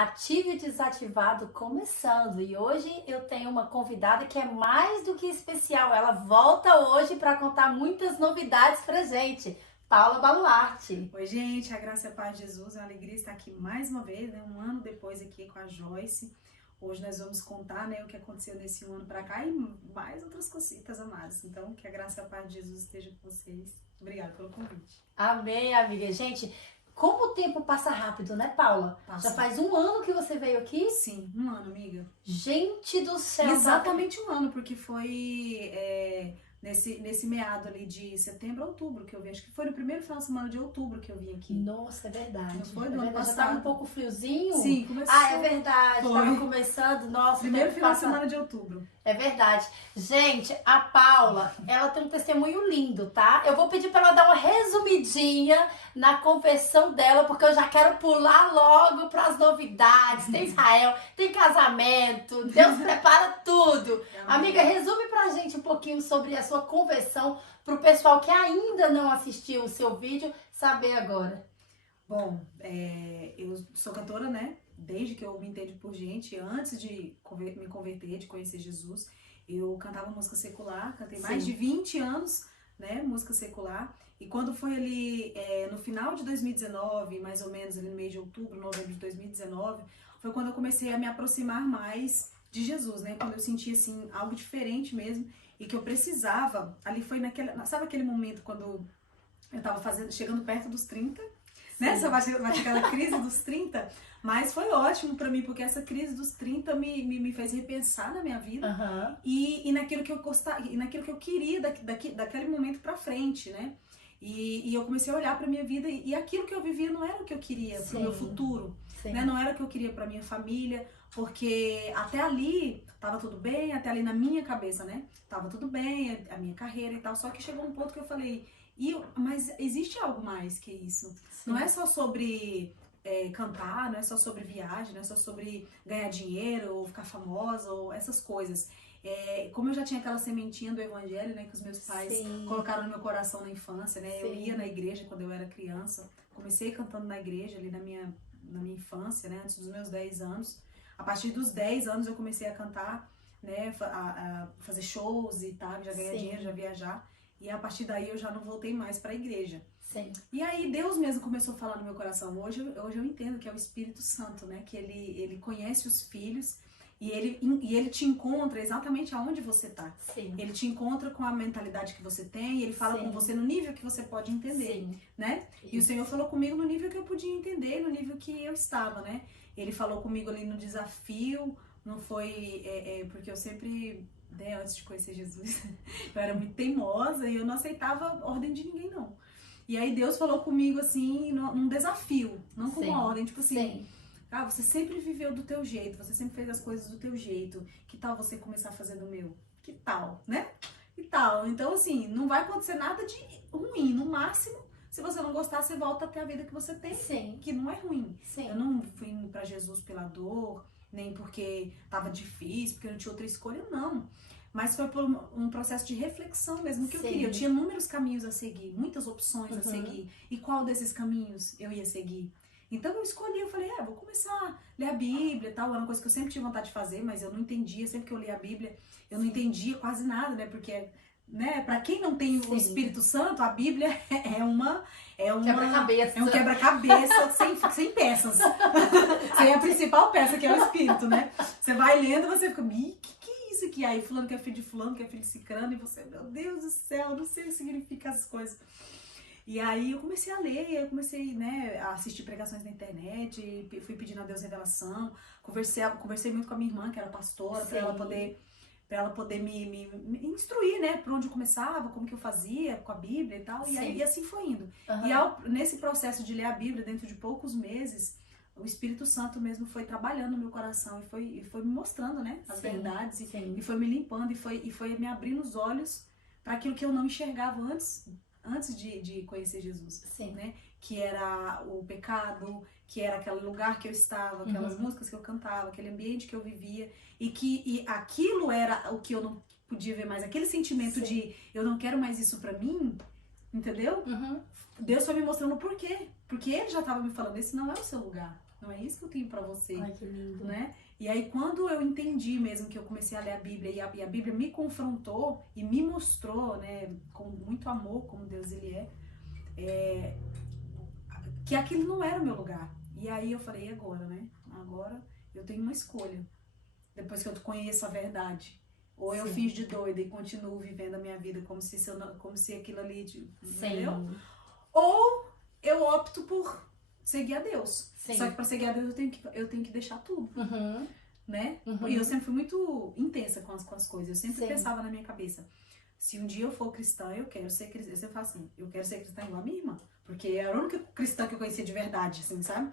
Ative o Desativado começando e hoje eu tenho uma convidada que é mais do que especial. Ela volta hoje para contar muitas novidades pra gente. Paula Baluarte. Oi, gente, a graça e a paz de Jesus, é uma alegria estar aqui mais uma vez, né? Um ano depois aqui com a Joyce. Hoje nós vamos contar, né, o que aconteceu nesse ano pra cá e mais outras cositas amadas. Então, que a graça e a paz de Jesus esteja com vocês. Obrigada pelo convite. Amém, amiga. Gente, como o tempo passa rápido, né, Paula? Passa. Já faz um ano que você veio aqui? Sim, um ano, amiga. Gente do céu. Exatamente um ano, porque foi nesse meado ali de setembro a outubro que eu vim. Acho que foi no primeiro final de semana de outubro que eu vim aqui. Nossa, é verdade. Não foi é do ano verdade. Já passado? tava um pouco friozinho? Sim, começou. Ah, é verdade. Foi. Tava começando. Nossa, Primeiro o tempo final de passa. semana de outubro. É verdade. Gente, a Paula, ela tem um testemunho lindo, tá? Eu vou pedir pra ela dar uma resumidinha na conversão dela, porque eu já quero pular logo pras novidades. Tem Israel, tem casamento, Deus prepara tudo. Amiga, resume pra gente um pouquinho sobre a sua conversão, pro pessoal que ainda não assistiu o seu vídeo saber agora. Bom, eu sou cantora, né? Desde que eu me entendo por gente, antes de me converter, de conhecer Jesus, eu cantava música secular, cantei mais de 20 anos, né, música secular. E quando foi ali no final de 2019, mais ou menos ali no mês de outubro, novembro de 2019, foi quando eu comecei a me aproximar mais de Jesus, né? Quando eu senti, assim, algo diferente mesmo e que eu precisava, ali foi sabe aquele momento quando eu tava chegando perto dos 30, né? Só bate aquela crise dos 30, mas foi ótimo pra mim, porque essa crise dos 30 me fez repensar na minha vida e naquilo que eu gostava, e naquilo que eu queria daquele momento pra frente, né? E eu comecei a olhar pra minha vida e aquilo que eu vivia não era o que eu queria pro meu futuro, né? Não era o que eu queria pra minha família, porque até ali tava tudo bem, até ali na minha cabeça, né? Tava tudo bem, a minha carreira e tal, só que chegou um ponto que eu falei, mas existe algo mais que isso. Não é só sobre cantar, não é só sobre viagem, não é só sobre ganhar dinheiro ou ficar famosa ou essas coisas. Como eu já tinha aquela sementinha do evangelho, né, que os meus pais colocaram no meu coração na infância, né? Eu ia na igreja quando eu era criança, comecei cantando na igreja ali na minha infância, né, antes dos meus 10 anos. A partir dos 10 anos eu comecei a cantar, né, a fazer shows e tal, já ganhar dinheiro, já viajar. E a partir daí eu já não voltei mais para a igreja. Sim. E aí Deus mesmo começou a falar no meu coração. Hoje eu entendo que é o Espírito Santo, né? Que ele conhece os filhos e ele te encontra exatamente aonde você tá. Sim. Ele te encontra com a mentalidade que você tem, ele fala com você no nível que você pode entender, né? Isso. E o Senhor falou comigo no nível que eu podia entender, no nível que eu estava, né? Ele falou comigo ali no desafio, não foi porque eu sempre... antes de conhecer Jesus, eu era muito teimosa e eu não aceitava ordem de ninguém, não. E aí Deus falou comigo, assim, num desafio, não como uma ordem, tipo assim, você sempre viveu do teu jeito, você sempre fez as coisas do teu jeito, que tal você começar a fazer do meu? Que tal, né? Que tal? Então, assim, não vai acontecer nada de ruim, no máximo, se você não gostar, você volta a ter a vida que você tem, que não é ruim. Eu não fui pra Jesus pela dor, nem porque tava difícil, porque eu não tinha outra escolha, não. Mas foi por um processo de reflexão mesmo que eu queria. Eu tinha inúmeros caminhos a seguir, muitas opções a seguir. E qual desses caminhos eu ia seguir? Então eu escolhi, eu falei, vou começar a ler a Bíblia e tal. Era uma coisa que eu sempre tive vontade de fazer, mas eu não entendia. Sempre que eu lia a Bíblia, eu não entendia quase nada, né? Porque, né, pra quem não tem o Espírito Santo, a Bíblia é um quebra-cabeça. É um quebra-cabeça sem peças. Sem a principal peça, que é o Espírito, né? Você vai lendo e você fica, que é isso aqui? Aí fulano que é filho de fulano, que é filho de cicrano, e você, meu Deus do céu, não sei o que significa essas coisas. E aí eu comecei a ler, eu comecei, né, a assistir pregações na internet, fui pedindo a Deus revelação, conversei muito com a minha irmã, que era pastora, para ela poder me instruir, né, por onde eu começava, como que eu fazia com a Bíblia e tal, e assim foi indo. E nesse processo de ler a Bíblia, dentro de poucos meses, o Espírito Santo mesmo foi trabalhando no meu coração e foi me mostrando, né, as verdades, e foi me limpando, e foi me abrindo os olhos para aquilo que eu não enxergava antes de conhecer Jesus, né? Que era o pecado, que era aquele lugar que eu estava, aquelas músicas que eu cantava, aquele ambiente que eu vivia, e aquilo era o que eu não podia ver mais, aquele sentimento de eu não quero mais isso pra mim, entendeu? Deus foi me mostrando por quê, porque ele já estava me falando, esse não é o seu lugar. Não é isso que eu tenho pra você. Ai, que lindo. Né? E aí quando eu entendi mesmo que eu comecei a ler a Bíblia e a Bíblia me confrontou e me mostrou, né, com muito amor, como Deus ele que aquilo não era o meu lugar. E aí eu falei, e agora, né? Agora eu tenho uma escolha. Depois que eu conheço a verdade. Ou eu fiz de doida e continuo vivendo a minha vida como se aquilo ali, entendeu? Ou eu opto por seguir a Deus. Sim. Só que para seguir a Deus eu tenho que deixar tudo. Né? Uhum. E eu sempre fui muito intensa com as coisas. Eu sempre Sim. pensava na minha cabeça, se um dia eu for cristã, eu quero ser cristã. Eu sempre falo assim, eu quero ser cristã igual a minha irmã. Porque era a única cristã que eu conhecia de verdade, assim, sabe?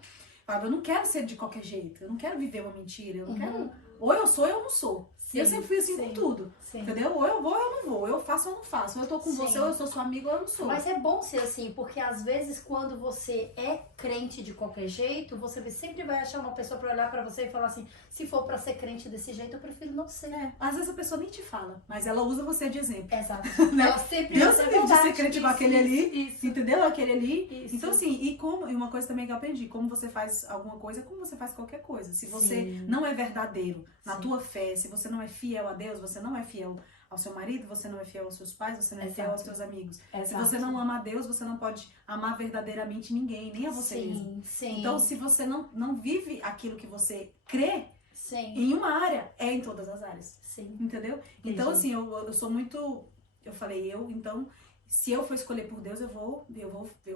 Eu não quero ser de qualquer jeito. Eu não quero viver uma mentira. Eu não quero... Ou eu sou ou eu não sou. Sim, eu sempre fui assim com tudo. Sim. Entendeu? Ou eu vou ou eu não vou. Ou eu faço ou eu não faço. Ou eu tô com você, ou eu sou sua amiga ou eu não sou. Mas é bom ser assim, porque às vezes quando você é crente de qualquer jeito, você sempre vai achar uma pessoa pra olhar pra você e falar assim, se for pra ser crente desse jeito, eu prefiro não ser. Às vezes a pessoa nem te fala, mas ela usa você de exemplo. Exato. Né? Ela sempre Deus usa me livre de ser crente igual aquele ali. Isso. Entendeu? Aquele ali. Isso. Então assim, e uma coisa também que eu aprendi, como você faz alguma coisa, é como você faz qualquer coisa. Se você não é verdadeiro na tua fé, se você não é fiel a Deus, você não é fiel ao seu marido, você não é fiel aos seus pais, você não é fiel aos seus amigos. Se você não ama a Deus, você não pode amar verdadeiramente ninguém, nem a você mesmo. Então, se você não vive aquilo que você crê, em uma área, é em todas as áreas. Entendeu? Então, assim, eu sou muito... Eu falei, então, se eu for escolher por Deus, eu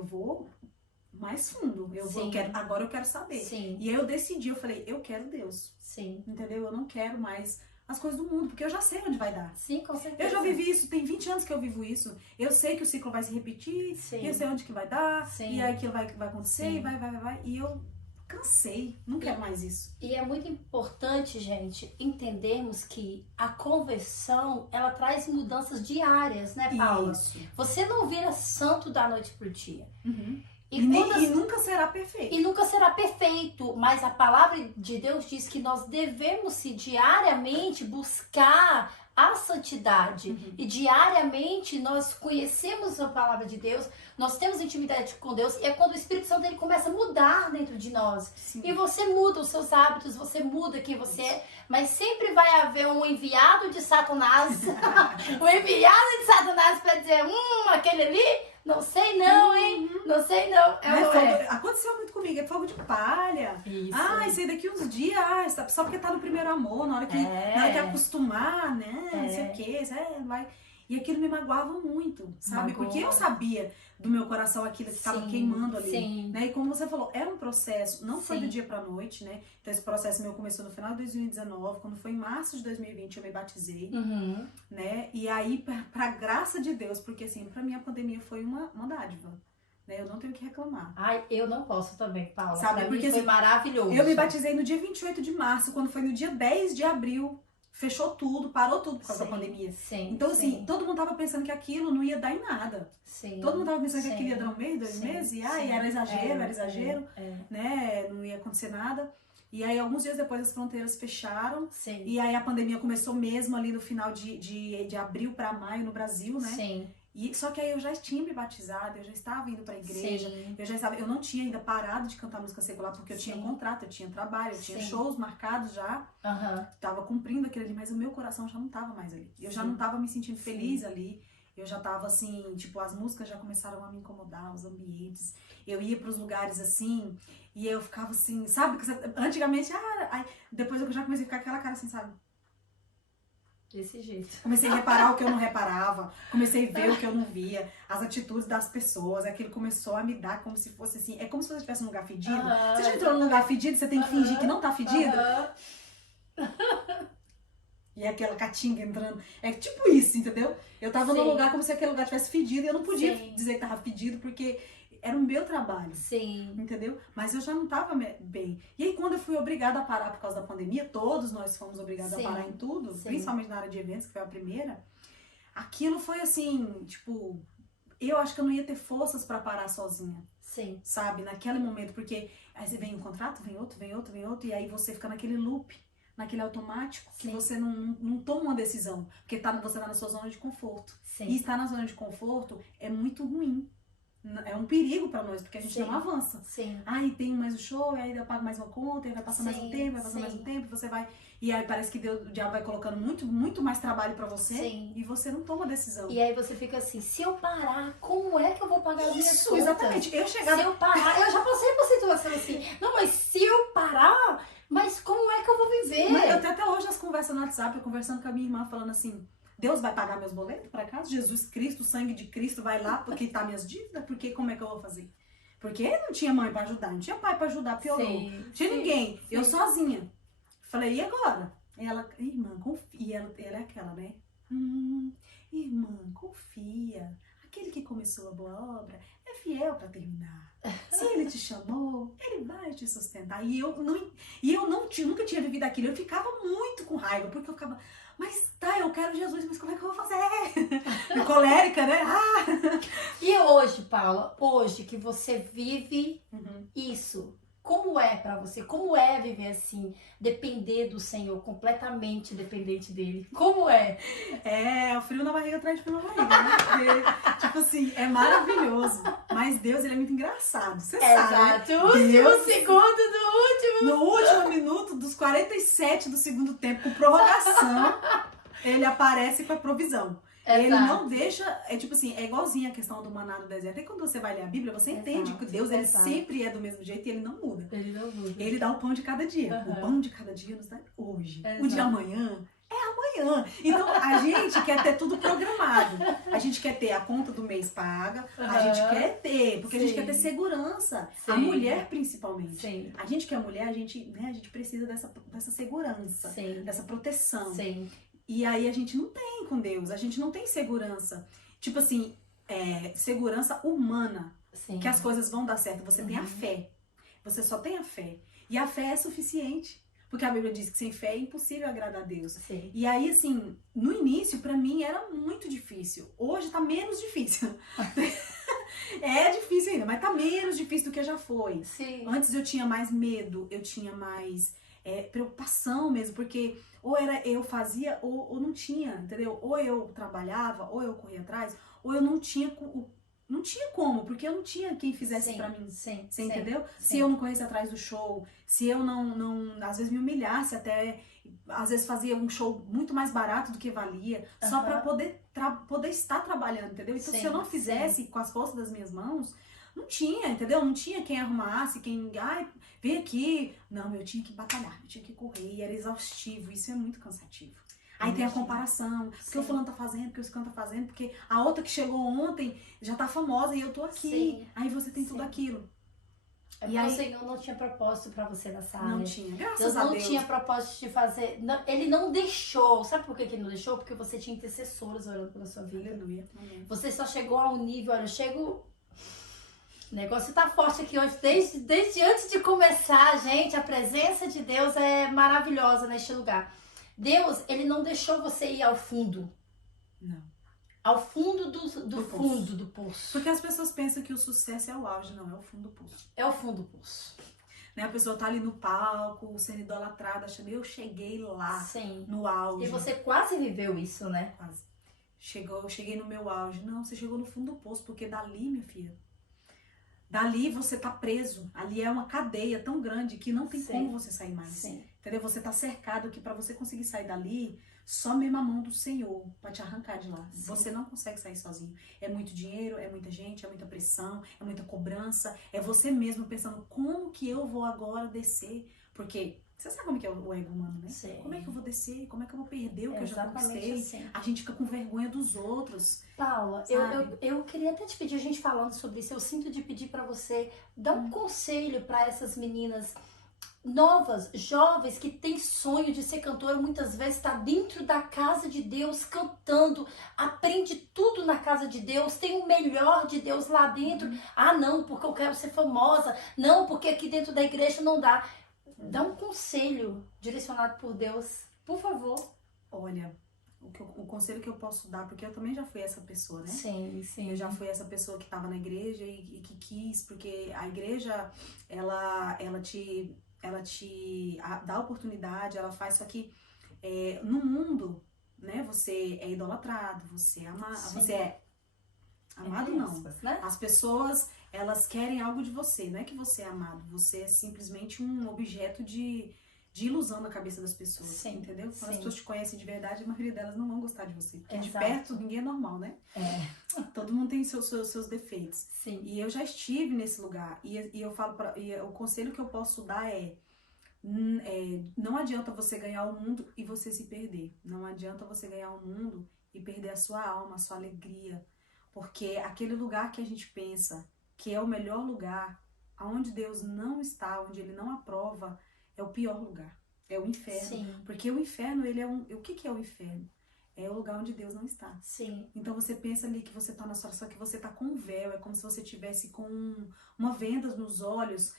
vou mais fundo. Agora eu quero saber. E aí eu decidi, eu falei, eu quero Deus. Entendeu? Eu não quero mais as coisas do mundo, porque eu já sei onde vai dar. Sim, com certeza. Eu já vivi isso, tem 20 anos que eu vivo isso. Eu sei que o ciclo vai se repetir, eu sei onde que vai dar, e aí aquilo vai acontecer, e vai. E eu cansei, não quero mais isso. E é muito importante, gente, entendermos que a conversão, ela traz mudanças diárias, né, Paula? Isso. Você não vira santo da noite pro dia. E nunca será perfeito. E nunca será perfeito, mas a palavra de Deus diz que nós devemos se diariamente buscar a santidade. E diariamente nós conhecemos a palavra de Deus, nós temos intimidade com Deus, e é quando o Espírito Santo ele começa a mudar dentro de nós. E você muda os seus hábitos, você muda quem você é, mas sempre vai haver um enviado de Satanás, um enviado de Satanás para dizer, aquele ali... Não sei não, hein? Não sei não. Aconteceu muito comigo, é fogo de palha. Isso. Isso aí daqui uns dias, só porque tá no primeiro amor, na hora que acostumar, né? Não sei o que, vai. E aquilo me magoava muito, sabe? Porque eu sabia do meu coração aquilo que estava queimando ali. Né? E como você falou, era um processo, não foi do dia pra noite, né? Então esse processo meu começou no final de 2019, quando foi em março de 2020 eu me batizei, né? E aí, pra graça de Deus, porque assim, pra mim a pandemia foi uma dádiva. Eu não tenho o que reclamar. Ai, eu não posso também, Paula. Sabe? Porque foi assim, maravilhoso. Eu me batizei no dia 28 de março, quando foi no dia 10 de abril. Fechou tudo, parou tudo por causa da pandemia. Então, assim, todo mundo tava pensando que aquilo não ia dar em nada. Todo mundo tava pensando que aquilo ia dar 1 mês, 2 meses, e era exagero, né? Não ia acontecer nada. E aí, alguns dias depois, as fronteiras fecharam. E aí, a pandemia começou mesmo ali no final de abril para maio no Brasil, né? Só que aí eu já tinha me batizado, eu já estava indo pra igreja, eu não tinha ainda parado de cantar música secular, porque eu tinha contrato, eu tinha trabalho, eu tinha shows marcados já, tava cumprindo aquilo ali, mas o meu coração já não tava mais ali. Eu já não tava me sentindo feliz ali, eu já tava assim, tipo, as músicas já começaram a me incomodar, os ambientes, eu ia pros lugares assim, e eu ficava assim, sabe, antigamente, depois eu já comecei a ficar aquela cara assim, sabe? Desse jeito. Comecei a reparar o que eu não reparava, comecei a ver o que eu não via, as atitudes das pessoas, aquilo começou a me dar como se fosse assim, é como se você estivesse num lugar fedido. Você já entrou num lugar fedido, você tem que fingir que não tá fedido? E aquela catinga entrando, é tipo isso, entendeu? Eu tava num lugar como se aquele lugar tivesse fedido e eu não podia dizer que tava fedido, porque era o meu trabalho, entendeu? Mas eu já não tava bem. E aí, quando eu fui obrigada a parar por causa da pandemia, todos nós fomos obrigados a parar em tudo, principalmente na área de eventos, que foi a primeira, aquilo foi assim, tipo, eu acho que eu não ia ter forças pra parar sozinha. Sabe? Naquele momento, porque aí você vem um contrato, vem outro, e aí você fica naquele loop, naquele automático, que você não toma uma decisão, porque você tá na sua zona de conforto. E estar na zona de conforto é muito ruim. é um perigo pra nós, porque a gente Sim. não avança. Sim. Aí tem mais o show, aí eu pago mais uma conta, aí vai passar mais um tempo, vai passar mais um tempo, você vai... E aí parece que o diabo vai colocando muito mais trabalho pra você. Sim. E você não toma decisão. E aí você fica assim, se eu parar, como é que eu vou pagar as minhas contas? Exatamente. Eu chegava... Se eu parar, eu já passei por situação assim, não, mas se eu parar, mas como é que eu vou viver? Mas eu tenho até hoje as conversas no WhatsApp, eu conversando com a minha irmã, falando assim, Deus vai pagar meus boletos pra casa? Jesus Cristo, o sangue de Cristo vai lá porque tá minhas dívidas? Porque como é que eu vou fazer? Porque não tinha mãe pra ajudar, não tinha pai pra ajudar, piorou. Não tinha ninguém, eu sozinha. Falei, e agora? Ela, irmã, confia. Ela é aquela, né? Irmã, confia. Aquele que começou a boa obra é fiel pra terminar. Se ele te chamou, ele vai te sustentar. E eu nunca tinha vivido aquilo. Eu ficava muito com raiva, porque eu ficava, mas tá, eu quero Jesus, mas como é que eu vou fazer? Colérica, né? E hoje, Paula, hoje que você vive isso, como é pra você? Como é viver assim, depender do Senhor, completamente dependente dele? Como é? É, o frio na barriga atrás de frio na barriga, né? Porque, tipo assim, é maravilhoso. Mas Deus, ele é muito engraçado, você sabe, né? Exato, o último segundo do último. No último minuto dos 47 do segundo tempo, com prorrogação, ele aparece com a provisão. Ele não deixa, é tipo assim, é igualzinho a questão do maná do deserto. Até quando você vai ler a Bíblia, você entende que Deus, ele sempre é do mesmo jeito e ele não muda. Ele não muda. Ele dá o pão de cada dia. O pão de cada dia nos dá hoje. O de amanhã é amanhã. Então, a gente quer ter tudo programado. A gente quer ter a conta do mês paga. A gente quer ter, porque a gente quer ter segurança. A mulher, principalmente. A gente que é mulher, a gente precisa dessa segurança. Dessa proteção. E aí a gente não tem com Deus, a gente não tem segurança. Tipo assim, segurança humana, que as coisas vão dar certo. Você tem a fé, você só tem a fé. E a fé é suficiente, porque a Bíblia diz que sem fé é impossível agradar a Deus. E aí assim, no início pra mim era muito difícil, hoje tá menos difícil. É difícil ainda, mas tá menos difícil do que já foi. Antes eu tinha mais medo, eu tinha mais... preocupação mesmo, porque ou era eu fazia ou não tinha, entendeu? Ou eu trabalhava, ou eu corria atrás, ou eu não tinha como, porque eu não tinha quem fizesse pra mim. Você entendeu? Se eu não corresse atrás do show, se eu não às vezes me humilhasse até, às vezes fazia um show muito mais barato do que valia, só pra poder estar trabalhando, entendeu? Então se eu não fizesse com as forças das minhas mãos, não tinha, entendeu? Não tinha quem arrumasse, vem aqui. Não, eu tinha que batalhar, eu tinha que correr, e era exaustivo, isso é muito cansativo. Aí tem a comparação, porque o fulano tá fazendo, porque o ciclano tá fazendo, porque a outra que chegou ontem já tá famosa e eu tô aqui. Aí você tem tudo aquilo. E aí o Senhor não tinha propósito pra você nessa área. Não tinha, graças a Deus. Deus não tinha propósito de fazer. Não, ele não deixou. Sabe por que ele não deixou? Porque você tinha intercessoras orando pela sua vida. Aleluia. Você só chegou a um nível, olha, eu chego... O negócio tá forte aqui hoje, desde antes de começar, gente, a presença de Deus é maravilhosa neste lugar. Deus, ele não deixou você ir ao fundo. Não. Ao fundo do fundo do poço. Porque as pessoas pensam que o sucesso é o auge, não, é o fundo do poço. É o fundo do poço. Né? A pessoa tá ali no palco, sendo idolatrada, achando, eu cheguei lá, no auge. E você quase viveu isso, né? Quase. Eu cheguei no meu auge. Não, você chegou no fundo do poço, porque dali, minha filha, dali você tá preso. Ali é uma cadeia tão grande que não tem como você sair mais. Entendeu? Você tá cercado que pra você conseguir sair dali, só mesmo a mão do Senhor pra te arrancar de lá. Você não consegue sair sozinho. É muito dinheiro, é muita gente, é muita pressão, é muita cobrança. É você mesmo pensando, como que eu vou agora descer? Porque você sabe como que é o ego humano, né? Como é que eu vou descer? Como é que eu vou perder o que eu já conquistei? A gente fica com vergonha dos outros. Paula, eu queria até te pedir, a gente falando sobre isso, eu sinto de pedir pra você dar um conselho pra essas meninas novas, jovens, que têm sonho de ser cantora, muitas vezes está dentro da casa de Deus cantando, aprende tudo na casa de Deus, tem o melhor de Deus lá dentro. Ah, não, porque eu quero ser famosa. Não, porque aqui dentro da igreja não dá. Dá um conselho direcionado por Deus, por favor. Olha, o conselho que eu posso dar, porque eu também já fui essa pessoa, né? Sim. Eu já fui essa pessoa que estava na igreja e que quis, porque a igreja, ela te dá oportunidade, ela faz, só que no mundo, né, você é idolatrado, você é amado, você é Amado não. Né? As pessoas, elas querem algo de você. Não é que você é amado. Você é simplesmente um objeto de ilusão na cabeça das pessoas. Sim, entendeu? Quando sim. as pessoas te conhecem de verdade, a maioria delas não vão gostar de você. Porque Exato. de perto ninguém é normal, né? Todo mundo tem seus defeitos. Sim. E eu já estive nesse lugar. E eu falo o conselho que eu posso dar não adianta você ganhar o mundo e você se perder. Não adianta você ganhar o mundo e perder a sua alma, a sua alegria. Porque aquele lugar que a gente pensa que é o melhor lugar, onde Deus não está, onde Ele não aprova, é o pior lugar. É o inferno. Sim. Porque o inferno, ele é o que é o inferno? É o lugar onde Deus não está. Sim. Então você pensa ali que você está na sua, só que você está com um véu, é como se você tivesse com uma venda nos olhos,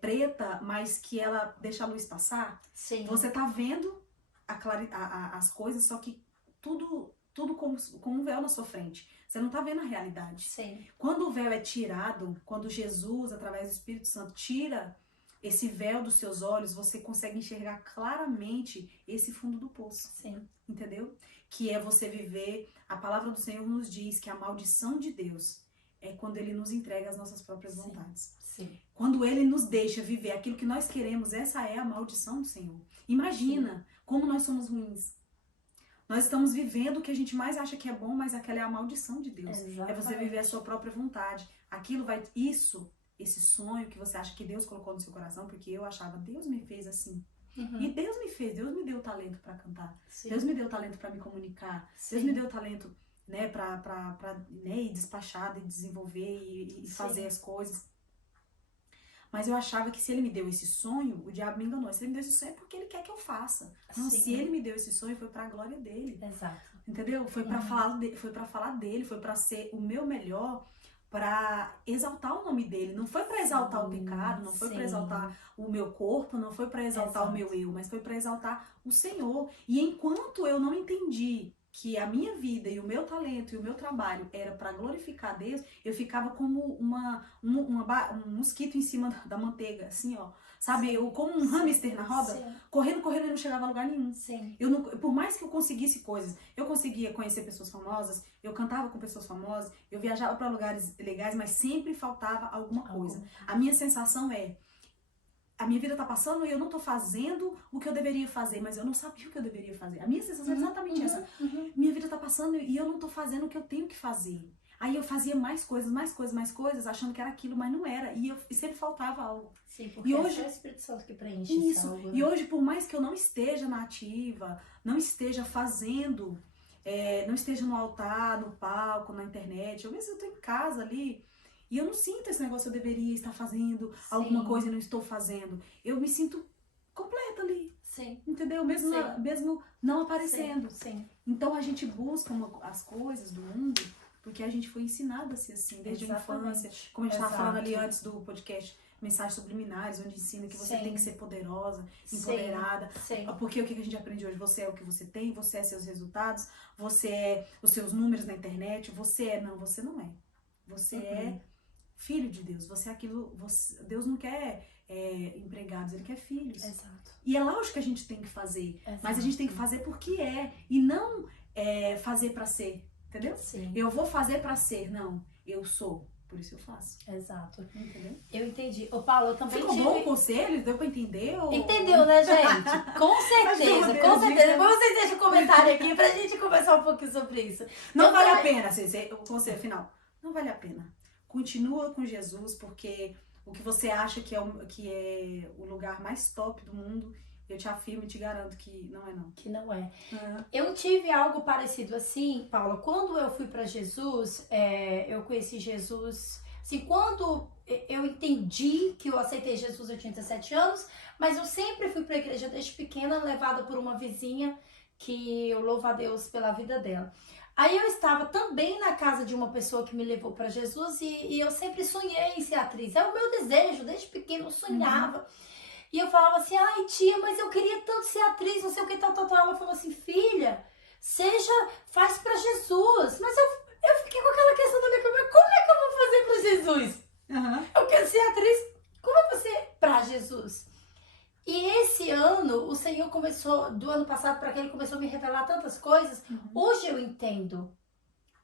preta, mas que ela deixa a luz passar. Sim. Você está vendo as coisas, só que tudo com um véu na sua frente. Você não está vendo a realidade. Sim. Quando o véu é tirado, quando Jesus, através do Espírito Santo, tira esse véu dos seus olhos, você consegue enxergar claramente esse fundo do poço. Sim. Entendeu? Que é você viver, a palavra do Senhor nos diz que a maldição de Deus é quando Ele nos entrega as nossas próprias vontades. Sim. Quando Ele nos deixa viver aquilo que nós queremos, essa é a maldição do Senhor. Imagina como nós somos ruins. Nós estamos vivendo o que a gente mais acha que é bom, mas aquela é a maldição de Deus. Exatamente. É você viver a sua própria vontade. Esse sonho que você acha que Deus colocou no seu coração, porque eu achava, Deus me fez assim. Uhum. E Deus me deu talento para cantar. Sim. Deus me deu talento para me comunicar. Sim. Deus me deu talento, né, para ir despachado e desenvolver e fazer as coisas. Mas eu achava que se Ele me deu esse sonho, o diabo me enganou. Se Ele me deu esse sonho é porque Ele quer que eu faça. Não, se Ele me deu esse sonho foi para a glória dele. Exato. Entendeu? Foi para falar dele, foi para ser o meu melhor, para exaltar o nome dele. Não foi para exaltar o pecado, não foi para exaltar o meu corpo, não foi para exaltar o meu eu, mas foi para exaltar o Senhor. E enquanto eu não entendi que a minha vida e o meu talento e o meu trabalho era para glorificar Deus, eu ficava como um mosquito em cima da manteiga, assim, ó. Sabe? Eu, como um hamster na roda, correndo e não chegava a lugar nenhum. Sim. Por mais que eu conseguisse coisas, eu conseguia conhecer pessoas famosas, eu cantava com pessoas famosas, eu viajava para lugares legais, mas sempre faltava alguma coisa. A minha sensação a minha vida tá passando e eu não tô fazendo o que eu deveria fazer, mas eu não sabia o que eu deveria fazer. A minha sensação é exatamente essa. Minha vida tá passando e eu não tô fazendo o que eu tenho que fazer. Aí eu fazia mais coisas, achando que era aquilo, mas não era. E sempre faltava algo. Sim, porque hoje, é só o Espírito Santo que preenche isso. Algo, né? E hoje, por mais que eu não esteja na ativa, não esteja fazendo, não esteja no altar, no palco, na internet, às vezes eu tô em casa ali, e eu não sinto esse negócio, eu deveria estar fazendo alguma coisa e não estou fazendo. Eu me sinto completa ali. Sim. Entendeu? Mesmo não aparecendo. Sim. Então a gente busca as coisas do mundo porque a gente foi ensinado a ser assim, desde a infância. Como a gente estava falando ali antes do podcast, mensagens subliminares, onde ensina que você tem que ser poderosa, empoderada. Sim. Porque o que a gente aprende hoje? Você é o que você tem, você é seus resultados, você é os seus números na internet, você não é. Você é filho de Deus, você é aquilo. Deus não quer empregados, Ele quer filhos. Exato. E é lógico que a gente tem que fazer, Exato. mas a gente tem que fazer porque e não fazer pra ser, entendeu? Sim. Eu vou fazer pra ser, não, eu sou, por isso eu faço. Exato. Entendeu? Eu entendi. Ô, Paulo, eu também Ficou bom o conselho? Deu pra entender? Ou... Entendeu, né, gente? Com certeza, com certeza. Depois vocês deixam um comentário aqui pra gente conversar um pouquinho sobre isso. Não vale a pena, o conselho final. Não vale a pena. Continua com Jesus, porque o que você acha que é o lugar mais top do mundo, eu te afirmo e te garanto que não é não. Que não é. Eu tive algo parecido assim, Paula. Quando eu fui pra Jesus, eu conheci Jesus... Assim, quando eu entendi que eu aceitei Jesus, eu tinha 17 anos, mas eu sempre fui pra igreja desde pequena, levada por uma vizinha, que eu louvo a Deus pela vida dela. Aí eu estava também na casa de uma pessoa que me levou para Jesus e eu sempre sonhei em ser atriz. É o meu desejo, desde pequeno eu sonhava. E eu falava assim, ai tia, mas eu queria tanto ser atriz, não sei o que, tal. Ela falou assim, filha, faz para Jesus. Mas eu fiquei com aquela questão da minha cabeça, como é que eu vou fazer para Jesus? Eu quero ser atriz, como é você para Jesus? E esse ano, o Senhor começou, do ano passado para cá, Ele começou a me revelar tantas coisas. Hoje eu entendo.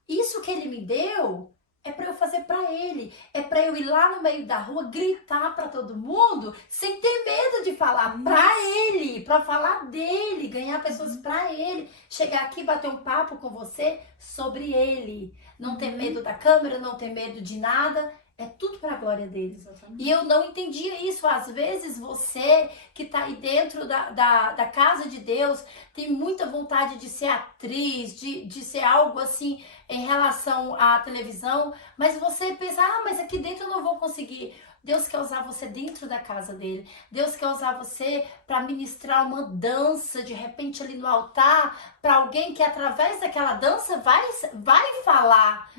Isso que Ele me deu é para eu fazer para Ele. É para eu ir lá no meio da rua, gritar para todo mundo, sem ter medo de falar para Ele, para falar dele, ganhar pessoas para Ele. Chegar aqui e bater um papo com você sobre Ele. Não ter medo da câmera, não ter medo de nada. É tudo para a glória dele. Exatamente. E eu não entendia isso. Às vezes você que está aí dentro da casa de Deus tem muita vontade de ser atriz, de ser algo assim em relação à televisão, mas você pensa, mas aqui dentro eu não vou conseguir. Deus quer usar você dentro da casa dele. Deus quer usar você para ministrar uma dança, de repente ali no altar, para alguém que através daquela dança vai falar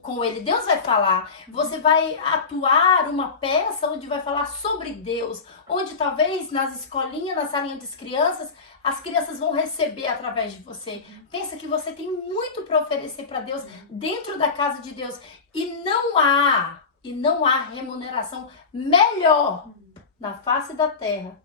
com ele. Deus vai falar. Você vai atuar uma peça onde vai falar sobre Deus, onde talvez nas escolinhas, na salinha das crianças, as crianças vão receber através de você. Pensa que você tem muito para oferecer para Deus dentro da casa de Deus. E não há remuneração melhor na face da terra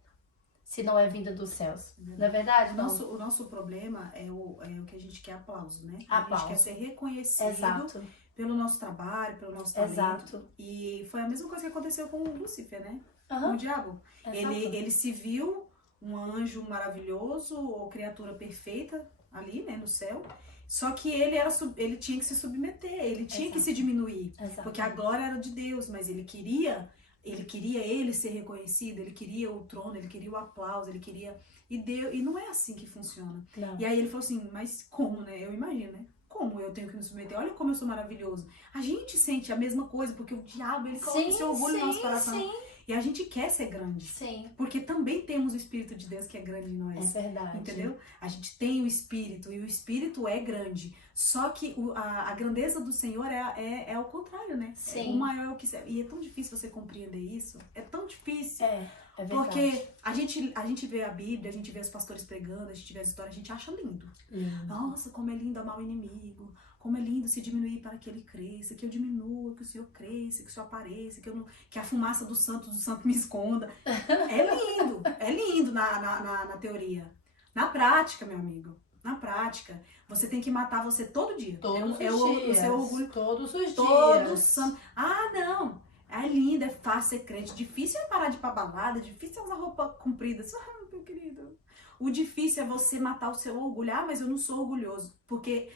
se não é vinda dos céus. Não é verdade? O nosso problema é o que a gente quer aplauso, né? Aplauso. A gente quer ser reconhecido Exato. pelo nosso trabalho, pelo nosso talento. Exato. E foi a mesma coisa que aconteceu com o Lúcifer, né? Uhum. Com o diabo. Exato. Ele se viu um anjo maravilhoso ou criatura perfeita ali, né, no céu. Só que ele tinha que se submeter, ele tinha que se diminuir. Exato. Porque a glória era de Deus, mas ele queria ele ser reconhecido, ele queria o trono, ele queria o aplauso, ele queria... E não é assim que funciona. Não. E aí ele falou assim, mas como, né? Eu imagino, né? Como eu tenho que me submeter? Olha como eu sou maravilhoso. A gente sente a mesma coisa, porque o diabo, ele coloca esse orgulho no nosso coração. Sim. E a gente quer ser grande. Sim. Porque também temos o Espírito de Deus que é grande em nós. É verdade. Entendeu? A gente tem o Espírito e o Espírito é grande. Só que a grandeza do Senhor é ao contrário, né? Sim. O maior é o que... E é tão difícil você compreender isso. É tão difícil. É verdade. Porque a gente vê a Bíblia, a gente vê os pastores pregando, a gente vê as histórias, a gente acha lindo. Nossa, como é lindo amar o inimigo. Como é lindo se diminuir para que ele cresça, que eu diminua, que o Senhor cresça, que o Senhor apareça, que a fumaça do santo me esconda. É lindo na teoria. Na prática, meu amigo, na prática, você tem que matar você todo dia. Todos os dias. O seu orgulho. Todos os Todo dias. santo. Não. É lindo, é fácil ser crente. Difícil é parar de ir pra balada, difícil é usar roupa comprida. Meu querido. O difícil é você matar o seu orgulho. Mas eu não sou orgulhoso. Porque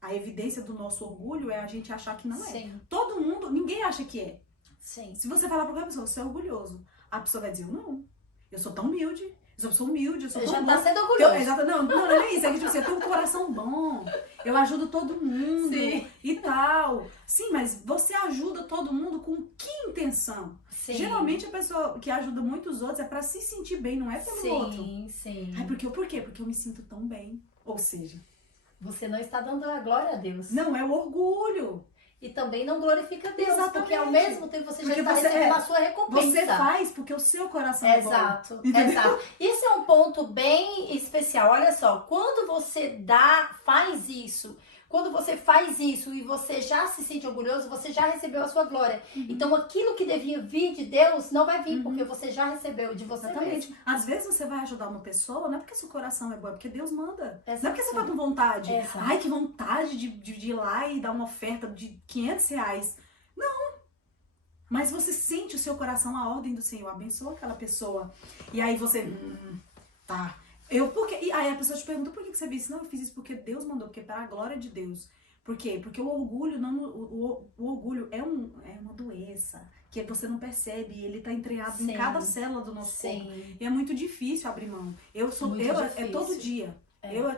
a evidência do nosso orgulho é a gente achar que não é. Sim. Todo mundo, ninguém acha que é. Sim. Se você falar pra qualquer pessoa, você é orgulhoso, a pessoa vai dizer, não, eu sou tão humilde, eu sou humilde, eu sou tão Já bom. tá sendo orgulhoso. Exato, não é isso, é que tipo, você tem um coração bom, eu ajudo todo mundo. Sim. E tal. Sim, mas você ajuda todo mundo com que intenção? Sim. Geralmente a pessoa que ajuda muitos outros é pra se sentir bem, não é pelo outro. Sim. Por quê? Porque eu me sinto tão bem. Ou seja, você não está dando a glória a Deus. não é o orgulho. E também não glorifica a Deus. Exatamente. Porque ao mesmo tempo você já Porque está você recebendo a sua recompensa. Você faz porque o seu coração é bom. Exato. Entendeu? Isso é um ponto bem especial. Olha só, quando você faz isso e você já se sente orgulhoso, você já recebeu a sua glória. Então aquilo que devia vir de Deus não vai vir, porque você já recebeu de você Exatamente. mesmo. Às vezes você vai ajudar uma pessoa, não é porque seu coração é bom, é porque Deus manda. Exato. Não é porque você tá com vontade. Exato. Ai, que vontade de ir lá e dar uma oferta de R$500. Não. Mas você sente o seu coração, a ordem do Senhor, abençoa aquela pessoa. E aí você, tá. E aí a pessoa te pergunta, por que você fez isso? Não, eu fiz isso porque Deus mandou, porque é para a glória de Deus. Por quê? Porque o orgulho, o orgulho é uma doença que você não percebe, ele tá entranhado em cada célula do nosso corpo. E é muito difícil abrir mão. É todo dia.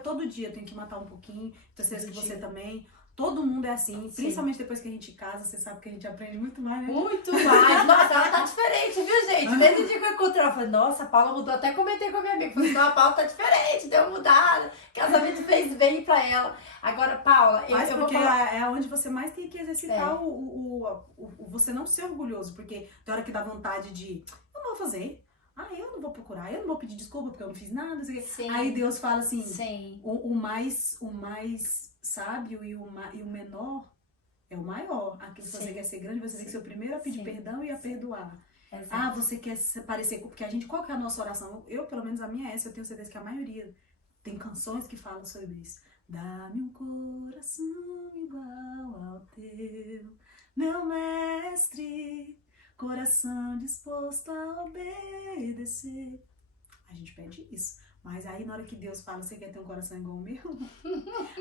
Todo dia eu tenho que matar um pouquinho, tenho certeza que você também. Todo mundo é assim, principalmente depois que a gente casa, você sabe que a gente aprende muito mais, né? Muito mais. Nossa, ela tá diferente, viu, gente? Desde o dia que eu encontrei ela, eu falei, nossa, a Paula mudou. Até comentei com a minha amiga. Falei, não, a Paula tá diferente, deu mudada. Casamento fez bem pra ela. Agora, Paula, eu vou falar... é onde você mais tem que exercitar você não ser orgulhoso. Porque tem hora que dá vontade de, eu não vou fazer. Eu não vou procurar, eu não vou pedir desculpa porque eu não fiz nada. Aí Deus fala assim, o mais sábio e o menor é o maior. Aquilo que você quer ser grande, você tem que ser o primeiro a pedir perdão e a perdoar. Exato. Você quer se parecer com... Porque qual que é a nossa oração? Eu, pelo menos a minha é essa, eu tenho certeza que a maioria tem canções que falam sobre isso. Dá-me um coração igual ao teu, meu mestre, coração disposto a obedecer. A gente pede isso. Mas aí na hora que Deus fala, você quer ter um coração igual o meu?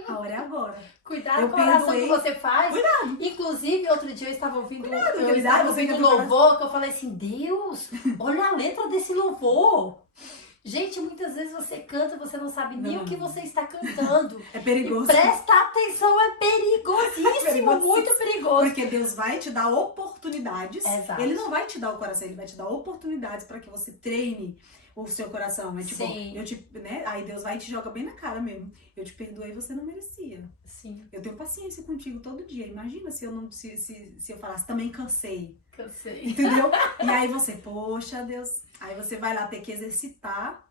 A hora é agora. Cuidado com a oração que você faz. Cuidado. Inclusive, outro dia eu estava ouvindo, um louvor que eu falei assim, Deus, olha a letra desse louvor. Gente, muitas vezes você canta e você não sabe nem o que você está cantando. É perigoso. E presta atenção, é perigosíssimo, muito perigoso. Porque Deus vai te dar oportunidades. Exato. Ele não vai te dar o coração, ele vai te dar oportunidades para que você treine o seu coração. É tipo, né? Aí Deus vai e te joga bem na cara mesmo. Eu te perdoei, você não merecia. Sim. Eu tenho paciência contigo todo dia. Imagina se eu não se eu falasse, também cansei. Cansei. Entendeu? E aí você, poxa, Deus. Aí você vai lá ter que exercitar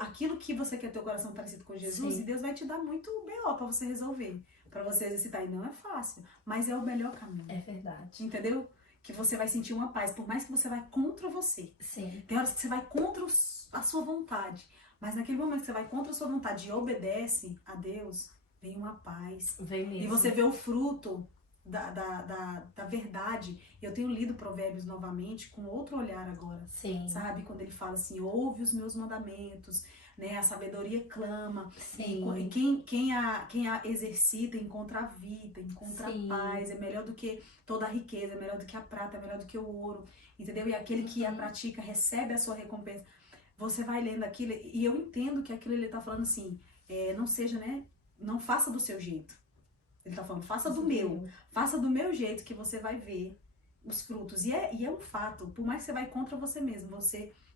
aquilo que você quer ter o coração parecido com Jesus. Sim. E Deus vai te dar muito B.O. pra você resolver. Pra você exercitar. E não é fácil. Mas é o melhor caminho. É verdade. Entendeu? Que você vai sentir uma paz, por mais que você vai contra você. Sim. Tem horas que você vai contra a sua vontade, mas naquele momento que você vai contra a sua vontade e obedece a Deus, vem uma paz. Vem mesmo. E você vê o fruto da verdade. Eu tenho lido Provérbios novamente com outro olhar agora. Sim. Sabe? Quando ele fala assim, ouve os meus mandamentos, né? A sabedoria clama. Sim. E quem a exercita encontra a vida, encontra a paz. É melhor do que toda a riqueza, é melhor do que a prata, é melhor do que o ouro. Entendeu? E aquele que a pratica recebe a sua recompensa. Você vai lendo aquilo e eu entendo que aquilo ele tá falando assim, não seja, né? Não faça do seu jeito. Ele tá falando, faça do meu. Faça do meu jeito que você vai ver os frutos. E é um fato. Por mais que você vai contra você mesmo,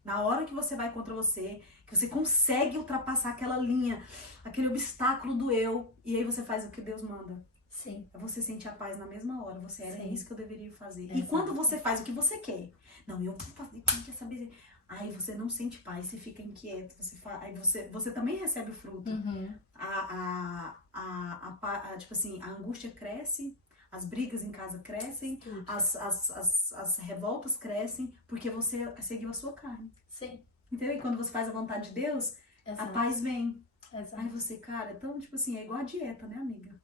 na hora que você vai contra você, que você consegue ultrapassar aquela linha, aquele obstáculo do eu, e aí você faz o que Deus manda. Sim. Você sente a paz na mesma hora. Você era isso que eu deveria fazer. Exato. E quando você faz o que você quer, não, eu vou fazer, quem quer saber? Aí você não sente paz, você fica inquieto, aí você também recebe o fruto. Uhum. Tipo assim, a angústia cresce, as brigas em casa crescem, as revoltas crescem, porque você seguiu a sua carne. Sim. Entendeu? E quando você faz a vontade de Deus, Exato. a paz vem. Exato. Aí você, cara, então, tipo assim, é igual a dieta, né, amiga?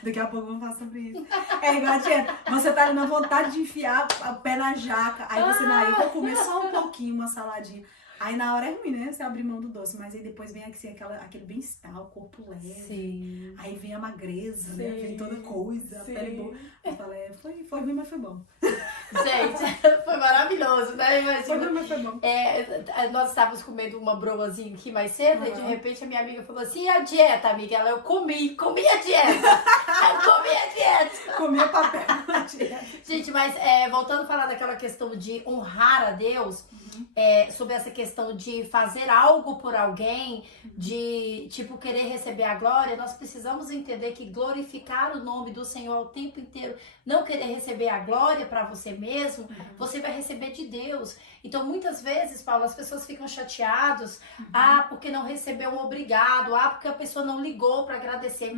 Daqui a pouco vamos falar sobre isso. É igual a dieta. Você tá ali na vontade de enfiar o pé na jaca. Aí você, eu vou comer só um pouquinho, uma saladinha. Aí na hora é ruim, né? Você abrir mão do doce. Mas aí depois vem assim, aquele bem-estar, o corpo leve. Sim. Aí vem a magreza, né? Vem toda coisa, a pele boa. Eu falei, foi ruim, mas foi bom. Gente, foi maravilhoso, né? Imagina. Foi ruim, mas foi bom. Nós estávamos comendo uma broazinha aqui mais cedo e de repente a minha amiga falou assim, e a dieta, amiga? Eu comi a dieta. Eu comi a dieta. Comi o papel na dieta. Gente, mas voltando a falar daquela questão de honrar a Deus, sobre essa questão de fazer algo por alguém, de, tipo, querer receber a glória, nós precisamos entender que glorificar o nome do Senhor o tempo inteiro, não querer receber a glória para você mesmo, você vai receber de Deus. Então, muitas vezes, Paulo, as pessoas ficam chateadas, porque não recebeu um obrigado, porque a pessoa não ligou para agradecer.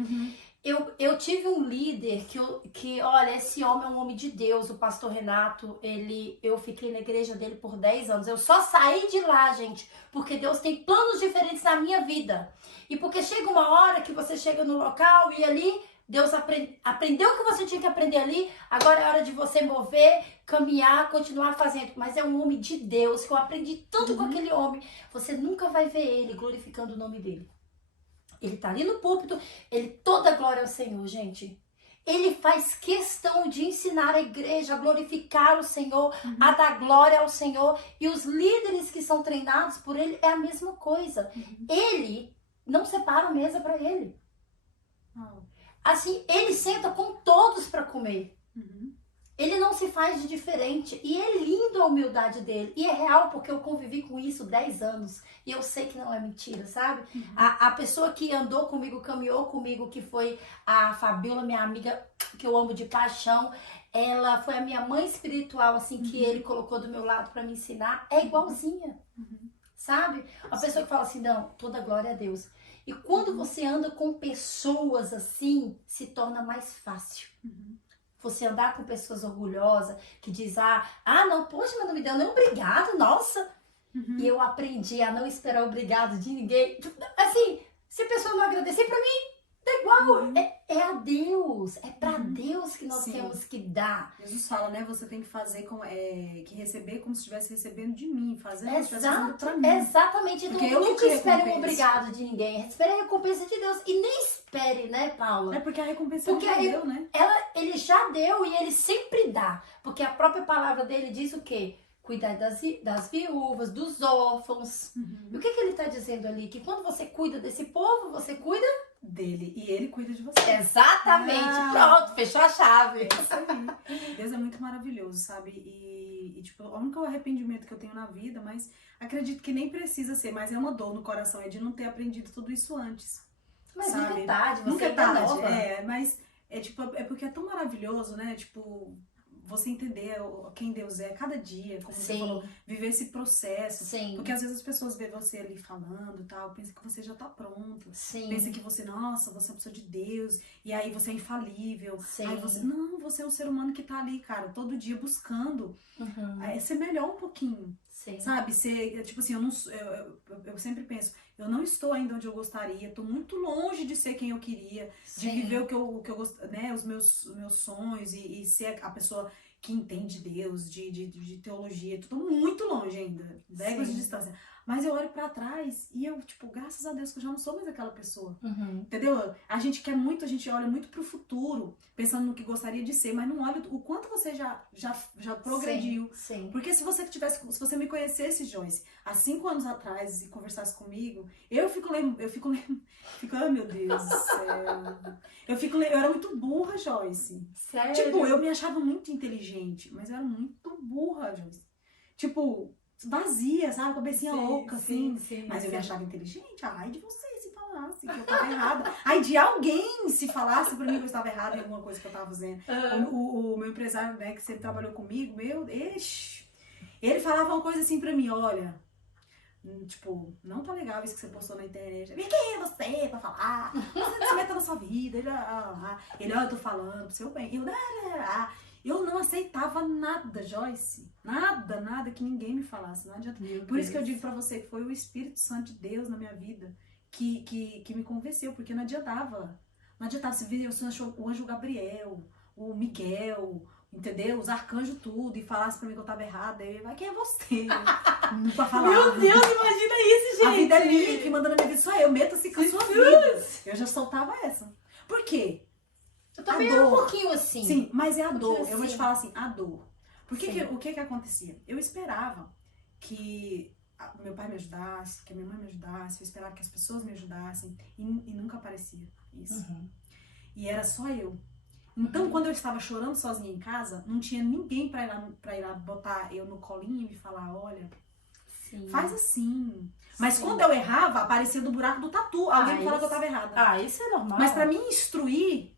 Eu tive um líder que, olha, esse homem é um homem de Deus, o pastor Renato, eu fiquei na igreja dele por 10 anos. Eu só saí de lá, gente, porque Deus tem planos diferentes na minha vida. E porque chega uma hora que você chega no local e ali Deus aprendeu o que você tinha que aprender ali, agora é hora de você mover, caminhar, continuar fazendo. Mas é um homem de Deus, que eu aprendi tanto com aquele homem. Você nunca vai ver ele glorificando o nome dele. Ele tá ali no púlpito, toda glória ao Senhor, gente. Ele faz questão de ensinar a igreja a glorificar o Senhor, a dar glória ao Senhor. E os líderes que são treinados por ele é a mesma coisa. Ele não separa a mesa para ele. Assim, ele senta com todos para comer. Ele não se faz de diferente. E é lindo a humildade dele. E é real, porque eu convivi com isso 10 anos. E eu sei que não é mentira, sabe? A pessoa que andou comigo, caminhou comigo, que foi a Fabiola, minha amiga, que eu amo de paixão. Ela foi a minha mãe espiritual, assim, que ele colocou do meu lado para me ensinar. É igualzinha. Sabe? A pessoa que fala assim, não, toda glória a Deus. E quando você anda com pessoas assim, se torna mais fácil. Você andar com pessoas orgulhosas, que diz, não, poxa, mas não me deu nem obrigado, nossa. E eu aprendi a não esperar obrigado de ninguém. Assim, Se a pessoa não agradecer, pra mim, é igual. É a Deus. É pra Deus que nós temos que dar. Jesus fala, né? Você tem que fazer, que receber como se estivesse recebendo de mim. Fazer como se estivesse fazendo pra mim. Exatamente. Porque Então, eu nunca te espere um recompenso. obrigado de ninguém. Espere a recompensa de Deus. E nem espere, né, Paula? É porque a recompensa ele já deu, né? Ele já deu e ele sempre dá. Porque a própria palavra dele diz o quê? Cuidar das viúvas, dos órfãos. E o que ele está dizendo ali? Que quando você cuida desse povo, você cuida dele. E ele cuida de você. Exatamente. Pronto, fechou a chave. É isso aí. Deus é muito maravilhoso, sabe? E tipo, o único arrependimento que eu tenho na vida, mas acredito que nem precisa ser, mas é uma dor no coração, é de não ter aprendido tudo isso antes. Mas sabe? nunca é tarde, você nunca é ainda é tarde, nova. mas tipo, é porque é tão maravilhoso, né? Tipo, você entender quem Deus é cada dia, como você falou, viver esse processo. Sim. Porque às vezes as pessoas veem você ali falando e tal, pensam que você já tá pronto. Sim. Pensa que você, nossa, você é uma pessoa de Deus, e aí você é infalível. Sim. Aí você é um ser humano que tá ali, cara, todo dia buscando ser melhor um pouquinho. Sim. Sabe? Ser, tipo assim, eu sempre penso, eu não estou ainda onde eu gostaria, estou muito longe de ser quem eu queria, de viver o que eu gosto, né, os meus sonhos e ser a pessoa que entende Deus, de teologia, tô muito longe ainda, décadas de distância. Mas eu olho pra trás e eu, tipo, graças a Deus que eu já não sou mais aquela pessoa. Entendeu? A gente olha muito pro futuro, pensando no que gostaria de ser, mas não olha o quanto você já progrediu. Sim. Porque se você me conhecesse, Joyce, há 5 anos atrás e conversasse comigo, eu fico, ai meu Deus do céu. Eu era muito burra, Joyce. Sério? Tipo, eu me achava muito inteligente, mas eu era muito burra, Joyce. Tipo, vazia, sabe? Cabecinha louca, assim. Mas eu me achava inteligente. Ai de você se falasse que eu tava errada. Ai de alguém se falasse pra mim que eu estava errada em alguma coisa que eu tava fazendo. O meu empresário, né, que sempre trabalhou comigo, ele falava uma coisa assim pra mim, olha, tipo, não tá legal isso que você postou na internet. E quem é você pra falar? Você não se meta na sua vida. Ele, eu tô falando pro seu bem. Eu não aceitava nada, Joyce. Nada que ninguém me falasse. Não adianta. Por isso que eu digo pra você que foi o Espírito Santo de Deus na minha vida que me convenceu, porque não adiantava. Não adiantava se vir o anjo Gabriel, o Miguel, entendeu? Os arcanjos tudo, e falasse pra mim que eu tava errada. Eu ia, quem é você? Pra falar. Meu Deus, imagina isso, gente. A vida é minha, quem manda na minha vida só eu. Meta-se com a sua vida. Eu já soltava essa. Por quê? Eu também era um pouquinho assim. Sim, mas é a dor. Assim. Eu vou te falar assim, a dor. O que acontecia? Eu esperava que meu pai me ajudasse, que a minha mãe me ajudasse, eu esperava que as pessoas me ajudassem e nunca aparecia isso. E era só eu. Então, quando eu estava chorando sozinha em casa, não tinha ninguém pra ir lá botar eu no colinho e me falar, olha, faz assim. Mas quando eu errava, aparecia do buraco do tatu. Alguém me falou que eu estava errada. Isso é normal. Mas pra me instruir,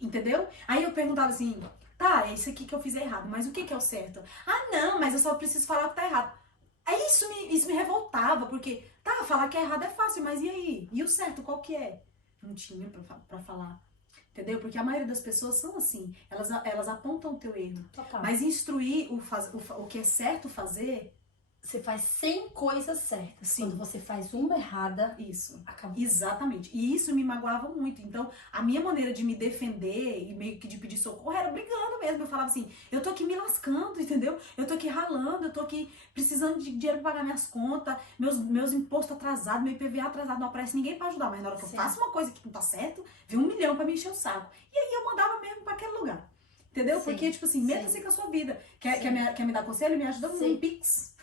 entendeu? Aí eu perguntava assim, tá, é isso aqui que eu fiz é errado, mas o que é o certo? Ah, não, mas eu só preciso falar que tá errado. Aí isso me revoltava, porque, falar que é errado é fácil, mas e aí? E o certo, qual que é? Não tinha pra falar. Entendeu? Porque a maioria das pessoas são assim, elas apontam o teu erro. Total. Mas instruir o que é certo fazer... Você faz 100 coisas certas. Sim. Quando você faz uma errada, isso. Acabou. Exatamente. E isso me magoava muito. Então, a minha maneira de me defender e meio que de pedir socorro era brigando mesmo. Eu falava assim, eu tô aqui me lascando, entendeu? Eu tô aqui ralando, eu tô aqui precisando de dinheiro pra pagar minhas contas, meus impostos atrasados, meu IPVA atrasado, não aparece ninguém pra ajudar. Mas na hora que eu faço uma coisa que não tá certo, vem 1 milhão pra me encher o saco. E aí eu mandava mesmo pra aquele lugar. Entendeu? Porque, tipo assim, meta-se com a sua vida. Quer me dar conselho? Me ajuda no Pix.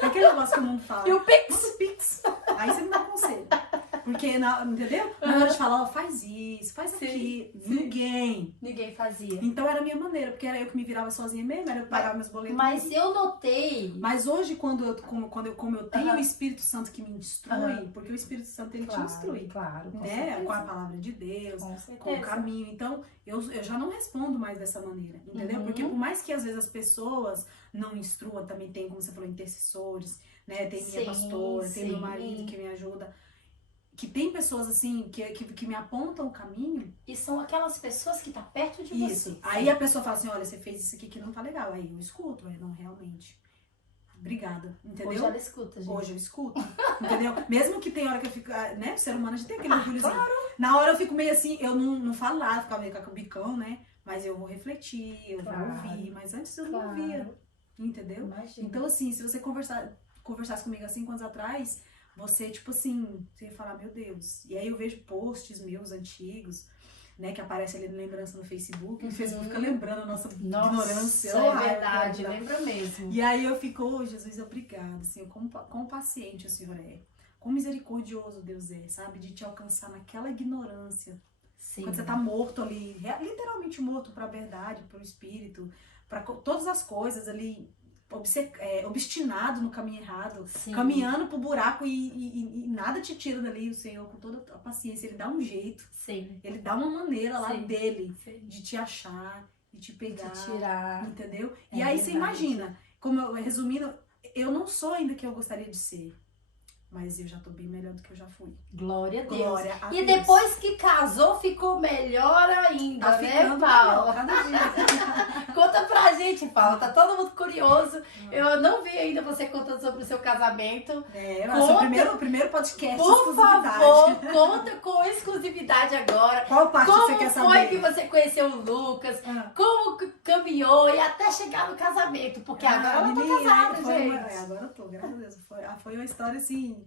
Aquele negócio que o mundo fala. E o Pix? Manda o Pix. Aí você me dá conselho. Porque, entendeu? Na hora de falar, faz isso, faz aquilo. Ninguém fazia. Então era a minha maneira, porque era eu que me virava sozinha mesmo, era eu que pagava meus boletos. Mas eu notei... Mas hoje, como eu tenho o Espírito Santo que me instrui, porque o Espírito Santo, ele te instrui. Claro, né? Com a palavra de Deus, com o caminho. Então, eu já não respondo mais dessa maneira, entendeu? Porque por mais que às vezes as pessoas não instruam, também tem, como você falou, intercessores, né? Tem minha pastora, tem meu marido que me ajuda. Que tem pessoas assim, que me apontam o caminho. E são aquelas pessoas que tá perto de você. Isso. Aí a pessoa fala assim, olha, você fez isso aqui que não tá legal. Aí eu escuto, não, realmente. obrigada, entendeu? Hoje ela escuta, gente. Hoje eu escuto, entendeu? Mesmo que tem hora que eu fico, né, o ser humano a gente tem aquele orgulhozinho. Claro. Na hora eu fico meio assim, eu não falo nada, fico meio com o bicão, né? Mas eu vou refletir, eu vou ouvir, mas antes eu não ouvia, entendeu? Imagina. Então assim, se você conversasse comigo há 5 anos atrás, você, tipo assim, você ia falar, meu Deus. E aí eu vejo posts meus antigos, né, que aparece ali na lembrança no Facebook, e o Facebook fica lembrando a nossa ignorância. É verdade, lembra mesmo. E aí eu fico, oh, Jesus, obrigado, Senhor, como paciente o Senhor é. Quão misericordioso Deus é, sabe? De te alcançar naquela ignorância. Sim. Quando você tá morto ali, literalmente morto pra verdade, pro espírito, pra todas as coisas ali, obstinado no caminho errado, Sim. caminhando pro buraco e nada te tira dali. O Senhor, com toda a paciência, Ele dá um jeito. Sim. Ele dá uma maneira lá Sim. dele Sim. de te achar, de te pegar, De tirar. entendeu? É e aí verdade. você imagina, como eu, resumindo, eu não sou ainda quem eu gostaria de ser. Mas eu já tô bem melhor do que eu já fui. Glória a Deus. Glória a E Deus. depois que casou, ficou melhor ainda, Tá né, ficando Paula? melhor cada dia. Conta pra gente, Paula. Tá todo mundo curioso. Eu não vi ainda você contando sobre o seu casamento. O primeiro podcast. Por favor, conta com exclusividade agora. Qual parte você quer Como saber? foi que você conheceu o Lucas? Como caminhou e até chegar no casamento? Porque agora eu tô casada, gente. Agora eu tô, graças a Deus. Foi uma história assim,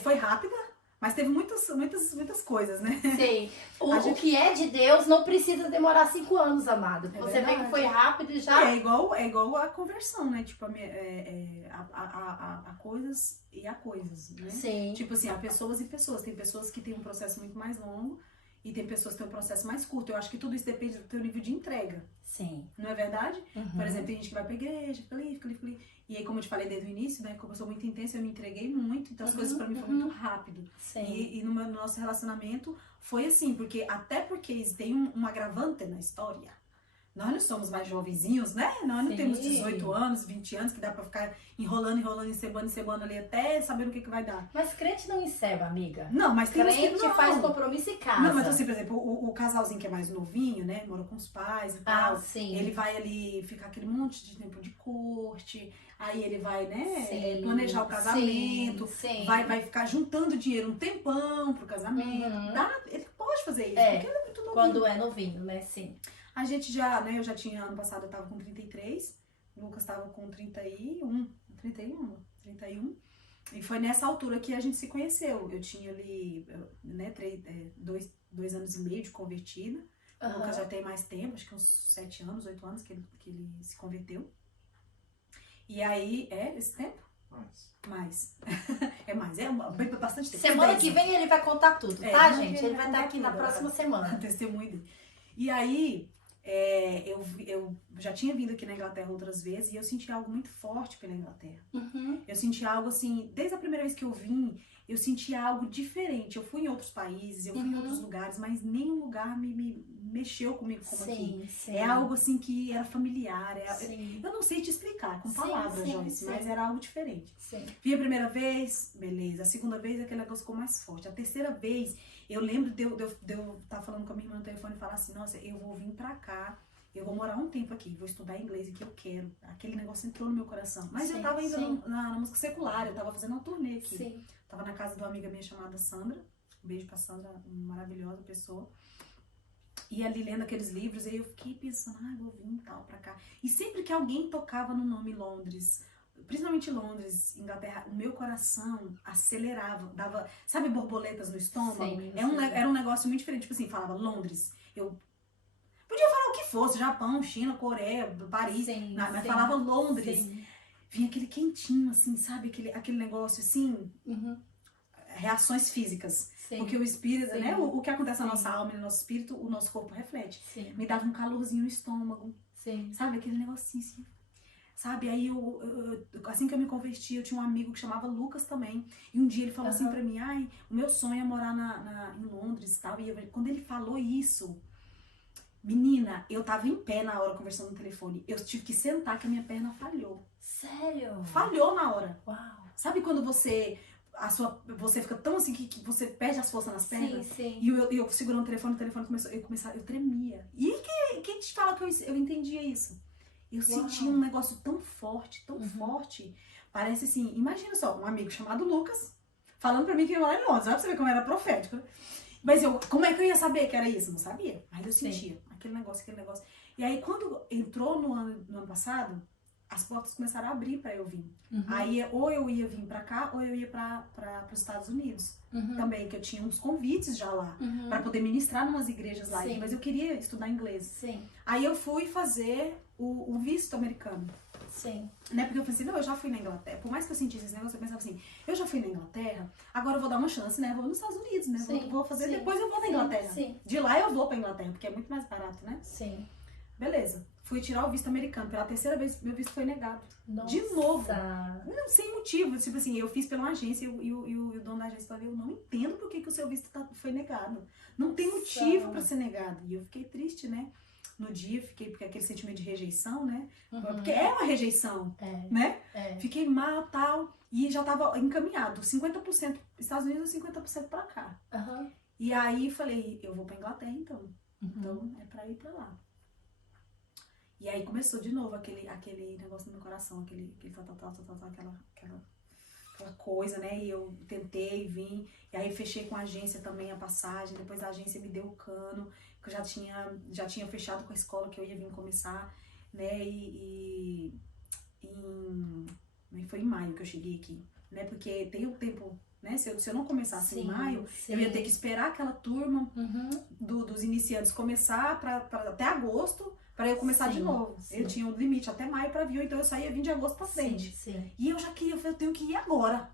foi rápida, mas teve muitas coisas, né? Sim. O que é de Deus não precisa demorar 5 anos, amado. É Você vê verdade. que foi rápido e já... É igual a conversão, né? Tipo, a coisas e a coisas, né? Sim. Tipo assim, há pessoas e pessoas. Tem pessoas que têm um processo muito mais longo e tem pessoas que têm um processo mais curto. Eu acho que tudo isso depende do teu nível de entrega. Sim. Não é verdade? Uhum. Por exemplo, tem gente que vai pra igreja, fica ali. E aí, como eu te falei desde o início, né? Como eu sou muito intensa, eu me entreguei muito. Então, as coisas pra mim foram muito rápido. Sim. E no nosso relacionamento foi assim, até porque tem um agravante na história. Nós não somos mais jovenzinhos, né? Nós não temos 18 anos, 20 anos, que dá pra ficar enrolando, encebando ali até saber o que vai dar. Mas crente não enceba, amiga. Não, mas tem crente que não. Faz compromisso e casa. Não, mas assim, por exemplo, o casalzinho que é mais novinho, né? Mora com os pais e tal. Sim. Ele vai ali ficar aquele monte de tempo de corte. Aí ele vai, né? Sim. Planejar o casamento. Sim. Vai ficar juntando dinheiro um tempão pro casamento. Ele pode fazer isso, porque ele é muito novinho. Quando é novinho, né? Sim. A gente já, né? Eu já tinha, ano passado eu tava com 33. O Lucas tava com 31. E foi nessa altura que a gente se conheceu. Eu tinha ali, né, 2 anos e meio de convertida. O Lucas já tem mais tempo, acho que uns 7 anos, 8 anos que ele se converteu. E aí, esse tempo? Mais. É bastante tempo. Semana que vem ele vai contar tudo, tá, gente? Ele vai estar aqui na tudo, próxima semana. Testemunho dele. E aí, eu já tinha vindo aqui na Inglaterra outras vezes e eu senti algo muito forte pela Inglaterra. Eu senti algo assim, desde a primeira vez que eu vim, eu senti algo diferente. Eu fui em outros países, eu fui em outros lugares, mas nenhum lugar me mexeu comigo como aqui. Sim. É algo assim que era familiar. Sim. Eu não sei te explicar com palavras, Joyce, mas era algo diferente. Sim. Vi a primeira vez, beleza. A segunda vez, aquele negócio ficou mais forte. A terceira vez, eu lembro de eu estar falando com a minha irmã no telefone e falar assim, nossa, eu vou vir pra cá, eu vou morar um tempo aqui, vou estudar inglês, que eu quero. Aquele negócio entrou no meu coração. Mas eu tava indo na música secular, eu tava fazendo uma turnê aqui. Sim. Tava na casa de uma amiga minha chamada Sandra. Um beijo pra Sandra, uma maravilhosa pessoa. E ali lendo aqueles livros, aí eu fiquei pensando, vou vir tal pra cá. E sempre que alguém tocava no nome Londres, principalmente Londres, Inglaterra, o meu coração acelerava, dava, sabe, borboletas no estômago? Sim, era um negócio muito diferente, tipo assim, falava Londres, eu podia falar o que fosse, Japão, China, Coreia, Paris, mas falava Londres. Sim. Vinha aquele quentinho, assim, sabe, aquele negócio assim, reações físicas. Sim. Porque o espírito, né, o que acontece na nossa alma e no nosso espírito, o nosso corpo reflete. Sim. Me dava um calorzinho no estômago. Sim. Sabe, aquele negocinho assim. Sabe, aí assim que eu me converti, eu tinha um amigo que chamava Lucas também. E um dia ele falou assim pra mim, o meu sonho é morar em Londres e tal. E quando ele falou isso, menina, eu tava em pé na hora conversando no telefone. Eu tive que sentar que a minha perna falhou. Sério? Falhou na hora. Uau. Sabe quando você fica tão assim que você perde as forças nas pernas? Sim. E eu segurando o telefone começou, eu tremia. E quem te fala que eu entendia isso? eu senti um negócio tão forte, tão forte. Parece assim, imagina só, um amigo chamado Lucas, falando pra mim que eu ia lá em Londres, olha pra você ver como era profético. Mas como é que eu ia saber que era isso? Eu não sabia, mas eu sentia aquele negócio. E aí, quando entrou no ano passado, as portas começaram a abrir pra eu vir. Aí, ou eu ia vir pra cá, ou eu ia para os Estados Unidos. Também, que eu tinha uns convites já lá, pra poder ministrar em umas igrejas lá. Mas eu queria estudar inglês. Aí, eu fui fazer o visto americano. Né? Porque eu pensei, não, eu já fui na Inglaterra. Por mais que eu sentisse esse negócio, eu pensava assim, eu já fui na Inglaterra, agora eu vou dar uma chance, né? Eu vou nos Estados Unidos, né? Vou fazer, depois eu vou na Inglaterra. De lá eu vou pra Inglaterra, porque é muito mais barato, né? Beleza. Fui tirar o visto americano. Pela terceira vez, meu visto foi negado. Nossa. De novo. Não, sem motivo. Tipo assim, eu fiz pela uma agência e o dono da agência falou, eu não entendo por que o seu visto foi negado. Não tem motivo pra ser negado. E eu fiquei triste, né? No dia, fiquei porque aquele sentimento de rejeição, né? Porque é uma rejeição, né? Fiquei mal, tal. E já tava encaminhado. 50% Estados Unidos e 50% pra cá. E aí falei, eu vou pra Inglaterra então. Então é pra ir pra lá. E aí começou de novo aquele negócio no meu coração, aquela coisa, né? E eu tentei, vim, e aí fechei com a agência também a passagem, depois a agência me deu o cano, que eu já tinha fechado com a escola que eu ia vir começar, né? Foi em maio que eu cheguei aqui, né? Porque tem um tempo, né? Se eu não começasse em maio, eu ia ter que esperar aquela turma dos iniciantes começar até agosto, para eu começar de novo. Eu tinha um limite até maio para vir, então eu só ia vir de agosto para frente. E eu já queria, eu tenho que ir agora.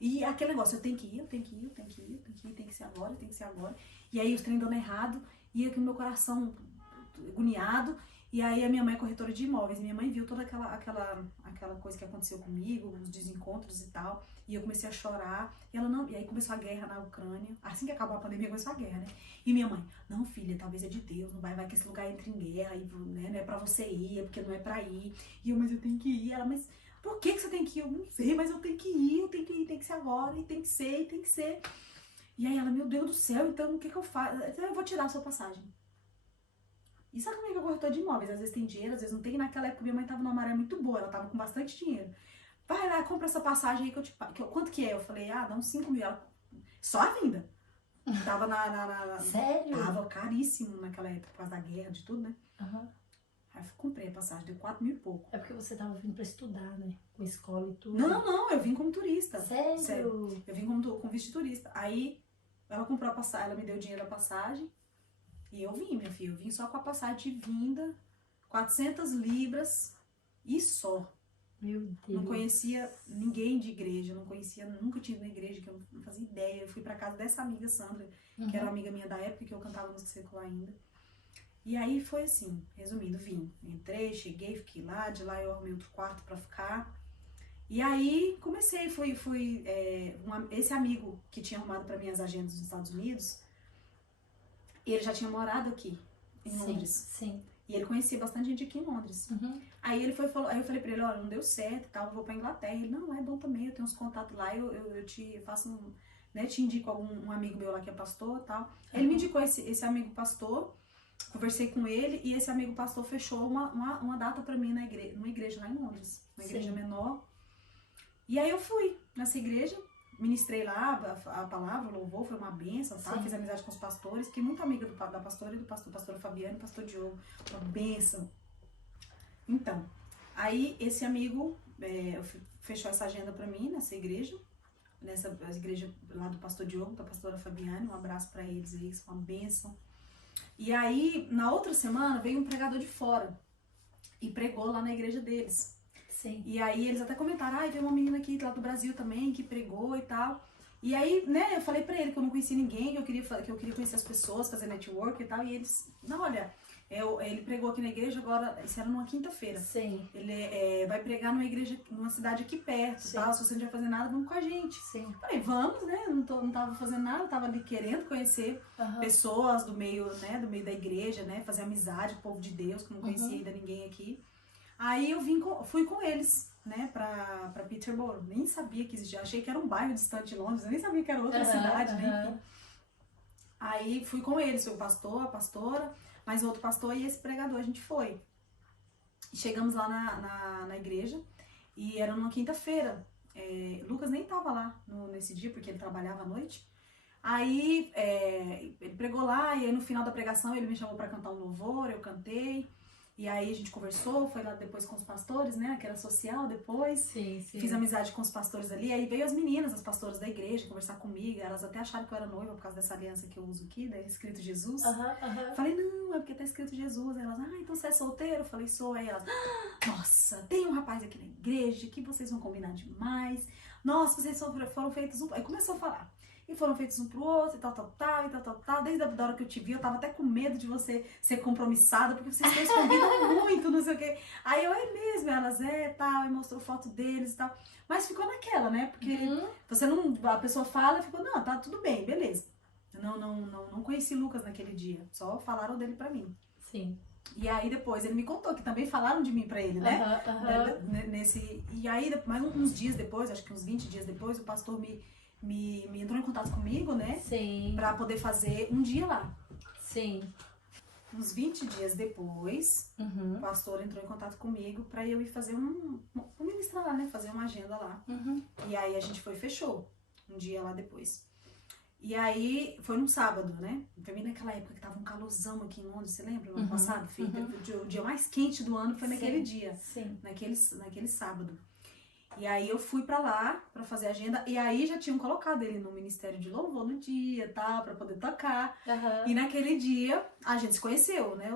E aquele negócio, eu tenho que ir, tem que ser agora. E aí os trem dando errado, e aqui no meu coração agoniado. E aí a minha mãe é corretora de imóveis, minha mãe viu toda aquela coisa que aconteceu comigo, os desencontros e tal, e eu comecei a chorar, e aí começou a guerra na Ucrânia, assim que acabou a pandemia começou a guerra, né? E minha mãe, não filha, talvez é de Deus, não vai que esse lugar entre em guerra, e, né, não é pra você ir, é porque não é pra ir. E eu, mas eu tenho que ir. Ela, mas por que você tem que ir? Eu não sei, mas eu tenho que ir, tem que ser agora, e tem que ser. E aí ela, meu Deus do céu, então o que eu faço? Eu vou tirar a sua passagem. E sabe como é que é corretor de imóveis? Às vezes tem dinheiro, às vezes não tem. Naquela época minha mãe tava numa maré muito boa, ela tava com bastante dinheiro. Vai lá, compra essa passagem aí que eu te pago. Quanto que é? Eu falei, dá uns 5 mil. Ela, só a vinda. Tava Sério? Tava caríssimo naquela época, por causa da guerra, de tudo, né? Aí eu comprei a passagem, deu 4 mil e pouco. É porque você tava vindo pra estudar, né? Com escola e tudo. Não, eu vim como turista. Sério? Eu vim com visto de turista. Aí ela comprou a passagem, ela me deu o dinheiro da passagem. E eu vim, minha filha, eu vim só com a passagem de vinda, 400 libras e só. Meu Deus. Não conhecia ninguém de igreja, nunca tinha ido na igreja, que eu não fazia ideia. Eu fui pra casa dessa amiga, Sandra, que era uma amiga minha da época, que eu cantava música secular ainda. E aí foi assim, resumindo, vim. Entrei, cheguei, fiquei lá, de lá eu arrumei outro quarto pra ficar. E aí comecei, esse amigo que tinha arrumado pra mim as agendas dos Estados Unidos, ele já tinha morado aqui, em Londres. E ele conhecia bastante gente aqui em Londres. Aí ele falou, aí eu falei pra ele, olha, não deu certo e tal, eu vou pra Inglaterra. Ele, não, é bom também, eu tenho uns contatos lá, eu te faço né, te indico um amigo meu lá que é pastor e tal. Ele me indicou esse amigo pastor, conversei com ele, e esse amigo pastor fechou uma data pra mim numa igreja lá em Londres, uma igreja menor. E aí eu fui nessa igreja, ministrei lá a palavra, o louvor, foi uma bênção, tá? Fiz amizade com os pastores, fiquei muito amiga da pastora e do pastor Fabiano e pastor Diogo, uma bênção. Então, aí esse amigo fechou essa agenda pra mim nessa igreja lá do pastor Diogo, da pastora Fabiane, um abraço pra eles aí, que são uma bênção. E aí, na outra semana, veio um pregador de fora e pregou lá na igreja deles. E aí eles até comentaram, tem uma menina aqui lá do Brasil também que pregou e tal. E aí, né, eu falei pra ele que eu não conhecia ninguém, que eu queria conhecer as pessoas, fazer network e tal. E eles, não, olha, ele pregou aqui na igreja agora, isso era numa quinta-feira. Ele vai pregar numa igreja, numa cidade aqui perto, tal. Se você não vai fazer nada, vamos com a gente. Falei, vamos, né, não tava fazendo nada, eu tava ali querendo conhecer pessoas do meio da igreja, né, fazer amizade, o povo de Deus, que eu não conhecia ainda ninguém aqui. Aí eu fui com eles, né, pra Peterborough. Nem sabia que existia, achei que era um bairro distante de Londres, eu nem sabia que era outra cidade, né, enfim. Aí fui com eles, foi o pastor, a pastora, mais outro pastor e esse pregador, a gente foi. Chegamos lá na igreja e era numa quinta-feira. Lucas nem tava lá nesse dia, porque ele trabalhava à noite. Aí ele pregou lá, e aí no final da pregação ele me chamou para cantar um louvor, eu cantei. E aí a gente conversou, foi lá depois com os pastores, né? Que era social depois. Sim, sim. Fiz amizade com os pastores ali. Aí veio as meninas, as pastoras da igreja, conversar comigo. Elas até acharam que eu era noiva por causa dessa aliança que eu uso aqui, daí escrito Jesus. Falei, não, é porque tá escrito Jesus. Aí elas, então você é solteiro? Eu falei, sou. Aí elas, nossa, tem um rapaz aqui na igreja que vocês vão combinar demais. Nossa, vocês foram feitos um... Aí começou a falar. E foram feitos um pro outro, e tal. Desde a hora que eu te vi, eu tava até com medo de você ser compromissada, porque vocês dois combinam muito, não sei o quê. Aí eu, mesmo, elas, tal, e mostrou foto deles e tal. Mas ficou naquela, né? Porque você não, a pessoa fala e ficou, não, tá tudo bem, beleza. Eu não conheci Lucas naquele dia, só falaram dele pra mim. Sim. E aí depois ele me contou que também falaram de mim pra ele, né? E aí, mais uns dias depois, acho que uns 20 dias depois, o pastor me entrou em contato comigo, né? Sim. Pra poder fazer um dia lá. Sim. Uns 20 dias depois, o pastor entrou em contato comigo pra eu ir fazer ministrar lá, né? Fazer uma agenda lá. E aí a gente foi e fechou um dia lá depois. E aí foi num sábado, né? Também naquela época que tava um calorzão aqui em Londres, você lembra? No ano passado, o dia mais quente do ano foi naquele dia. Sim. Naquele sábado. E aí eu fui pra lá pra fazer a agenda, e aí já tinham colocado ele no Ministério de Louvor no dia, tá, pra poder tocar. E naquele dia a gente se conheceu, né?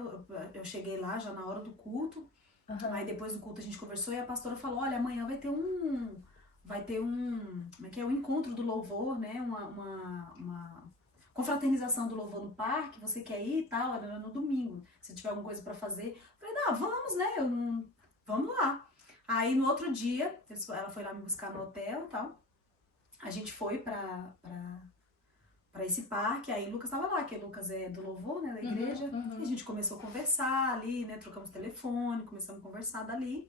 Eu cheguei lá já na hora do culto. Aí depois do culto a gente conversou e a pastora falou: olha, amanhã vai ter um como é que é? Um encontro do louvor, né? Uma confraternização do louvor no parque, você quer ir e tal, era no domingo, se tiver alguma coisa pra fazer. Eu falei, não, vamos, né? Vamos lá. Aí no outro dia, ela foi lá me buscar no hotel e tal. A gente foi pra esse parque, aí Lucas tava lá, que Lucas é do louvor, né, da igreja. E a gente começou a conversar ali, né, trocamos telefone, começamos a conversar dali.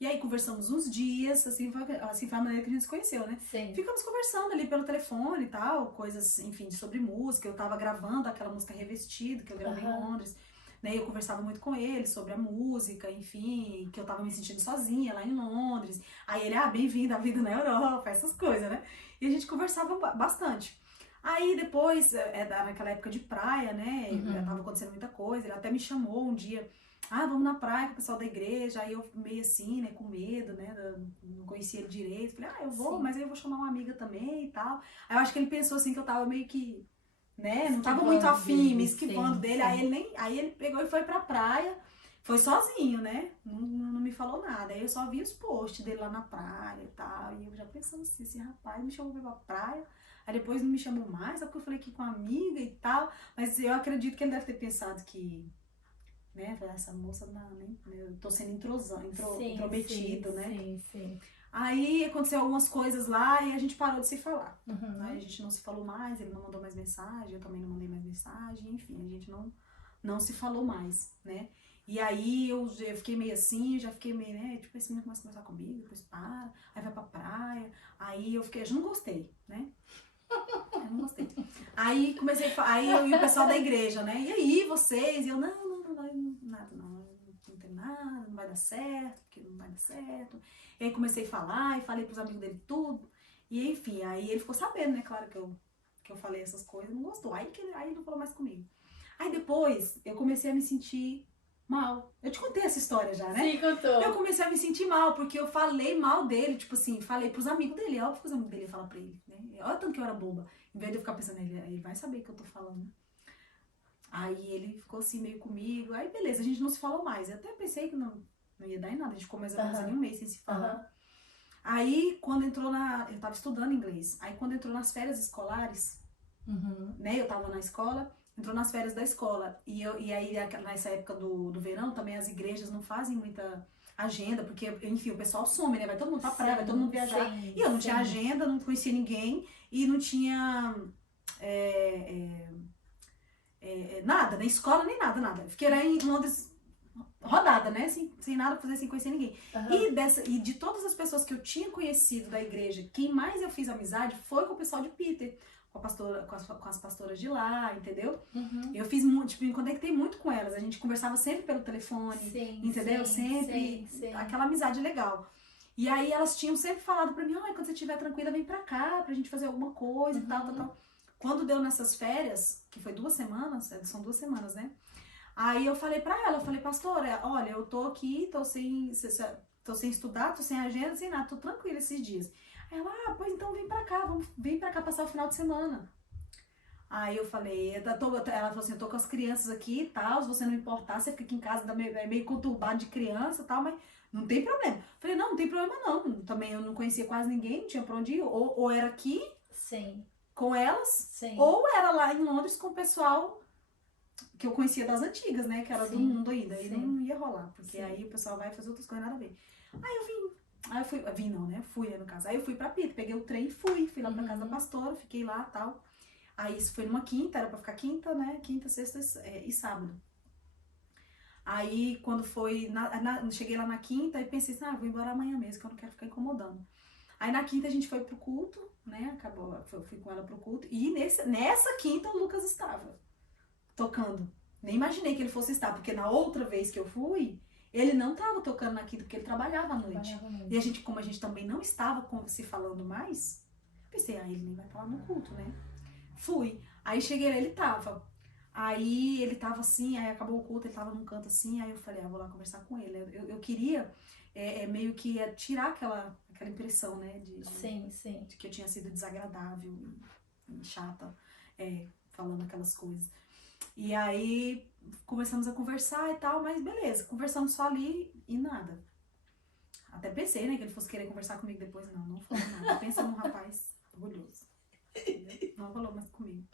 E aí conversamos uns dias, assim foi a maneira que a gente se conheceu, né? Sim. Ficamos conversando ali pelo telefone e tal, coisas, enfim, sobre música. Eu tava gravando aquela música Revestido, que eu gravei em Londres. Né, eu conversava muito com ele sobre a música, enfim, que eu tava me sentindo sozinha lá em Londres. Aí ele, bem-vindo à vida na Europa, essas coisas, né? E a gente conversava bastante. Aí depois, naquela época de praia, né, tava acontecendo muita coisa, ele até me chamou um dia, vamos na praia com o pessoal da igreja. Aí eu meio assim, né, com medo, né, não conhecia ele direito. Falei, eu vou, mas aí eu vou chamar uma amiga também e tal. Aí eu acho que ele pensou assim que eu tava meio que... né? Não tava muito afim, me esquivando dele. Aí ele pegou e foi pra praia, foi sozinho, né? Não me falou nada. Aí eu só vi os posts dele lá na praia e tal. E eu já pensando assim, esse rapaz me chamou pra praia. Aí depois não me chamou mais, só porque eu falei aqui com uma amiga e tal. Mas eu acredito que ele deve ter pensado que, né? Essa moça, eu tô sendo intrometido, né? Sim. Aí aconteceu algumas coisas lá e a gente parou de se falar. Aí a gente não se falou mais, ele não mandou mais mensagem, eu também não mandei mais mensagem, enfim, a gente não se falou mais, né? E aí eu fiquei meio assim, já fiquei meio, né? Tipo, esse menino começa a conversar comigo, depois para, aí vai pra praia. Aí eu não gostei, né? Eu não gostei. Aí aí eu e o pessoal da igreja, né? E aí, vocês? E eu, não, nada, não tem nada, não vai dar certo, porque não vai dar certo. E aí comecei a falar, e falei pros amigos dele tudo. E enfim, aí ele ficou sabendo, né? Claro que eu falei essas coisas, não gostou. Aí ele não falou mais comigo. Aí depois, eu comecei a me sentir mal. Eu te contei essa história já, né? Sim, contou. Eu comecei a me sentir mal, porque eu falei mal dele, tipo assim, falei pros amigos dele. Óbvio que os amigos dele iam falar pra ele, né? Olha tanto que eu era boba. Em vez de eu ficar pensando, ele vai saber que eu tô falando. Aí ele ficou assim, meio comigo. Aí beleza, a gente não se falou mais. Eu até pensei que não ia dar em nada. A gente ficou mais ou menos ali um mês sem se falar. Aí, quando entrou eu tava estudando inglês. Aí, quando entrou nas férias escolares, né? Eu tava na escola, entrou nas férias da escola. E aí, nessa época do verão, também as igrejas não fazem muita agenda, porque, enfim, o pessoal some, né? Vai todo mundo pra praia, vai todo mundo viajar. E eu não tinha agenda, não conhecia ninguém. E não tinha nada, nem escola, nem nada. Fiquei lá em Londres rodada, né? Sem nada pra fazer, sem conhecer ninguém. E de todas as pessoas que eu tinha conhecido da igreja, quem mais eu fiz amizade foi com o pessoal de Peter. com a pastora, com as pastoras de lá, entendeu? Uhum. Eu fiz muito, tipo, me conectei muito com elas. A gente conversava sempre pelo telefone, Sim, entendeu? Sempre aquela amizade legal. E aí elas tinham sempre falado pra mim, quando você estiver tranquila, vem pra cá, pra gente fazer alguma coisa e tal. Quando deu nessas férias, que foi 2 semanas, são 2 semanas, né? Aí eu falei pra ela, pastora, olha, eu tô aqui, tô sem estudar, tô sem agenda, sem nada, tô tranquila esses dias. Aí ela, pois então vem pra cá, vem pra cá passar o final de semana. Aí eu falei, ela falou assim, eu tô com as crianças aqui e tal, se você não importar, você fica aqui em casa, é meio conturbado de criança e tal, mas não tem problema. Falei, não tem problema não. Também eu não conhecia quase ninguém, não tinha pra onde ir, ou era aqui, sim, com elas, sim, ou era lá em Londres com o pessoal que eu conhecia das antigas, né, que era do mundo aí, daí não ia rolar, porque aí o pessoal vai fazer outras coisas, nada a ver. Aí eu fui não, né, fui, né, no caso. Aí eu fui pra Pita, peguei o trem e fui lá pra casa da pastora, fiquei lá e tal. Aí isso foi numa quinta, era pra ficar quinta, né? Quinta, sexta e sábado. Aí quando foi, cheguei lá na quinta e pensei assim, vou embora amanhã mesmo, que eu não quero ficar incomodando. Aí na quinta a gente foi pro culto, né? Fui com ela pro culto. E nessa quinta o Lucas estava tocando. Nem imaginei que ele fosse estar, porque na outra vez que eu fui, ele não tava tocando na quinta, porque ele trabalhava à noite. E a gente, como a gente também não estava se falando mais, pensei, ele nem vai estar lá no culto, né? Fui. Aí cheguei lá, ele tava. Aí ele tava assim, aí acabou o culto, ele tava num canto assim, aí eu falei, vou lá conversar com ele. Eu queria meio que tirar aquela impressão, né? De que eu tinha sido desagradável e chata, falando aquelas coisas. E aí começamos a conversar e tal, mas beleza, conversamos só ali e nada. Até pensei, né, que ele fosse querer conversar comigo depois. Não falou nada. Pensa num rapaz orgulhoso. Não falou mais comigo.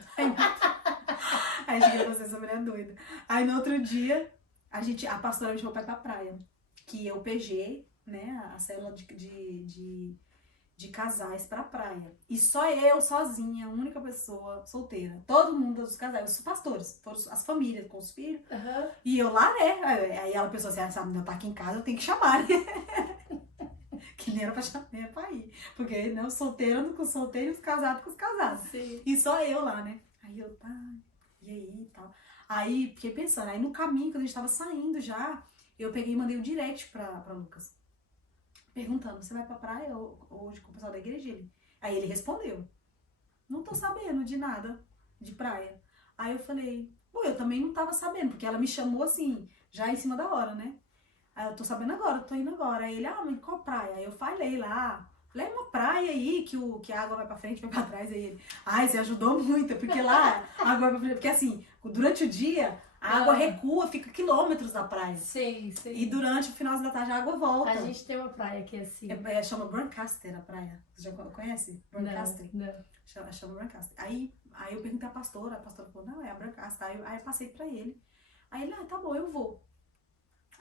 Aí cheguei pra essa mulher doida. Aí no outro dia, a pastora me chamou pra ir pra praia. Que eu PG, né, a célula de casais pra praia. E só eu, sozinha, a única pessoa solteira. Todo mundo dos casais, os pastores, as famílias com os filhos. E eu lá, né? Aí ela pensou assim, essa menina tá aqui em casa, eu tenho que chamar, né? Que nem era pra chamar, nem era pra ir. Porque, né, os solteiros com os solteiros, os casados com os casados. Sim. E só eu lá, né? Aí eu, e aí e tal. Aí fiquei pensando, aí no caminho, quando a gente tava saindo já, eu peguei e mandei um direct pra Lucas. Perguntando, você vai pra praia hoje com o pessoal da igreja? Aí ele respondeu, não tô sabendo de nada de praia. Aí eu falei, eu também não tava sabendo, porque ela me chamou assim, já em cima da hora, né? Aí eu tô sabendo agora, tô indo agora. Aí ele, mas qual praia? Aí eu falei lá, é uma praia aí que a água vai pra frente, vai pra trás. Aí ele, você ajudou muito, porque lá a água vai pra frente. Porque assim, durante o dia, a água recua, fica quilômetros da praia. Sim. E durante o final da tarde a água volta. A gente tem uma praia aqui assim. Chama Brancaster a praia. Você já conhece? Brancaster? Não. Chama Brancaster. Aí eu perguntei à pastora, a pastora falou, não, é a Brancaster. Aí eu passei pra ele. Aí ele, tá bom, eu vou.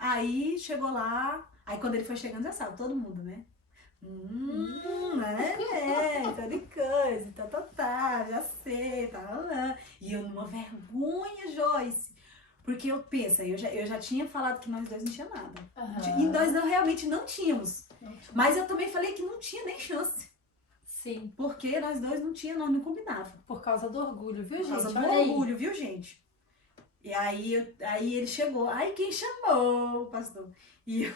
Aí chegou lá, aí quando ele foi chegando, já sabe, todo mundo, né? Tá de coisa, já sei, tá rolando. E eu numa vergonha, Joyce. Porque eu penso, eu já tinha falado que nós dois não tinha nada. E nós realmente não tínhamos. Mas eu também falei que não tinha nem chance. Sim. Porque nós dois nós não combinávamos. Por causa do orgulho, viu, gente? Por causa do orgulho, viu, gente? E aí ele chegou. Aí quem chamou, pastor? E eu...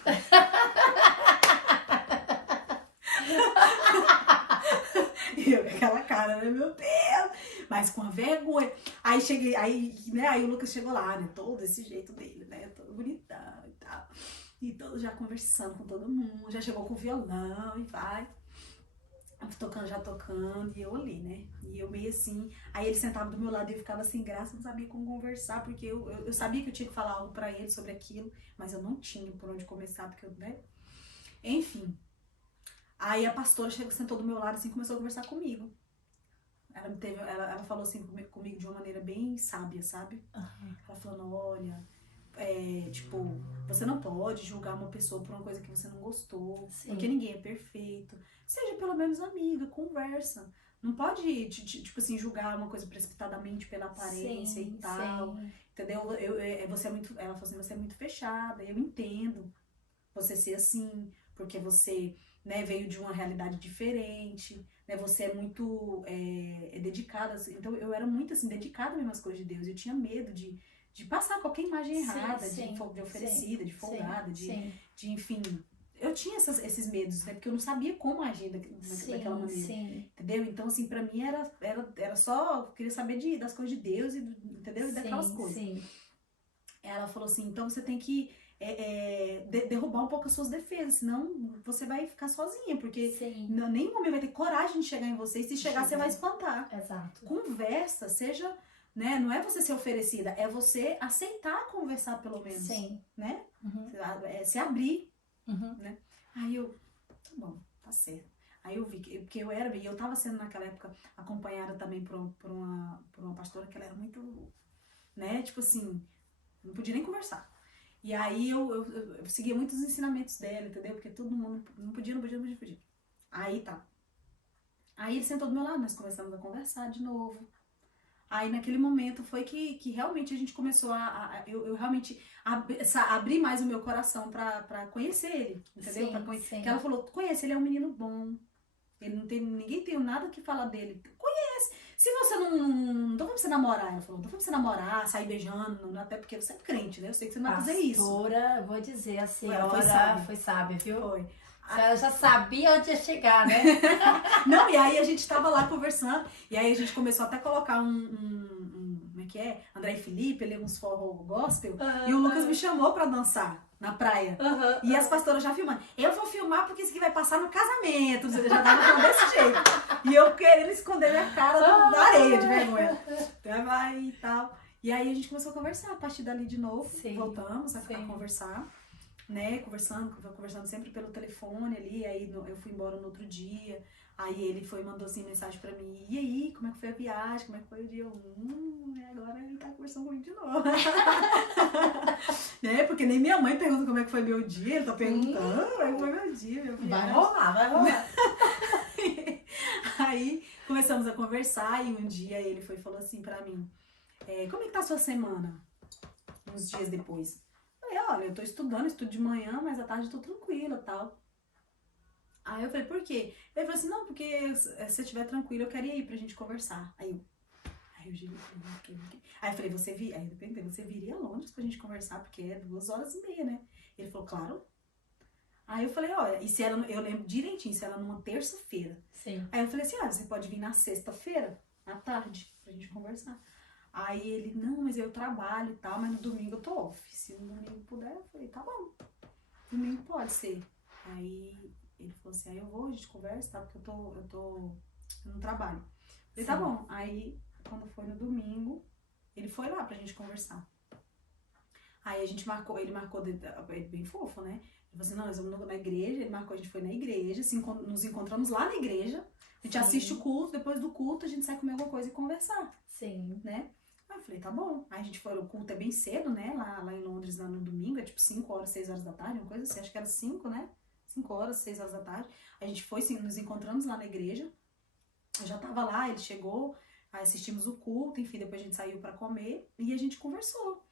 eu com aquela cara, né? Meu Deus! Mas com a vergonha. Aí cheguei, aí o Lucas chegou lá, né? Todo esse jeito dele, né? Todo bonitão e tal. E todo já conversando com todo mundo. Já chegou com o violão e vai. Já tocando, e eu ali, né? E eu meio assim, aí ele sentava do meu lado e eu ficava sem graça, não sabia como conversar, porque eu sabia que eu tinha que falar algo pra ele sobre aquilo, mas eu não tinha por onde começar, porque né? Enfim. Aí a pastora sentou do meu lado assim, começou a conversar comigo. Ela falou assim comigo de uma maneira bem sábia, sabe? Ela falando, olha, você não pode julgar uma pessoa por uma coisa que você não gostou, porque ninguém é perfeito. Seja pelo menos amiga, conversa. Não pode, tipo assim, julgar uma coisa precipitadamente pela aparência e tal. Entendeu? Você é muito, ela falou assim, você é muito fechada, eu entendo você ser assim, porque você né, veio de uma realidade diferente, né, você é muito dedicada, assim. Então eu era muito assim, dedicada mesmo às coisas de Deus, eu tinha medo de passar qualquer imagem errada, de oferecida, de folgada, de enfim, eu tinha esses medos, né, porque eu não sabia como agir daquela maneira, entendeu? Então assim, pra mim era só, eu queria saber das coisas de Deus, entendeu? E daquelas coisas. Ela falou assim, então você tem que derrubar um pouco as suas defesas, senão você vai ficar sozinha, porque nenhum homem vai ter coragem de chegar em você, e se chegar você vai espantar. Exato. Conversa, seja, né, não é você ser oferecida, é você aceitar conversar pelo menos, né? Se abrir, né? Aí eu, tá bom, tá certo. Aí eu vi porque eu tava sendo naquela época acompanhada também por uma pastora que ela era muito, né, tipo assim, não podia nem conversar. E aí eu seguia muitos ensinamentos dela, entendeu? Porque todo mundo não podia. Aí tá. Aí ele sentou do meu lado, nós começamos a conversar de novo. Aí naquele momento foi que realmente a gente começou eu realmente abri mais o meu coração pra conhecer ele, entendeu? Porque ela falou, conhece, ele é um menino bom. Ele não tem, ninguém tem nada que falar dele. Conhece. Se você não tô falando pra você namorar, ela falou, não tô falando pra você namorar, sair beijando, até porque você é crente, né? Eu sei que você não vai fazer isso. Pastora, vou dizer, a senhora foi sábia, viu? Foi. A senhora já sabia onde ia chegar, né? Não, e aí a gente tava lá conversando, e aí a gente começou até a colocar como é que é? André e Felipe, ele uns forró gospel, e o Lucas me chamou pra dançar na praia. E as pastoras já filmando. Eu vou filmar porque isso aqui vai passar no casamento. Eu já tava falando desse jeito. E eu querendo esconder minha cara da areia de vergonha. Então vai e tal. E aí a gente começou a conversar a partir dali de novo. Voltamos a conversar, né? Conversando sempre pelo telefone ali. Aí eu fui embora no outro dia. Aí ele mandou assim mensagem pra mim, e aí, como é que foi a viagem, como é que foi o dia? Agora ele tá conversando comigo de novo. Né? Porque nem minha mãe pergunta como é que foi meu dia, ele tá perguntando como é que foi meu dia, meu viagem. Vai rolar. Aí começamos a conversar e um dia ele falou assim pra mim, como é que tá a sua semana? Uns dias depois. Eu falei, olha, eu tô estudando, estudo de manhã, mas à tarde eu tô tranquila e tal. Aí eu falei, por quê? Ele falou assim, não, porque se você estiver tranquilo, eu queria ir pra gente conversar. Aí eu girei, aí eu falei, você viria a Londres pra gente conversar, porque é 2h30, né? Ele falou, claro. Aí eu falei, olha, eu lembro direitinho, se era numa terça-feira. Aí eu falei assim, olha, você pode vir na sexta-feira, à tarde, pra gente conversar. Aí ele, não, mas eu trabalho e tal, mas no domingo eu tô off. Se no domingo puder, eu falei, tá bom. Domingo pode ser. Aí ele falou assim, aí eu vou, a gente conversa, tá? Porque eu não trabalho. Eu falei, tá bom. Aí, quando foi no domingo, ele foi lá pra gente conversar. Aí a gente marcou, ele bem fofo, né? Ele falou assim, não, nós vamos na igreja, a gente foi na igreja, nos encontramos lá na igreja, a gente assiste o culto, depois do culto a gente sai comer alguma coisa e conversar. Né? Aí eu falei, tá bom. Aí a gente foi, o culto é bem cedo, né? Lá em Londres, no domingo, é tipo 5h, 6h da tarde, uma coisa assim, acho que era 5, né? 5h, 6h da tarde. A gente foi, sim, nos encontramos lá na igreja. Eu já tava lá, ele chegou, aí assistimos o culto, enfim, depois a gente saiu pra comer e a gente conversou.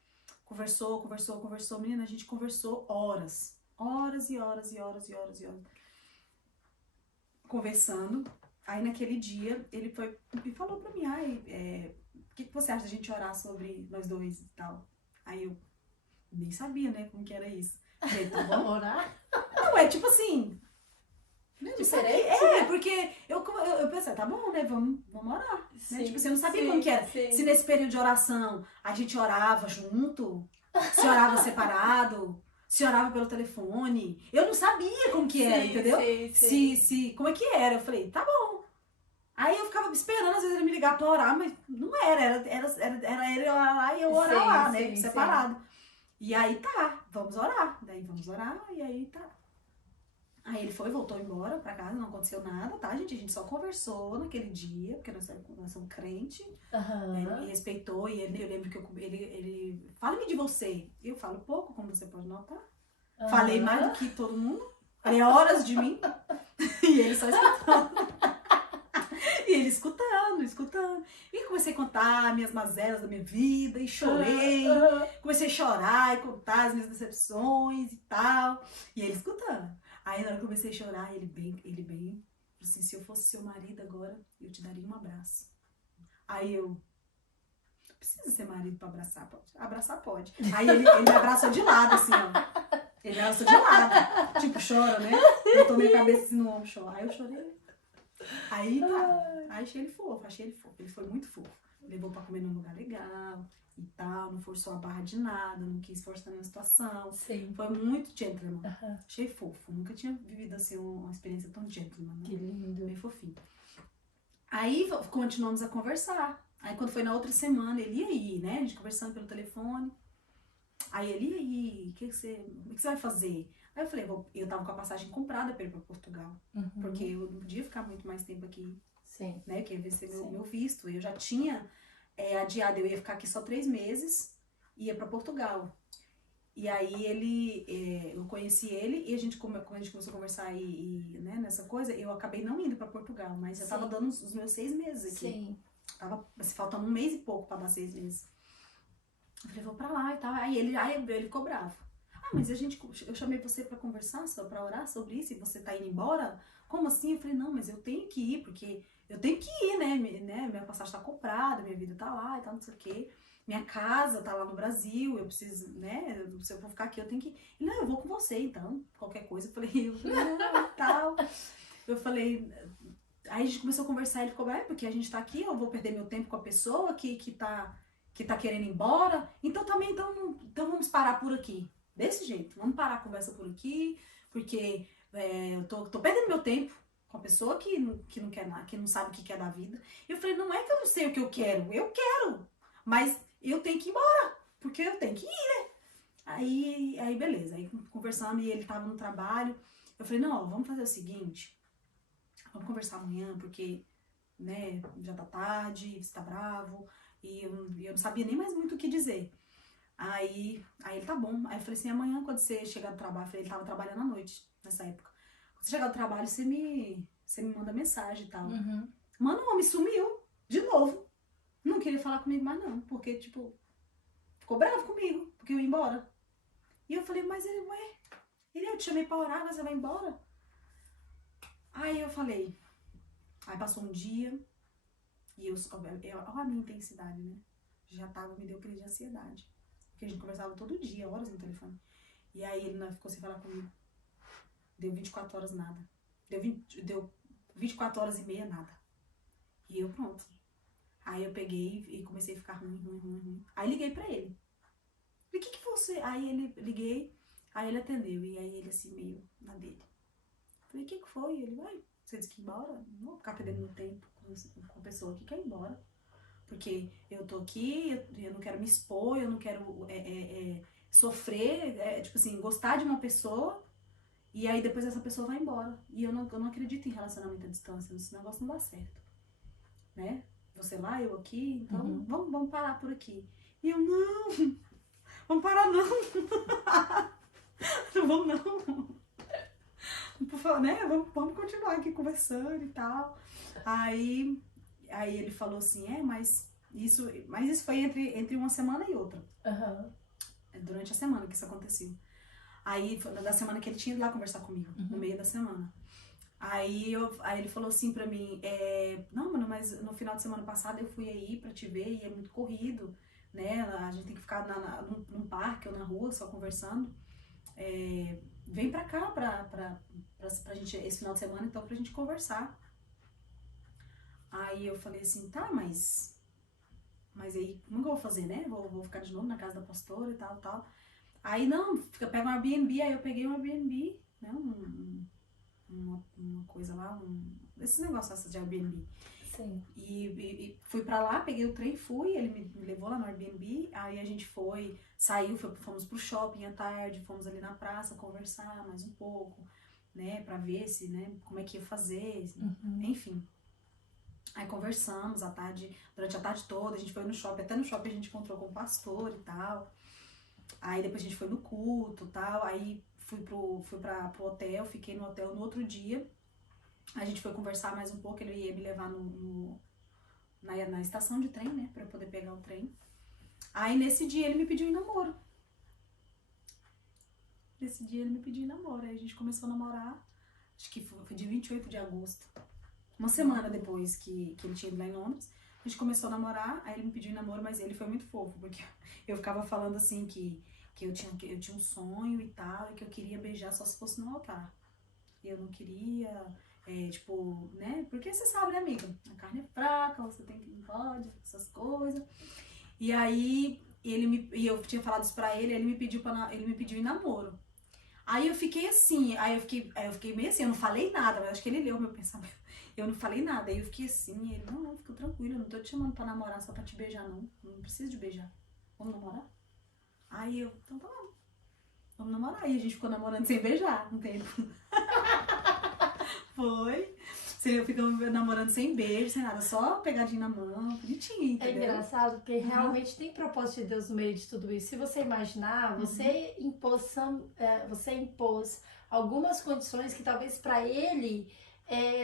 Conversou, menina, a gente conversou horas. Horas e horas. Conversando. Aí naquele dia, ele foi e falou pra mim, o que você acha da gente orar sobre nós dois e tal? Aí eu nem sabia, né, como que era isso. Falei, tá bom? Orar? Não, é tipo assim... Diferente? Porque eu pensei, tá bom, né, vamos orar. Né? Tipo assim, eu não sabia como que era. Sim. Se nesse período de oração a gente orava junto, se orava separado, se orava pelo telefone. Eu não sabia como que era, entendeu? Se como é que era. Eu falei, tá bom. Aí eu ficava esperando, às vezes, ele me ligar pra orar, mas não era ele orar lá e eu orar lá, né, separado. E aí tá, vamos orar. Daí vamos orar e aí tá. Aí ele voltou embora pra casa, não aconteceu nada, tá, gente? A gente só conversou naquele dia, porque nós somos crente. Ele me respeitou e eu lembro que ele fala-me de você. Eu falo pouco, como você pode notar. Falei mais do que todo mundo. Falei horas de mim. E ele só escutando. E ele escutando. E comecei a contar minhas mazelas da minha vida, e chorei. Comecei a chorar e contar as minhas decepções e tal. E ele escutando. Aí na hora que eu comecei a chorar, ele bem, falou assim, se eu fosse seu marido agora, eu te daria um abraço. Aí eu, não precisa ser marido pra abraçar, pode. Abraçar pode. Aí ele me abraçou de lado, assim, ó. Ele me abraçou de lado. Tipo, chora, né? Eu tomei a cabeça assim no ombro, chora. Aí eu chorei. Aí tá. Aí achei ele fofo. Ele foi muito fofo. Levou pra comer num lugar legal e tal. Não forçou a barra de nada, não quis forçar nenhuma situação. Sim. Foi muito gentleman. Uhum. Achei fofo. Nunca tinha vivido assim uma experiência tão gentleman. Né? Que lindo. Bem fofinho. Aí continuamos a conversar. Aí quando foi na outra semana, ele ia aí, né? A gente conversando pelo telefone. Aí ele, e aí, o que você vai fazer? Aí eu falei, eu tava com a passagem comprada pra ir pra Portugal. Uhum. Porque eu não podia ficar muito mais tempo aqui. Sim. Né? Que ia vencer meu visto. Eu já tinha adiado, eu ia ficar aqui só 3 meses e ia pra Portugal. E aí eu conheci ele e como a gente começou a conversar né, nessa coisa, eu acabei não indo pra Portugal, mas eu tava dando os meus 6 meses aqui. Sim. Tava faltando 1 mês e pouco pra dar 6 meses. Eu falei, vou pra lá e tal. Aí ele ficou bravo. Ah, mas eu chamei você pra conversar, só pra orar sobre isso e você tá indo embora? Como assim? Eu falei, não, mas eu tenho que ir, porque eu tenho que ir, né? Minha passagem tá comprada, minha vida tá lá e tal, não sei o quê. Minha casa tá lá no Brasil, eu preciso, né? Se eu for ficar aqui, eu tenho que ir. Ele, não, eu vou com você, então, qualquer coisa. Eu falei, não, tal. Eu falei, aí a gente começou a conversar, ele ficou, porque a gente tá aqui, eu vou perder meu tempo com a pessoa que tá querendo ir embora. Então também, então vamos parar por aqui. Desse jeito, vamos parar a conversa por aqui, porque eu tô perdendo meu tempo com a pessoa que não quer nada, que não sabe o que quer da vida. E eu falei, não é que eu não sei o que eu quero, mas eu tenho que ir embora, porque eu tenho que ir, né? Aí beleza, aí conversando e ele tava no trabalho, eu falei, não, vamos fazer o seguinte, vamos conversar amanhã, porque, né, já tá tarde, você tá bravo, e eu não sabia nem mais muito o que dizer. Aí ele, tá bom. Aí eu falei assim, amanhã quando você chegar do trabalho, ele tava trabalhando à noite, nessa época. Quando você chegar do trabalho, você me manda mensagem e tal. Uhum. Mano, o homem sumiu, de novo. Não queria falar comigo mais não, porque, tipo, ficou bravo comigo, porque eu ia embora. E eu falei, mas eu te chamei pra orar, mas você vai embora? Aí eu falei, aí passou um dia, e olha a minha intensidade, né? Me deu crise de ansiedade. Porque a gente conversava todo dia, horas no telefone. E aí ele não ficou sem falar comigo. Deu 24 horas nada. Deu 24 horas e meia nada. E eu pronto. Aí eu peguei e comecei a ficar ruim. Aí liguei pra ele. Falei, o que você... Aí liguei, aí ele atendeu. E aí ele assim, meio na dele. Falei, o que foi? Ele, você disse que ir embora? Não vou ficar perdendo meu tempo com a pessoa que quer ir embora. Porque eu tô aqui, eu não quero me expor, eu não quero sofrer, tipo assim, gostar de uma pessoa e aí depois essa pessoa vai embora. E eu não acredito em relacionamento à distância, esse negócio não dá certo, né? Você lá, eu aqui, então vamos parar por aqui. E eu, não, vamos parar não. Não vamos não. Por favor, né? Vamos continuar aqui conversando e tal. Aí ele falou assim, mas isso foi entre uma semana e outra. Uhum. Durante a semana que isso aconteceu. Aí, da semana que ele tinha ido lá conversar comigo, no meio da semana. Aí ele falou assim pra mim, não, mano, mas no final de semana passado eu fui aí pra te ver e é muito corrido, né? A gente tem que ficar num parque ou na rua só conversando. Vem pra cá pra gente, esse final de semana, então, pra gente conversar. Aí eu falei assim, tá, mas aí, como que eu vou fazer, né? Vou ficar de novo na casa da pastora e tal. Aí, não, pega um Airbnb, aí eu peguei um Airbnb, né? Uma coisa lá, esses negócios de Airbnb. Sim. E fui pra lá, peguei o trem, ele me levou lá no Airbnb, aí a gente saiu, fomos pro shopping à tarde, fomos ali na praça conversar mais um pouco, né? Pra ver né, como é que ia fazer, enfim. Aí conversamos durante a tarde toda, a gente foi no shopping, até no shopping a gente encontrou com o pastor e tal. Aí depois a gente foi no culto e tal, aí fui pro hotel, fiquei no hotel no outro dia. A gente foi conversar mais um pouco, ele ia me levar na estação de trem, né, pra eu poder pegar o trem. Aí nesse dia ele me pediu em namoro. nesse dia ele me pediu em namoro. Aí a gente começou a namorar, acho que foi dia 28 de agosto. Uma semana depois que ele tinha ido lá em Londres. A gente começou a namorar, aí ele me pediu em namoro, mas ele foi muito fofo, porque eu ficava falando assim que eu tinha um sonho e tal, e que eu queria beijar só se fosse no altar. Eu não queria, tipo, né? Porque você sabe, né, amiga? A carne é fraca, você tem que não pode, essas coisas. E aí eu tinha falado isso pra ele, ele me pediu em namoro. Aí eu fiquei assim, aí eu fiquei meio assim, eu não falei nada, mas acho que ele leu meu pensamento. Eu não falei nada, aí eu fiquei assim, e ele, não, fica tranquilo, eu não tô te chamando pra namorar só pra te beijar, não. Não preciso de beijar. Vamos namorar? Aí eu, então tá bom. Vamos namorar. E a gente ficou namorando sem beijar um tempo. Foi. Ficamos namorando sem beijo, sem nada, só pegadinha na mão, bonitinho, entendeu? É engraçado porque realmente tem propósito de Deus no meio de tudo isso. Se você imaginar, você impôs algumas condições que talvez para ele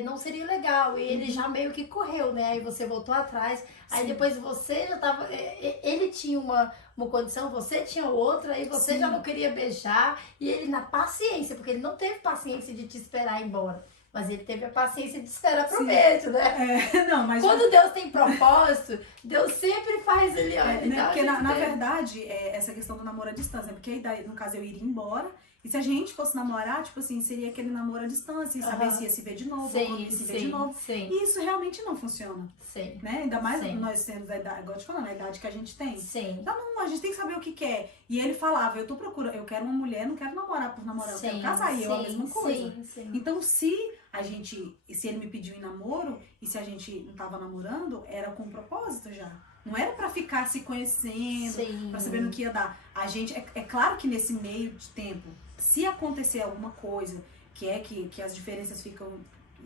não seria legal. E ele já meio que correu, né? Aí você voltou atrás. Aí Sim. depois você já tava. Ele tinha uma condição, você tinha outra, aí você Sim. já não queria beijar. E ele na paciência, porque ele não teve paciência de te esperar ir embora. Mas ele teve a paciência de esperar pro beijo, né? Não, mas quando Deus tem propósito, Deus sempre faz ele, olha. né? Porque na verdade, essa questão do namoro à distância, porque aí daí, no caso eu iria embora, e se a gente fosse namorar, tipo assim, seria aquele namoro à distância, e saber se ia se ver de novo, ou quando ia se ver de novo. Sim. E isso realmente não funciona. Sim. Né? Ainda mais nós sendo da idade, igual eu te falando, a idade que a gente tem. Sim. Então não, a gente tem que saber o que quer. E ele falava, eu tô procurando, eu quero uma mulher, não quero namorar por namorar, eu quero casar, e eu a mesma coisa. Então se ele me pediu em namoro, e se a gente não tava namorando, era com propósito já. Não era pra ficar se conhecendo, pra saber no que ia dar. A gente, é claro que nesse meio de tempo, se acontecer alguma coisa, que as diferenças ficam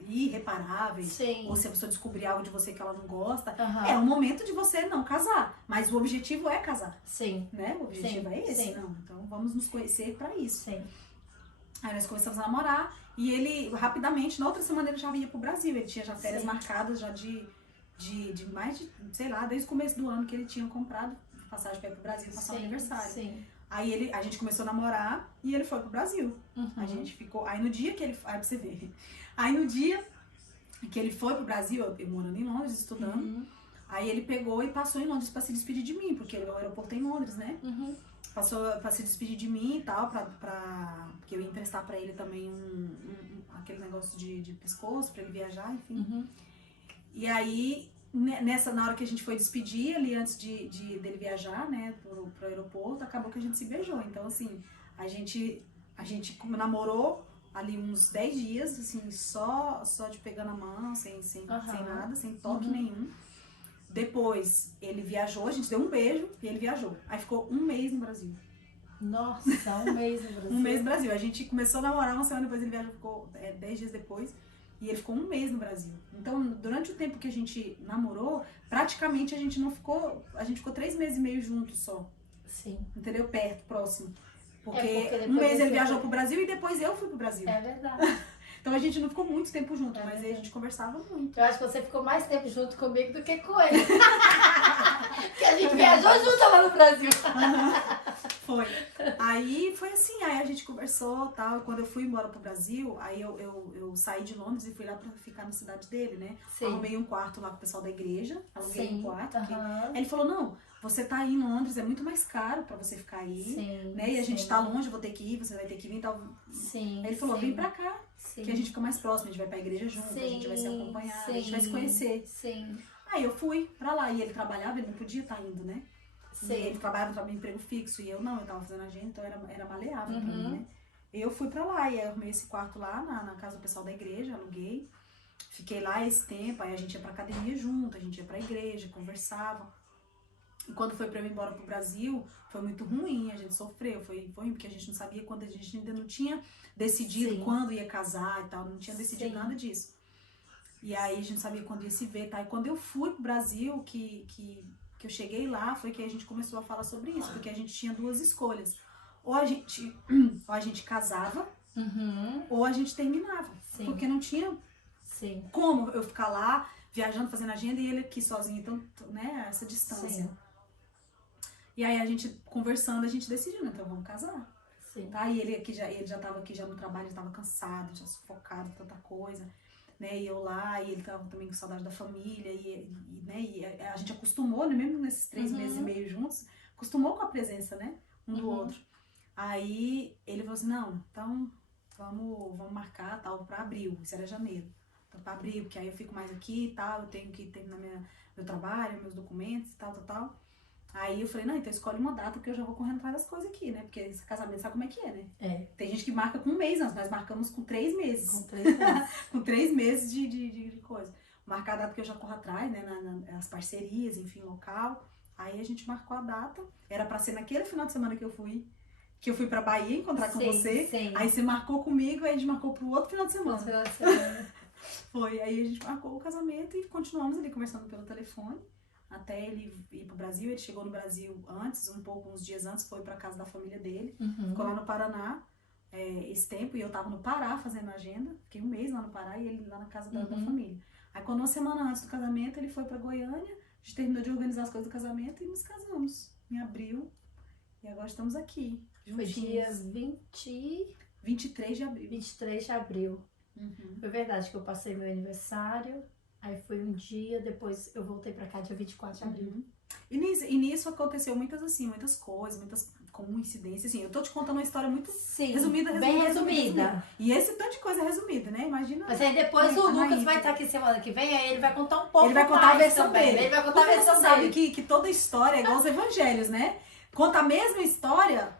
irreparáveis, ou se a pessoa descobrir algo de você que ela não gosta, é o momento de você não casar. Mas o objetivo é casar. Sim. Né? O objetivo é esse? Sim. Não. Então vamos nos conhecer pra isso. Sim. Aí nós começamos a namorar e ele, rapidamente, na outra semana ele já vinha pro Brasil. Ele tinha já férias marcadas já de mais de, sei lá, desde o começo do ano que ele tinha comprado passagem pra ir pro Brasil passar o aniversário. Sim. Aí a gente começou a namorar e ele foi pro Brasil. A gente ficou. Aí no dia que ele. Aí pra você ver. Aí no dia que ele foi pro Brasil, eu morando em Londres, estudando, aí ele pegou e passou em Londres pra se despedir de mim, porque o aeroporto é em Londres, né? Passou pra se despedir de mim e tal, porque eu ia emprestar pra ele também aquele negócio de pescoço, pra ele viajar, enfim. E aí, na hora que a gente foi despedir, ali antes dele viajar, né, pro aeroporto, acabou que a gente se beijou. Então, assim, a gente namorou ali uns 10 dias, assim, só de pegar na mão, sem nada, sem toque nenhum. Depois, ele viajou, a gente deu um beijo e ele viajou. Aí ficou um mês no Brasil. Nossa, um mês no Brasil. Um mês no Brasil. A gente começou a namorar, uma semana depois ele viajou, ficou 10 dias depois. E ele ficou um mês no Brasil. Então, durante o tempo que a gente namorou, praticamente a gente ficou 3 meses e meio juntos só. Sim. Entendeu? Perto, próximo. Porque um mês ele viajou pro Brasil e depois eu fui pro Brasil. É verdade. Então a gente não ficou muito tempo junto, mas aí a gente conversava muito. Eu acho que você ficou mais tempo junto comigo do que com ele. Porque a gente viajou junto lá no Brasil. Foi. Aí foi assim, aí a gente conversou e tal. Quando eu fui embora pro Brasil, aí eu saí de Londres e fui lá pra ficar na cidade dele, né? Arrumei um quarto lá com o pessoal da igreja. Aluguei um quarto. Aí ele falou, não, você tá aí em Londres, é muito mais caro pra você ficar aí. Né? E a gente tá longe, eu vou ter que ir, você vai ter que vir e tal. Aí ele falou, vem pra cá. Que a gente fica mais próximo, a gente vai pra igreja junto, a gente vai se acompanhar, a gente vai se conhecer. Aí eu fui pra lá e ele trabalhava, ele não podia estar indo, né? E ele trabalhava em emprego fixo e eu não, eu tava fazendo agenda, então era maleável pra mim, né? Eu fui pra lá e aí eu arrumei esse quarto lá na casa do pessoal da igreja, aluguei. Fiquei lá esse tempo, aí a gente ia pra academia junto, a gente ia pra igreja, conversava. E quando foi pra eu ir embora pro Brasil, foi muito ruim, a gente sofreu, foi ruim, porque a gente não sabia quando, a gente ainda não tinha decidido quando ia casar e tal, não tinha decidido nada disso. E aí a gente não sabia quando ia se ver, tá? E quando eu fui pro Brasil, que eu cheguei lá, foi que a gente começou a falar sobre isso, porque a gente tinha duas escolhas. Ou a gente casava, ou a gente terminava. Porque não tinha como eu ficar lá, viajando, fazendo agenda, e ele aqui sozinho, então, né, essa distância. E aí a gente, conversando, a gente decidiu, então vamos casar. Sim. Tá? E ele já tava aqui já no trabalho, ele tava cansado, já sufocado, tanta coisa, né? E eu lá, e ele tava também com saudade da família, né? E a gente acostumou, né? Mesmo nesses 3 meses e meio juntos, acostumou com a presença, né? Um do outro. Aí ele falou assim, não, então vamos marcar tal pra abril, isso era janeiro. Então pra abril, porque aí eu fico mais aqui e tal, eu tenho que terminar meu trabalho, meus documentos e tal. Aí eu falei, não, então escolhe uma data que eu já vou correndo atrás das coisas aqui, né? Porque esse casamento sabe como é que é, né? É. Tem gente que marca com 1 mês antes, nós marcamos com 3 meses. Com 3 meses. Com 3 meses de coisa. Marcar a data que eu já corro atrás, né? As parcerias, enfim, local. Aí a gente marcou a data. Era pra ser naquele final de semana que eu fui pra Bahia encontrar com você. Sim. Aí você marcou comigo, aí a gente marcou pro outro final de semana. Final de semana. Foi, aí a gente marcou o casamento e continuamos ali conversando pelo telefone. Até ele ir pro Brasil, ele chegou no Brasil antes, uns dias antes, foi pra casa da família dele. Ficou lá no Paraná esse tempo, e eu tava no Pará fazendo agenda. Fiquei 1 mês lá no Pará e ele lá na casa da família. Aí quando 1 semana antes do casamento, ele foi pra Goiânia, a gente terminou de organizar as coisas do casamento e nos casamos em abril. E agora estamos aqui, juntinhos. Foi dia 23 de abril. 23 de abril. Foi verdade que eu passei meu aniversário, aí foi um dia, depois eu voltei pra cá dia 24 de abril. E nisso aconteceu muitas coisas, muitas coincidências. Assim, eu tô te contando uma história muito resumida. Bem resumida. E esse tanto de coisa resumida, né? Imagina. Mas aí depois o Lucas vai estar aqui semana que vem, aí ele vai contar um pouco mais. Ele vai contar a versão também. dele. Ele vai contar a versão você dele. sabe que toda história é igual aos evangelhos, né? Conta a mesma história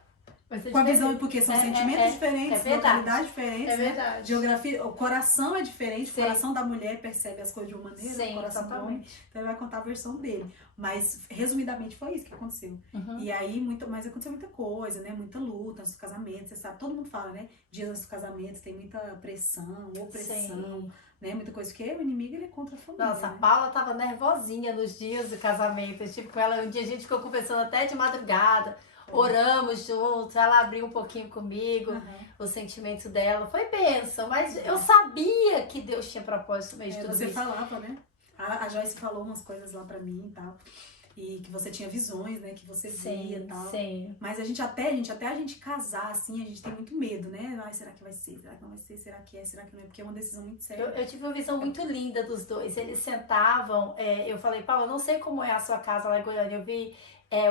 com a visão, porque são sentimentos diferentes, mentalidades diferentes, é verdade. Né? Geografia, o coração é diferente, o coração da mulher percebe as coisas de uma maneira, o coração do homem, então ele vai contar a versão dele. Mas, resumidamente, foi isso que aconteceu. E aí, mas aconteceu muita coisa, né? Muita luta antes do casamento, você sabe, todo mundo fala, né? Dias antes do casamento, tem muita pressão, opressão, né? Muita coisa, porque o inimigo, ele é contra a família. Nossa, né? a Paula tava nervosinha nos dias do casamento. Eu estive com ela, um dia a gente ficou conversando até de madrugada. Oramos juntos, ela abriu um pouquinho comigo, o sentimento dela. Foi bênção, mas eu sabia que Deus tinha propósito mesmo de tudo você isso. falava, né? A Joyce falou umas coisas lá pra mim e tal. E que você tinha visões, né? Que você via e tal. Sim. Mas até a gente casar, assim, a gente tem muito medo, né? Ai, será que vai ser? Será que não vai ser? Será que é? Será que não é? Porque é uma decisão muito séria. Eu tive uma visão muito linda dos dois. Eles sentavam, eu falei, Paula, eu não sei como é a sua casa lá em Goiânia. Eu vi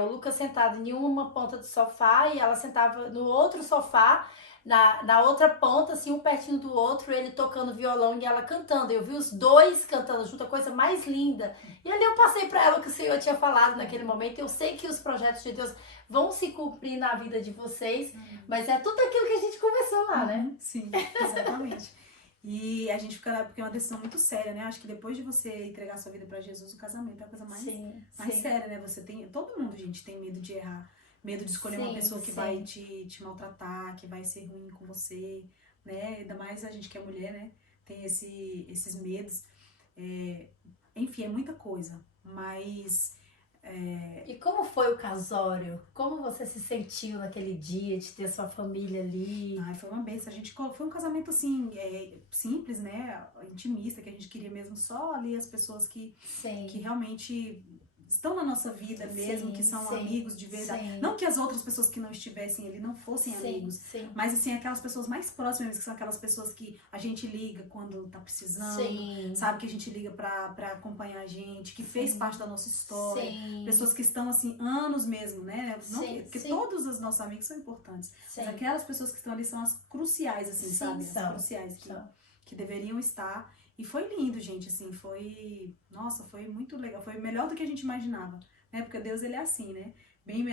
o Lucas sentado em uma ponta do sofá e ela sentava no outro sofá, na outra ponta, assim, um pertinho do outro, ele tocando violão e ela cantando. Eu vi os dois cantando junto, a coisa mais linda. E ali eu passei pra ela o que o Senhor tinha falado naquele momento. Eu sei que os projetos de Deus vão se cumprir na vida de vocês, mas é tudo aquilo que a gente conversou lá, né? Sim, exatamente. E a gente fica, porque é uma decisão muito séria, né? Acho que depois de você entregar sua vida pra Jesus, o casamento é a coisa mais séria, né? Todo mundo, gente, tem medo de errar. Medo de escolher uma pessoa que vai te maltratar, que vai ser ruim com você, né? Ainda mais a gente que é mulher, né? Tem esses medos. Enfim, é muita coisa. Mas... E como foi o casório? Como você se sentiu naquele dia de ter sua família ali? Ai, foi uma bênção. Foi um casamento, assim, simples, né? Intimista, que a gente queria mesmo só ali as pessoas que realmente... estão na nossa vida mesmo, que são amigos de verdade. Não que as outras pessoas que não estivessem ali não fossem amigos, mas assim, aquelas pessoas mais próximas, que são aquelas pessoas que a gente liga quando tá precisando, sabe? Que a gente liga pra acompanhar a gente, que fez parte da nossa história. Pessoas que estão assim, anos mesmo, né? Porque todos os nossos amigos são importantes. Mas aquelas pessoas que estão ali são as cruciais, assim, sabe? As cruciais que deveriam estar. E foi lindo, gente, assim, nossa, foi muito legal, foi melhor do que a gente imaginava, né, porque Deus, ele é assim, né,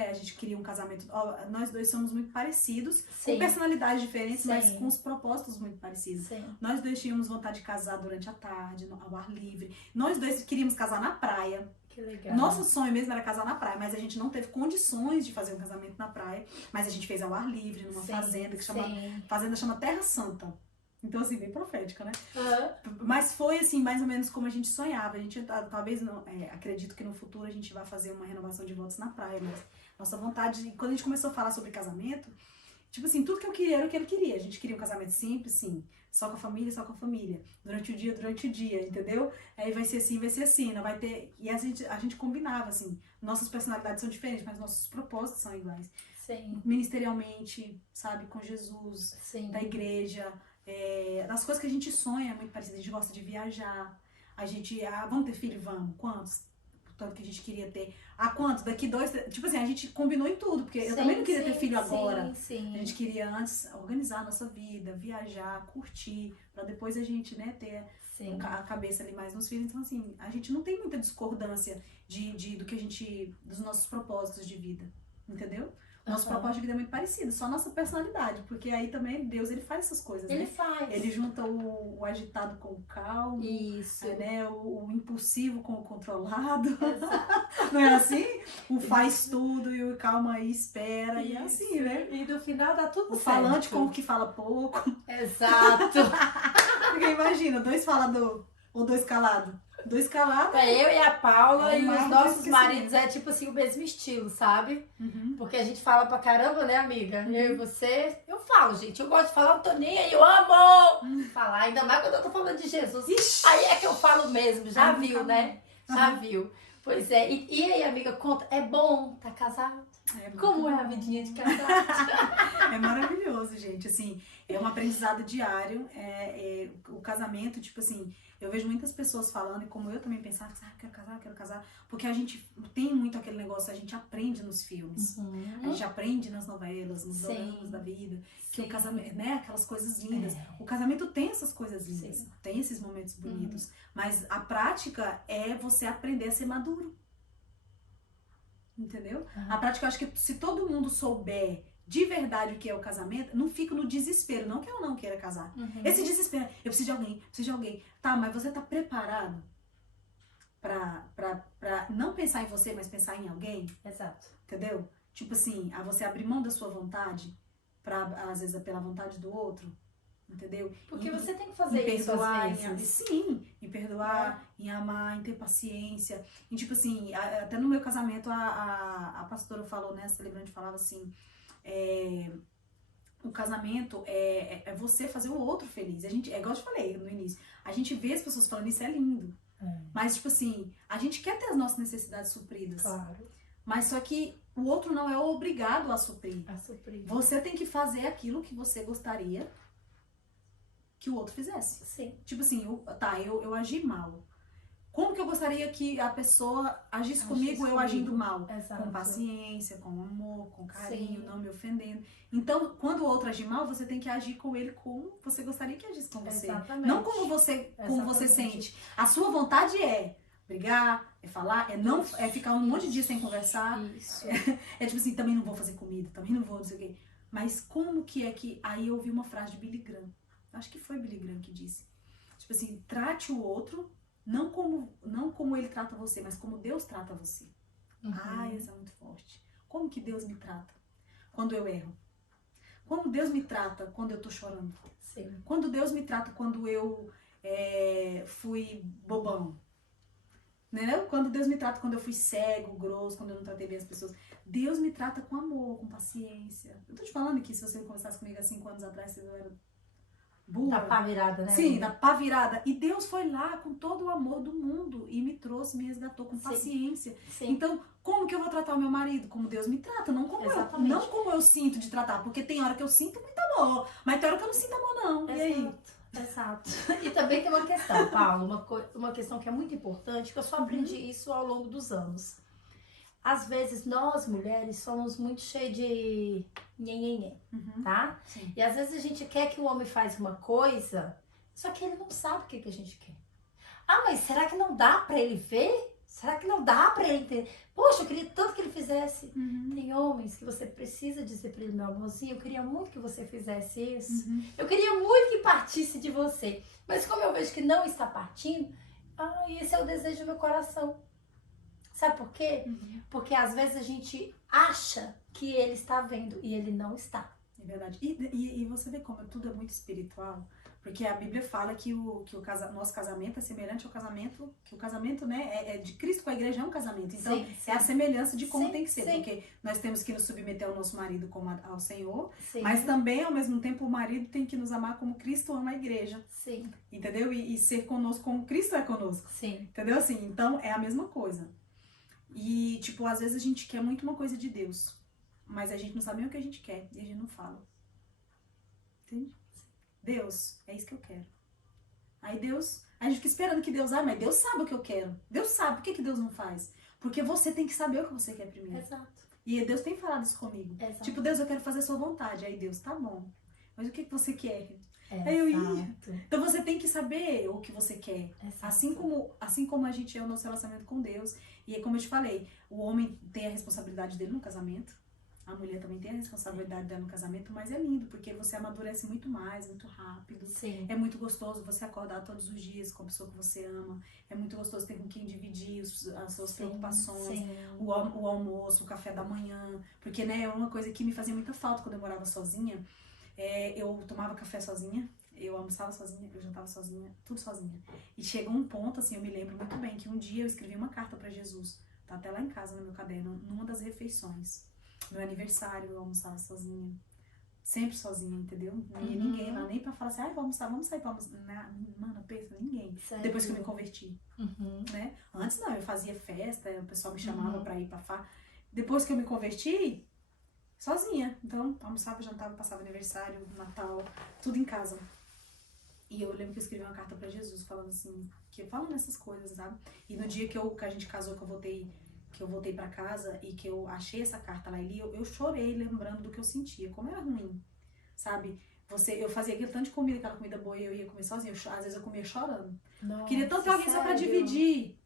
a gente queria um casamento, nós dois somos muito parecidos, com personalidades diferentes, mas com os propósitos muito parecidos. Nós dois tínhamos vontade de casar durante a tarde, ao ar livre, nós dois queríamos casar na praia. Que legal. Nosso sonho mesmo era casar na praia, mas a gente não teve condições de fazer um casamento na praia, mas a gente fez ao ar livre, numa fazenda, fazenda chama Terra Santa. Então, assim, bem profética, né? Mas foi, assim, mais ou menos como a gente sonhava. A gente, talvez, não, acredito que no futuro a gente vai fazer uma renovação de votos na praia, mas nossa vontade, quando a gente começou a falar sobre casamento, tipo assim, tudo que eu queria era o que ele queria. A gente queria um casamento simples, sim, só com a família, durante o dia, entendeu? Aí vai ser assim, não vai ter... E a gente combinava, assim, nossas personalidades são diferentes, mas nossos propósitos são iguais. Sim. Ministerialmente, sabe? Com Jesus, Sim. da igreja. Das coisas que a gente sonha é muito parecido. A gente gosta de viajar. A gente, vamos ter filho? Vamos. Quantos? Tanto que a gente queria ter. Quantos? Daqui 2, tipo assim, a gente combinou em tudo, porque eu também não queria ter filho agora. Sim. A gente queria antes organizar a nossa vida, viajar, curtir, pra depois a gente, né, ter a cabeça ali mais nos filhos. Então, assim, a gente não tem muita discordância do que a gente, dos nossos propósitos de vida, entendeu? Nosso propósito de vida é muito parecido, só a nossa personalidade, porque aí também Deus, ele faz essas coisas, Ele né? faz. Ele junta o agitado com o calmo, Isso. né? O impulsivo com o controlado. Exato. Não é assim? O faz tudo e o calma aí espera, Isso. e é assim, né? E no final dá tudo certo. O falante com o que fala pouco. Exato. Porque imagina, 2 falador ou 2 calado. 2 calados. Eu e a Paula e os nossos maridos é tipo assim, o mesmo estilo, sabe? Uhum. Porque a gente fala pra caramba, né, amiga? Eu e você. Eu falo, gente. Eu gosto de falar, Toninha, eu amo falar. Ainda mais quando eu tô falando de Jesus. Ixi. Aí é que eu falo mesmo. Já viu, né? Já viu. Pois é. E aí, amiga, conta. É bom tá casado? Como é a vidinha de casado? É maravilhoso, gente. Assim, é um aprendizado diário. O casamento, tipo assim, eu vejo muitas pessoas falando, e como eu também pensava, quero casar. Porque a gente tem muito aquele negócio, a gente aprende nos filmes. A gente aprende nas novelas, nos doramas da vida. Que o casamento, né? Aquelas coisas lindas. O casamento tem essas coisas lindas. Tem esses momentos bonitos. Mas a prática é você aprender a ser maduro. Entendeu? A prática, eu acho que se todo mundo souber de verdade o que é o casamento, não fica no desespero, não que eu não queira casar. Esse desespero, eu preciso de alguém. Tá, mas você tá preparado pra não pensar em você, mas pensar em alguém? Exato. Entendeu? Tipo assim, a você abrir mão da sua vontade pra, às vezes, pela vontade do outro. Entendeu? Porque você tem que fazer isso às vezes. Sim, em perdoar, em amar, em ter paciência. E tipo assim, até no meu casamento a pastora falou, né, a celebrante falava assim, o casamento é você fazer o outro feliz. A gente, igual eu te falei no início, a gente vê as pessoas falando isso, é lindo. Mas tipo assim, a gente quer ter as nossas necessidades supridas. Claro. Mas só que o outro não é obrigado a suprir. Você tem que fazer aquilo que você gostaria que o outro fizesse. Sim. Tipo assim, eu agi mal. Como que eu gostaria que a pessoa agisse comigo, eu agindo mal? Exato. Com paciência, com amor, com carinho, não me ofendendo. Então, quando o outro agir mal, você tem que agir com ele como você gostaria que agisse com você. Exatamente. Não como você sente. A sua vontade é brigar, é falar, é ficar um monte de dia sem conversar. Isso. É tipo assim, também não vou fazer comida, também não vou, não sei o quê. Mas como que é que... Aí eu ouvi uma frase de Billy Graham. Acho que foi Billy Graham que disse. Tipo assim, trate o outro não como ele trata você, mas como Deus trata você. Isso é muito forte. Como que Deus me trata quando eu erro? Como Deus me trata quando eu tô chorando? Sim. Quando Deus me trata quando eu fui bobão? Né? Quando Deus me trata quando eu fui cego, grosso, quando eu não tratei bem as pessoas. Deus me trata com amor, com paciência. Eu tô te falando que se você conversasse comigo há 5 anos atrás, você não era burra. Da pá virada, né? Sim, da pá virada. E Deus foi lá com todo o amor do mundo e me trouxe, me resgatou com paciência. Sim. Então, como que eu vou tratar o meu marido? Como Deus me trata, não como eu sinto de tratar. Porque tem hora que eu sinto muito amor, mas tem hora que eu não sinto amor não. E aí? Exato. E também tem uma questão, Paulo, uma questão que é muito importante, que eu só aprendi isso ao longo dos anos. Às vezes, nós, mulheres, somos muito cheias de nhenhenhê, tá? Sim. E às vezes a gente quer que o homem faça uma coisa, só que ele não sabe o que a gente quer. Mas será que não dá pra ele ver? Será que não dá pra ele entender? Poxa, eu queria tanto que ele fizesse. Tem homens que você precisa dizer pra ele, meu amorzinho, eu queria muito que você fizesse isso. Eu queria muito que partisse de você. Mas como eu vejo que não está partindo, esse é o desejo do meu coração. Sabe por quê? Porque às vezes a gente acha que ele está vendo e ele não está. É verdade. E você vê como tudo é muito espiritual. Porque a Bíblia fala que nosso casamento é semelhante ao casamento, que o casamento, né, de Cristo com a igreja é um casamento. Então, é a semelhança de como tem que ser. Porque nós temos que nos submeter ao nosso marido como ao Senhor, mas também, ao mesmo tempo, o marido tem que nos amar como Cristo ama a igreja. Sim. Entendeu? E ser conosco como Cristo é conosco. Sim. Entendeu? Assim, então, é a mesma coisa. E, tipo, às vezes a gente quer muito uma coisa de Deus. mas a gente não sabe nem o que a gente quer e a gente não fala. Entende? Deus, é isso que eu quero. Aí Deus, a gente fica esperando que Deus, mas Deus sabe o que eu quero. Deus sabe, por que Deus não faz? Porque você tem que saber o que você quer primeiro. Exato. E Deus tem falado isso comigo. Exato. Tipo, Deus, eu quero fazer a sua vontade. Aí Deus, tá bom. Mas o que você quer? Exato. Aí eu ia. Então você tem que saber o que você quer. Exato. Assim como a gente é o nosso relacionamento com Deus. E é como eu te falei, o homem tem a responsabilidade dele no casamento. A mulher também tem a responsabilidade dela no casamento, mas é lindo, porque você amadurece muito mais, muito rápido. Sim. É muito gostoso você acordar todos os dias com a pessoa que você ama. É muito gostoso ter com quem dividir as suas preocupações. Sim. O almoço, o café da manhã. Porque, né, é uma coisa que me fazia muita falta quando eu morava sozinha. Eu tomava café sozinha, eu almoçava sozinha, eu jantava sozinha, tudo sozinha. E chegou um ponto, assim, eu me lembro muito bem, que um dia eu escrevi uma carta pra Jesus. Tá até lá em casa, no meu caderno, numa das refeições. Meu aniversário, eu almoçava sozinha. Sempre sozinha, entendeu? Não ia ninguém lá, nem pra falar assim, vamos sair pra almoçar. Mano, pensa, ninguém. Sério? Depois que eu me converti, né? Antes não, eu fazia festa, o pessoal me chamava pra ir pra Depois que eu me converti, sozinha. Então, almoçava, jantava, passava aniversário, Natal, tudo em casa. E eu lembro que eu escrevi uma carta pra Jesus, falando assim, falando essas coisas, sabe? E no dia que a gente casou, que eu voltei pra casa e que eu achei essa carta lá e li, eu chorei lembrando do que eu sentia, como era ruim, sabe? Eu fazia aquele tanto de comida, aquela comida boa, e eu ia comer sozinha, às vezes eu comia chorando. Nossa, Queria tanto ter alguém só pra dividir.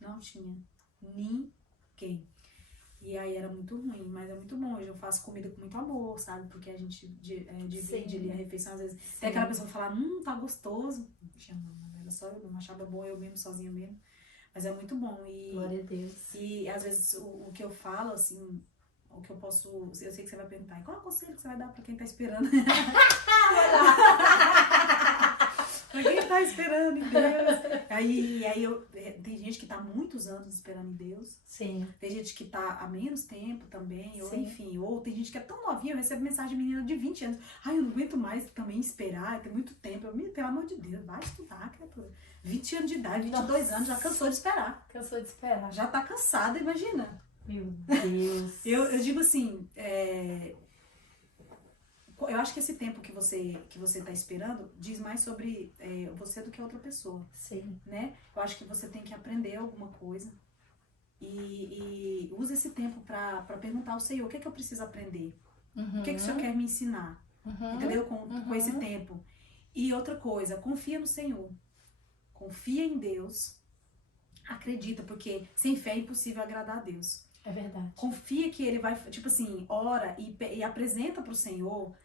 Não tinha ninguém. E aí era muito ruim, mas é muito bom. Hoje eu faço comida com muito amor, sabe? Porque a gente divide ali a refeição. Às vezes tem aquela pessoa que fala, tá gostoso. Não, era só eu, não achava bom eu mesmo, sozinha mesmo. Mas é muito bom. Glória a Deus. E às vezes o que eu falo, assim, o que eu posso... Eu sei que você vai perguntar, qual é o conselho que você vai dar pra quem tá esperando? Vai lá. Pra quem tá esperando em Deus. Aí tem gente que tá há muitos anos esperando em Deus. Sim. Tem gente que tá há menos tempo também, ou Sim. enfim, ou tem gente que é tão novinha, eu recebo mensagem de menina de 20 anos. Eu não aguento mais também esperar, tem muito tempo. Pelo amor de Deus, vai estudar, criatura. 20 anos de idade, 22 anos, já cansou de esperar. Cansou de esperar. Já tá cansada, imagina. Meu Deus. Eu digo assim, eu acho que esse tempo que você tá esperando diz mais sobre você do que a outra pessoa. Sim. Né? Eu acho que você tem que aprender alguma coisa e usa esse tempo pra perguntar ao Senhor, o que é que eu preciso aprender? O que é que o Senhor quer me ensinar? Entendeu? Com esse tempo. E outra coisa, confia no Senhor. Confia em Deus. Acredita, porque sem fé é impossível agradar a Deus. É verdade. Confia que Ele vai, tipo assim, ora e apresenta pro Senhor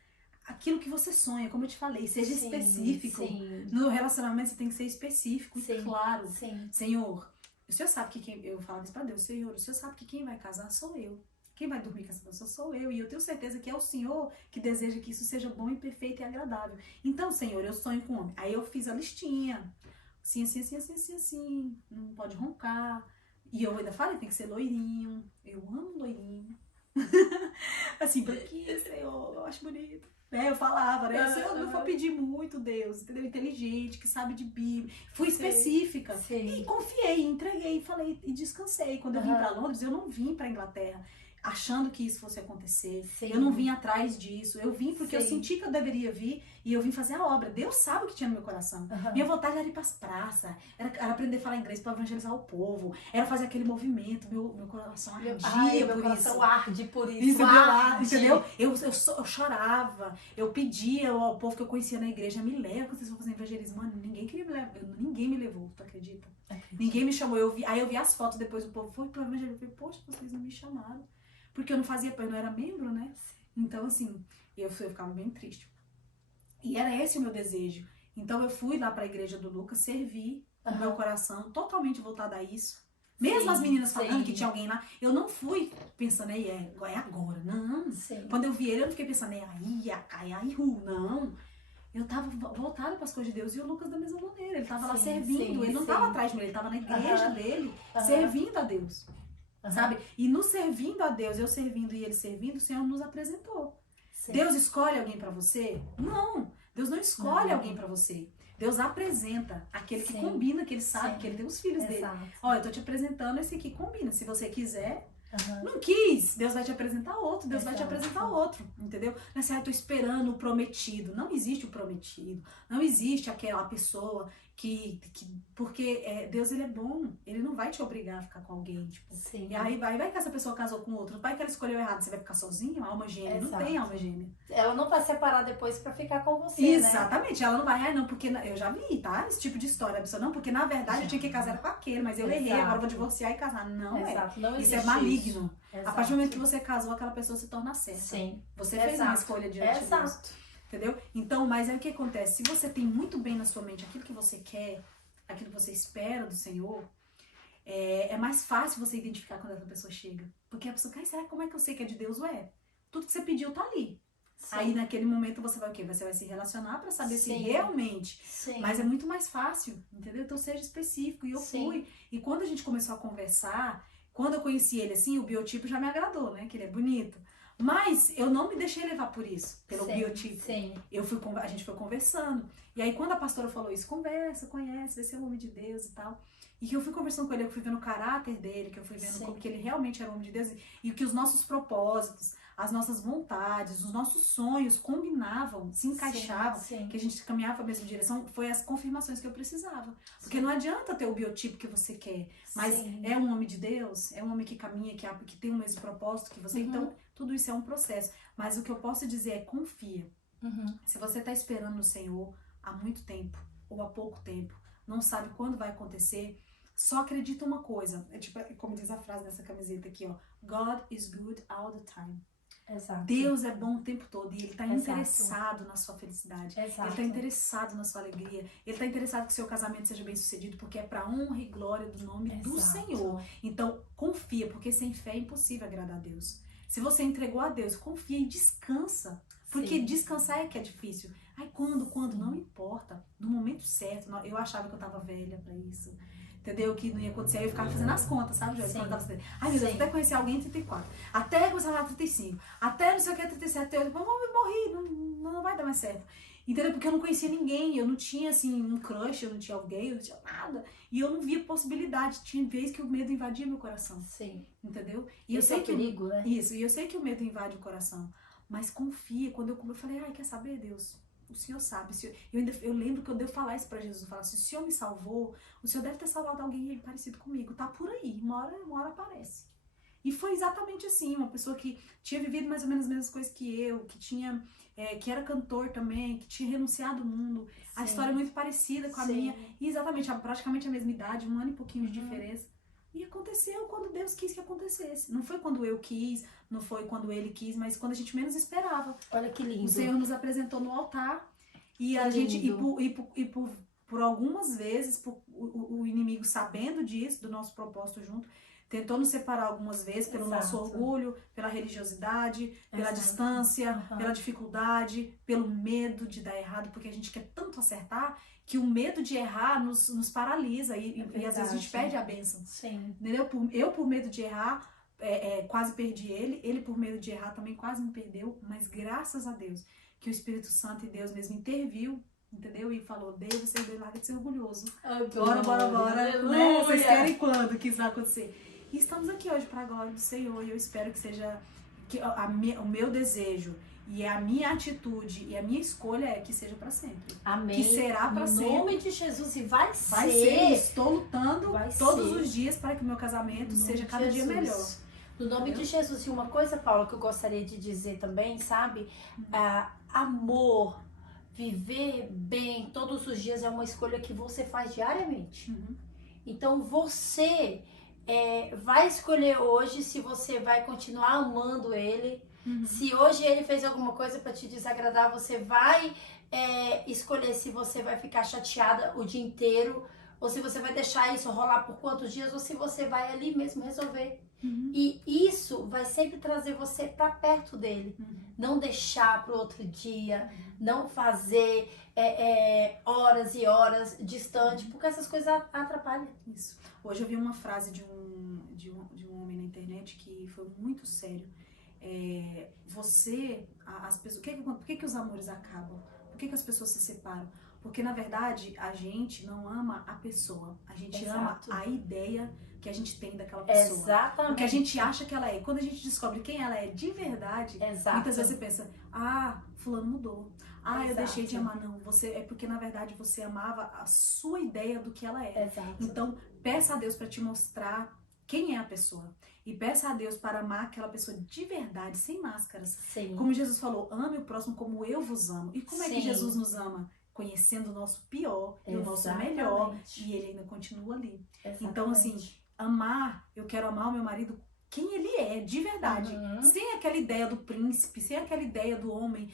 aquilo que você sonha, como eu te falei, seja específico. Sim. No relacionamento você tem que ser específico e claro. Sim. Senhor, o Senhor sabe que eu falo isso pra Deus, Senhor, o Senhor sabe que quem vai casar sou eu. Quem vai dormir com essa pessoa sou eu. E eu tenho certeza que é o Senhor que deseja que isso seja bom e perfeito e agradável. Então, Senhor, eu sonho com um homem. Aí eu fiz a listinha. Assim. Não pode roncar. E eu ainda falei, tem que ser loirinho. Eu amo loirinho. Assim, branquinho, Senhor, eu acho bonito. Eu falava, né? Senhor, não vou pedir muito, Deus, entendeu? Inteligente, que sabe de Bíblia. Fui específica. Sim. E confiei, entreguei, falei e descansei. Quando eu vim pra Londres, eu não vim pra Inglaterra achando que isso fosse acontecer. Sim. Eu não vim atrás disso. Eu vim porque eu senti que eu deveria vir e eu vim fazer a obra. Deus sabe o que tinha no meu coração. Minha vontade era ir pras praças, era aprender a falar inglês para evangelizar o povo, era fazer aquele movimento. Meu coração ardia meu por coração isso. arde por isso. Entendeu? Eu chorava, eu pedia ao povo que eu conhecia na igreja, me leva quando vocês vão fazer evangelismo. Mano, ninguém queria me levar, ninguém me levou, tu acredita? Ninguém me chamou. Aí eu vi as fotos depois, o povo foi pro evangelismo. Eu falei, poxa, vocês não me chamaram. Porque eu não fazia, eu não era membro, né? Então, assim, eu ficava bem triste. E era esse o meu desejo. Então, eu fui lá pra igreja do Lucas, servi o meu coração totalmente voltado a isso. Mesmo as meninas falando que tinha alguém lá, eu não fui pensando, é agora. Não. Sim. Quando eu vi ele, eu não fiquei pensando, não. Eu tava voltada para as coisas de Deus. E o Lucas da mesma maneira. Ele tava lá servindo. Ele não tava atrás de mim, ele tava na igreja dele, servindo a Deus. Sabe? E nos servindo a Deus, eu servindo e ele servindo, o Senhor nos apresentou. Sim. Deus escolhe alguém pra você? Não. Deus não escolhe alguém pra você. Deus apresenta aquele que combina, que ele sabe, que ele tem os filhos dele. Ó, eu tô te apresentando esse aqui combina. Se você quiser, Não quis, Deus vai te apresentar outro, Deus vai te Exato. apresentar outro, entendeu? Não é assim, eu tô esperando o prometido. Não existe o prometido. Não existe aquela pessoa porque Deus, ele é bom. Ele não vai te obrigar a ficar com alguém, tipo. Sim. E aí vai que essa pessoa casou com outro, vai que ela escolheu errado, você vai ficar sozinho? Alma gêmea, não Exato. tem alma gêmea. Ela não vai separar depois pra ficar com você, Exatamente, ela não vai, não, porque eu já vi, tá? Esse tipo de história, a pessoa, não, porque na verdade eu tinha que casar com aquele, mas eu errei, agora eu vou divorciar e casar. Não Exato. é. Não Isso existe é maligno. Exato. A partir do momento que você casou, aquela pessoa se torna certa. Sim. Você fez uma escolha diante de Deus. Entendeu? Então, mas aí o que acontece? Se você tem muito bem na sua mente aquilo que você quer, aquilo que você espera do Senhor, é mais fácil você identificar quando essa pessoa chega. Porque a pessoa, será como é que eu sei que é de Deus? Tudo que você pediu tá ali. Sim. Aí naquele momento você vai o quê? Você vai se relacionar pra saber se realmente. Sim. Mas é muito mais fácil, entendeu? Então seja específico. E eu fui. E quando a gente começou a conversar, quando eu conheci ele assim, o biotipo já me agradou, né? Que ele é bonito. Mas eu não me deixei levar por isso, pelo biotipo. Sim. A gente foi conversando. E aí quando a pastora falou isso, conversa, conhece, vê se é o homem de Deus e tal. E que eu fui conversando com ele, eu fui vendo o caráter dele, que eu fui vendo como que ele realmente era o homem de Deus. E que os nossos propósitos, as nossas vontades, os nossos sonhos combinavam, se encaixavam, que a gente caminhava para a mesma direção, foi as confirmações que eu precisava. Porque não adianta ter o biotipo que você quer, mas é um homem de Deus, é um homem que caminha, que tem o mesmo propósito que você, então tudo isso é um processo. Mas o que eu posso dizer é confia. Se você está esperando no Senhor há muito tempo, ou há pouco tempo, não sabe quando vai acontecer, só acredita uma coisa, como diz a frase dessa camiseta aqui, ó, God is good all the time. Exato. Deus é bom o tempo todo e Ele está interessado na sua felicidade. Exato. Ele está interessado na sua alegria. Ele está interessado que o seu casamento seja bem sucedido, porque é para honra e glória do nome do Senhor. Então, confia, porque sem fé é impossível agradar a Deus. Se você entregou a Deus, confia e descansa. Porque descansar é que é difícil. Quando? Não importa. No momento certo. Eu achava que eu estava velha para isso. Entendeu? Que não ia acontecer. Aí eu ficava fazendo as contas, sabe, Joyce? Ai, meu Deus, até conhecer alguém em 34. Até começar lá 35. Até não sei o que, 37. Eu morri. Não vai dar mais certo. Entendeu? Porque eu não conhecia ninguém. Eu não tinha, assim, um crush. Eu não tinha alguém. Eu não tinha nada. E eu não via possibilidade. Tinha vez que o medo invadia meu coração. Sim. Entendeu? E eu sei que perigo, né? Isso. E eu sei que o medo invade o coração. Mas confia. Quando eu falei, quer saber, Deus? O Senhor sabe. Eu lembro que eu devo falar isso pra Jesus. Eu falo assim, o Senhor me salvou, o Senhor deve ter salvado alguém parecido comigo. Tá por aí. Uma hora aparece. E foi exatamente assim. Uma pessoa que tinha vivido mais ou menos as mesmas coisas que eu, que era cantor também, que tinha renunciado ao mundo. A história é muito parecida com a minha. E exatamente, praticamente a mesma idade, 1 ano e pouquinho de diferença. E aconteceu quando Deus quis que acontecesse. Não foi quando eu quis, não foi quando Ele quis, mas quando a gente menos esperava. Olha que lindo. O Senhor nos apresentou no altar e a gente, por algumas vezes, o inimigo sabendo disso, do nosso propósito junto, tentou nos separar algumas vezes pelo nosso orgulho, pela religiosidade, pela distância, pela dificuldade, pelo medo de dar errado, porque a gente quer tanto acertar que o medo de errar nos paralisa e às vezes a gente perde a bênção. Sim. Entendeu? Eu, por medo de errar, quase perdi ele por medo de errar também quase me perdeu, mas graças a Deus que o Espírito Santo e Deus mesmo interviu, entendeu? E falou, Deus, você larga de ser orgulhoso. Bora. Né? Vocês querem quando que isso vai acontecer? E estamos aqui hoje para a glória do Senhor e eu espero que seja o meu desejo e a minha atitude e a minha escolha é que seja para sempre. Amém. Que será para sempre. Em nome de Jesus e vai ser. Eu estou lutando todos os dias para que o meu casamento seja cada dia melhor. No nome de Jesus. E uma coisa, Paula, que eu gostaria de dizer também, sabe? Amor, viver bem todos os dias é uma escolha que você faz diariamente. Então você vai escolher hoje se você vai continuar amando ele. Se hoje ele fez alguma coisa para te desagradar, você vai escolher se você vai ficar chateada o dia inteiro ou se você vai deixar isso rolar por quantos dias ou se você vai ali mesmo resolver. E isso vai sempre trazer você para perto dele. Não deixar para o outro dia, não fazer horas e horas distante, porque essas coisas atrapalham. Isso. Hoje eu vi uma frase de um homem na internet que foi muito sério. Por que os amores acabam? Por que as pessoas se separam? Porque na verdade a gente não ama a pessoa, a gente ama a ideia que a gente tem daquela pessoa. Exatamente. O que a gente acha que ela é. Quando a gente descobre quem ela é de verdade, muitas vezes você pensa, fulano mudou. Eu deixei de amar. Não, é porque na verdade você amava a sua ideia do que ela é. Então, peça a Deus para te mostrar quem é a pessoa. E peça a Deus para amar aquela pessoa de verdade, sem máscaras. Sim. Como Jesus falou, ame o próximo como eu vos amo. E como é que Jesus nos ama? Conhecendo o nosso pior e o nosso melhor. E ele ainda continua ali. Então, assim, eu quero amar o meu marido quem ele é, de verdade. Sem aquela ideia do príncipe, sem aquela ideia do homem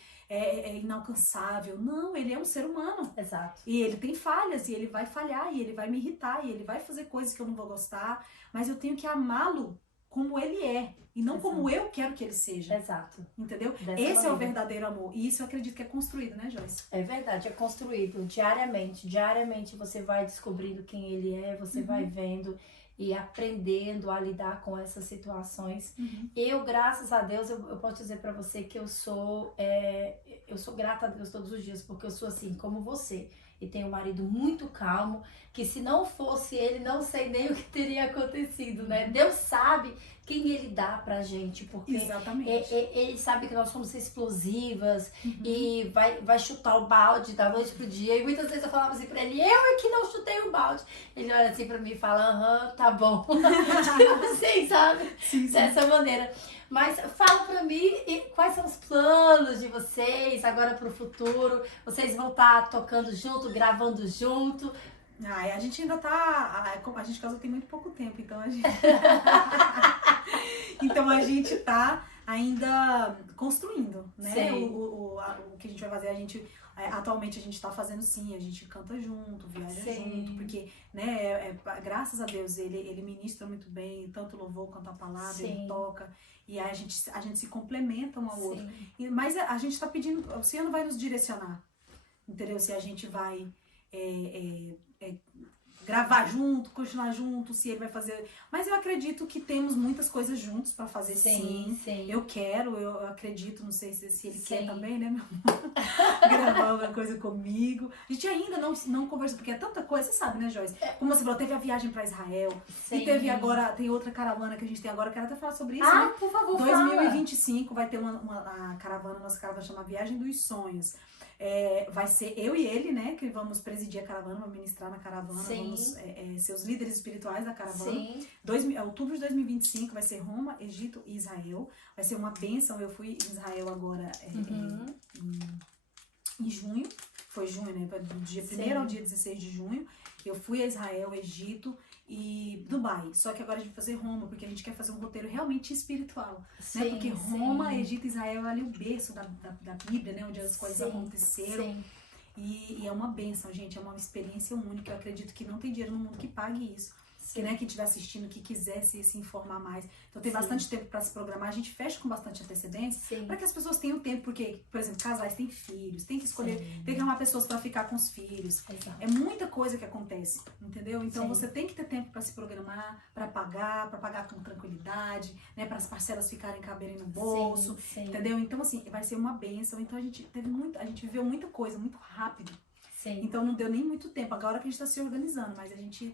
inalcançável. Não, ele é um ser humano. Exato. E ele tem falhas, e ele vai falhar, e ele vai me irritar, e ele vai fazer coisas que eu não vou gostar. Mas eu tenho que amá-lo como ele é, e não como eu quero que ele seja. Exato. Entendeu? Esse é o verdadeiro amor. E isso eu acredito que é construído, né, Joyce? É verdade, é construído diariamente. Diariamente você vai descobrindo quem ele é, você vai vendo e aprendendo a lidar com essas situações. Eu, graças a Deus, eu posso dizer pra você que eu sou grata a Deus todos os dias, porque eu sou assim, como você. E tenho um marido muito calmo, que se não fosse ele, não sei nem o que teria acontecido, né? Deus sabe quem ele dá pra gente, porque ele sabe que nós somos explosivas e vai chutar o balde da noite pro dia. E muitas vezes eu falava assim pra ele, eu é que não chutei o balde. Ele olha assim pra mim e fala, tá bom. Tipo assim, sabe? Sim. Dessa maneira. Mas fala pra mim quais são os planos de vocês agora pro futuro. Vocês vão estar tocando junto, gravando junto? A gente ainda tá... A gente casou tem muito pouco tempo, então a gente... Então a gente tá ainda construindo, né? O que a gente vai fazer, atualmente a gente tá fazendo sim, a gente canta junto, viaja junto, porque, né, graças a Deus, ele ministra muito bem, tanto o louvor quanto a palavra, ele toca, e aí a gente se complementa um ao outro. Mas a gente tá pedindo, o Senhor não vai nos direcionar, entendeu? Se a gente vai gravar junto, continuar junto, se ele vai fazer... Mas eu acredito que temos muitas coisas juntos pra fazer, sim. Eu acredito, não sei se ele quer também, né, meu amor? Gravar uma coisa comigo. A gente ainda não conversou, porque é tanta coisa, você sabe, né, Joyce? Como você falou, teve a viagem pra Israel, e teve agora, tem outra caravana que a gente tem agora, eu quero até falar sobre isso, né? Por favor, 2025 vai ter uma caravana, nossa caravana chama Viagem dos Sonhos. Vai ser eu e ele, né, que vamos presidir a caravana, vamos ministrar na caravana, vamos ser os líderes espirituais da caravana. Outubro de 2025 vai ser Roma, Egito e Israel. Vai ser uma bênção. Eu fui em Israel agora em junho. Foi junho, né? Do dia 1º ao dia 16 de junho. Eu fui a Israel, Egito e Dubai. Só que agora a gente vai fazer Roma, porque a gente quer fazer um roteiro realmente espiritual. Né? Porque Roma, Egito e Israel é ali o berço da Bíblia, né? Onde as coisas aconteceram. E é uma bênção, gente. É uma experiência única. Eu acredito que não tem dinheiro no mundo que pague isso. Que, né, quem estiver assistindo, que quisesse se informar mais. Então tem bastante tempo para se programar. A gente fecha com bastante antecedência para que as pessoas tenham tempo, porque, por exemplo, casais têm filhos, tem que escolher, tem que arrumar pessoas para ficar com os filhos. É muita coisa que acontece, entendeu? Então você tem que ter tempo para se programar, para pagar com tranquilidade, né, para as parcelas ficarem caberem no bolso, entendeu? Então assim, vai ser uma bênção. Então a gente viveu muita coisa muito rápido. Então não deu nem muito tempo, agora que a gente está se organizando, mas a gente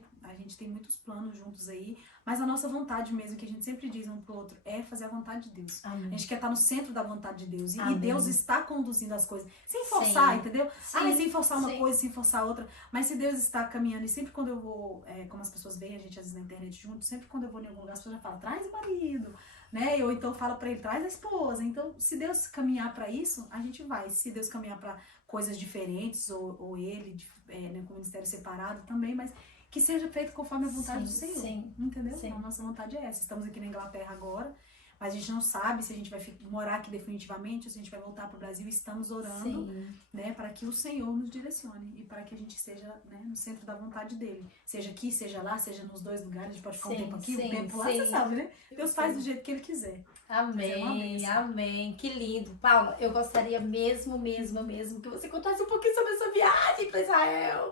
tem muitos planos juntos aí, mas a nossa vontade mesmo, que a gente sempre diz um pro outro, é fazer a vontade de Deus. A gente quer estar no centro da vontade de Deus, e Deus está conduzindo as coisas, sem forçar, entendeu? Sem forçar uma coisa, sem forçar outra, mas se Deus está caminhando, e sempre quando eu vou, como as pessoas veem a gente às vezes na internet junto, sempre quando eu vou em algum lugar, as pessoas já falam, traz o marido, né? Ou então fala pra ele, traz a esposa. Então, se Deus caminhar pra isso, a gente vai. Se Deus caminhar pra coisas diferentes, ou ele, né, com o ministério separado também, mas que seja feito conforme a vontade do Senhor. Entendeu? Então, a nossa vontade é essa. Estamos aqui na Inglaterra agora, mas a gente não sabe se a gente vai morar aqui definitivamente ou se a gente vai voltar para o Brasil. Estamos orando, né, para que o Senhor nos direcione e para que a gente esteja, né, no centro da vontade dele. Seja aqui, seja lá, seja nos dois lugares. A gente pode ficar um tempo aqui, um tempo lá, você sabe, né? Deus faz do jeito que ele quiser. Amém, amém. Que lindo. Paula, eu gostaria mesmo que você contasse um pouquinho sobre essa viagem para Israel.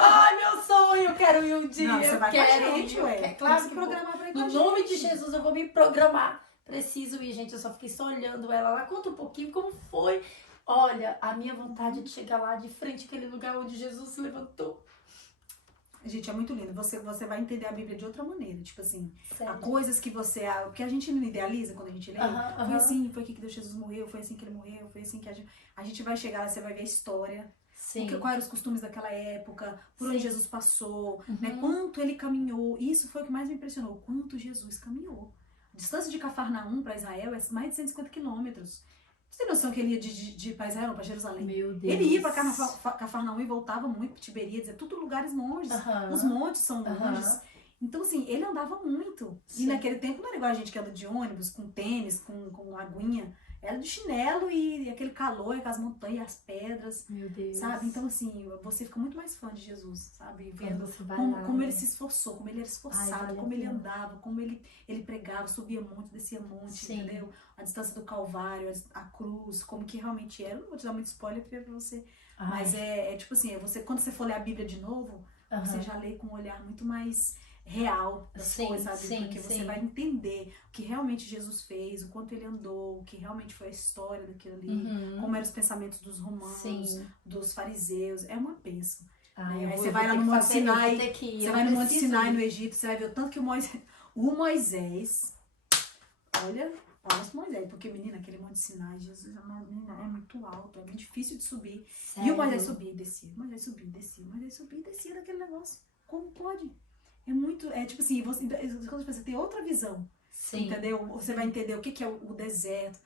Ai, meu sonho, eu quero ir um dia. Não, você vai quero com a gente, ué. Claro que programar pra ir com a gente. No nome de Jesus, eu vou me programar. Preciso ir, gente. Eu só fiquei só olhando ela lá. Conta um pouquinho como foi. Olha, a minha vontade de chegar lá de frente àquele lugar onde Jesus se levantou. Gente, é muito lindo. Você vai entender a Bíblia de outra maneira. Tipo assim, há Sério. coisas que você... Porque a gente não idealiza quando a gente lê. Aham, Foi aham. assim, foi aqui que Jesus morreu, foi assim que ele morreu, foi assim que a gente vai chegar lá, você vai ver a história. Sim. Quais eram os costumes daquela época, por Sim. onde Jesus passou, Uhum. né? Quanto ele caminhou. Isso foi o que mais me impressionou. Quanto Jesus caminhou. A distância de Cafarnaum para Israel é mais de 150 quilômetros. Você tem noção que ele ia de para Israel, para Jerusalém? Meu Deus. Ele ia para Cafarnaum e voltava muito para Tiberíades, é tudo lugares longes. Aham. Os montes são longes. Aham. Então, assim, ele andava muito. Sim. E naquele tempo não era igual a gente que anda de ônibus, com tênis, com aguinha. Era de chinelo e aquele calor, e com as montanhas, as pedras, Meu Deus. sabe? Então, assim, você fica muito mais fã de Jesus, sabe? Vendo Você vai como, lá, como né? ele se esforçou, como ele era esforçado, Ai, vale a como ele pena. andava, como ele pregava, subia monte, descia monte, Sim. entendeu? A distância do Calvário, a cruz, como que realmente era. Eu não vou te dar muito spoiler pra você. Ai. Mas é tipo assim, quando você for ler a Bíblia de novo, Aham. você já lê com um olhar muito mais real das Sim, coisas, sabe? sim, Porque você sim. vai entender o que realmente Jesus fez, o quanto ele andou, o que realmente foi a história daquilo ali, Uhum. como eram os pensamentos dos romanos, Sim. dos fariseus. É uma bênção. Ai, Aí eu você vou vai lá ter no que Monte fazer isso, Sinai, vou ter que ir, você eu vai no Monte preciso Sinai, ir. no Egito, você vai ver o tanto que o Moisés, olha pro Moisés, porque, menina, aquele Monte Sinai, Jesus, menina, é muito alto, é muito difícil de subir. Sério? E o Moisés subia e descia, Moisés subia e descia, Moisés subia e descia daquele negócio. Como pode? É muito, tipo assim, quando você tem outra visão, Sim. entendeu? Você vai entender o que é o deserto.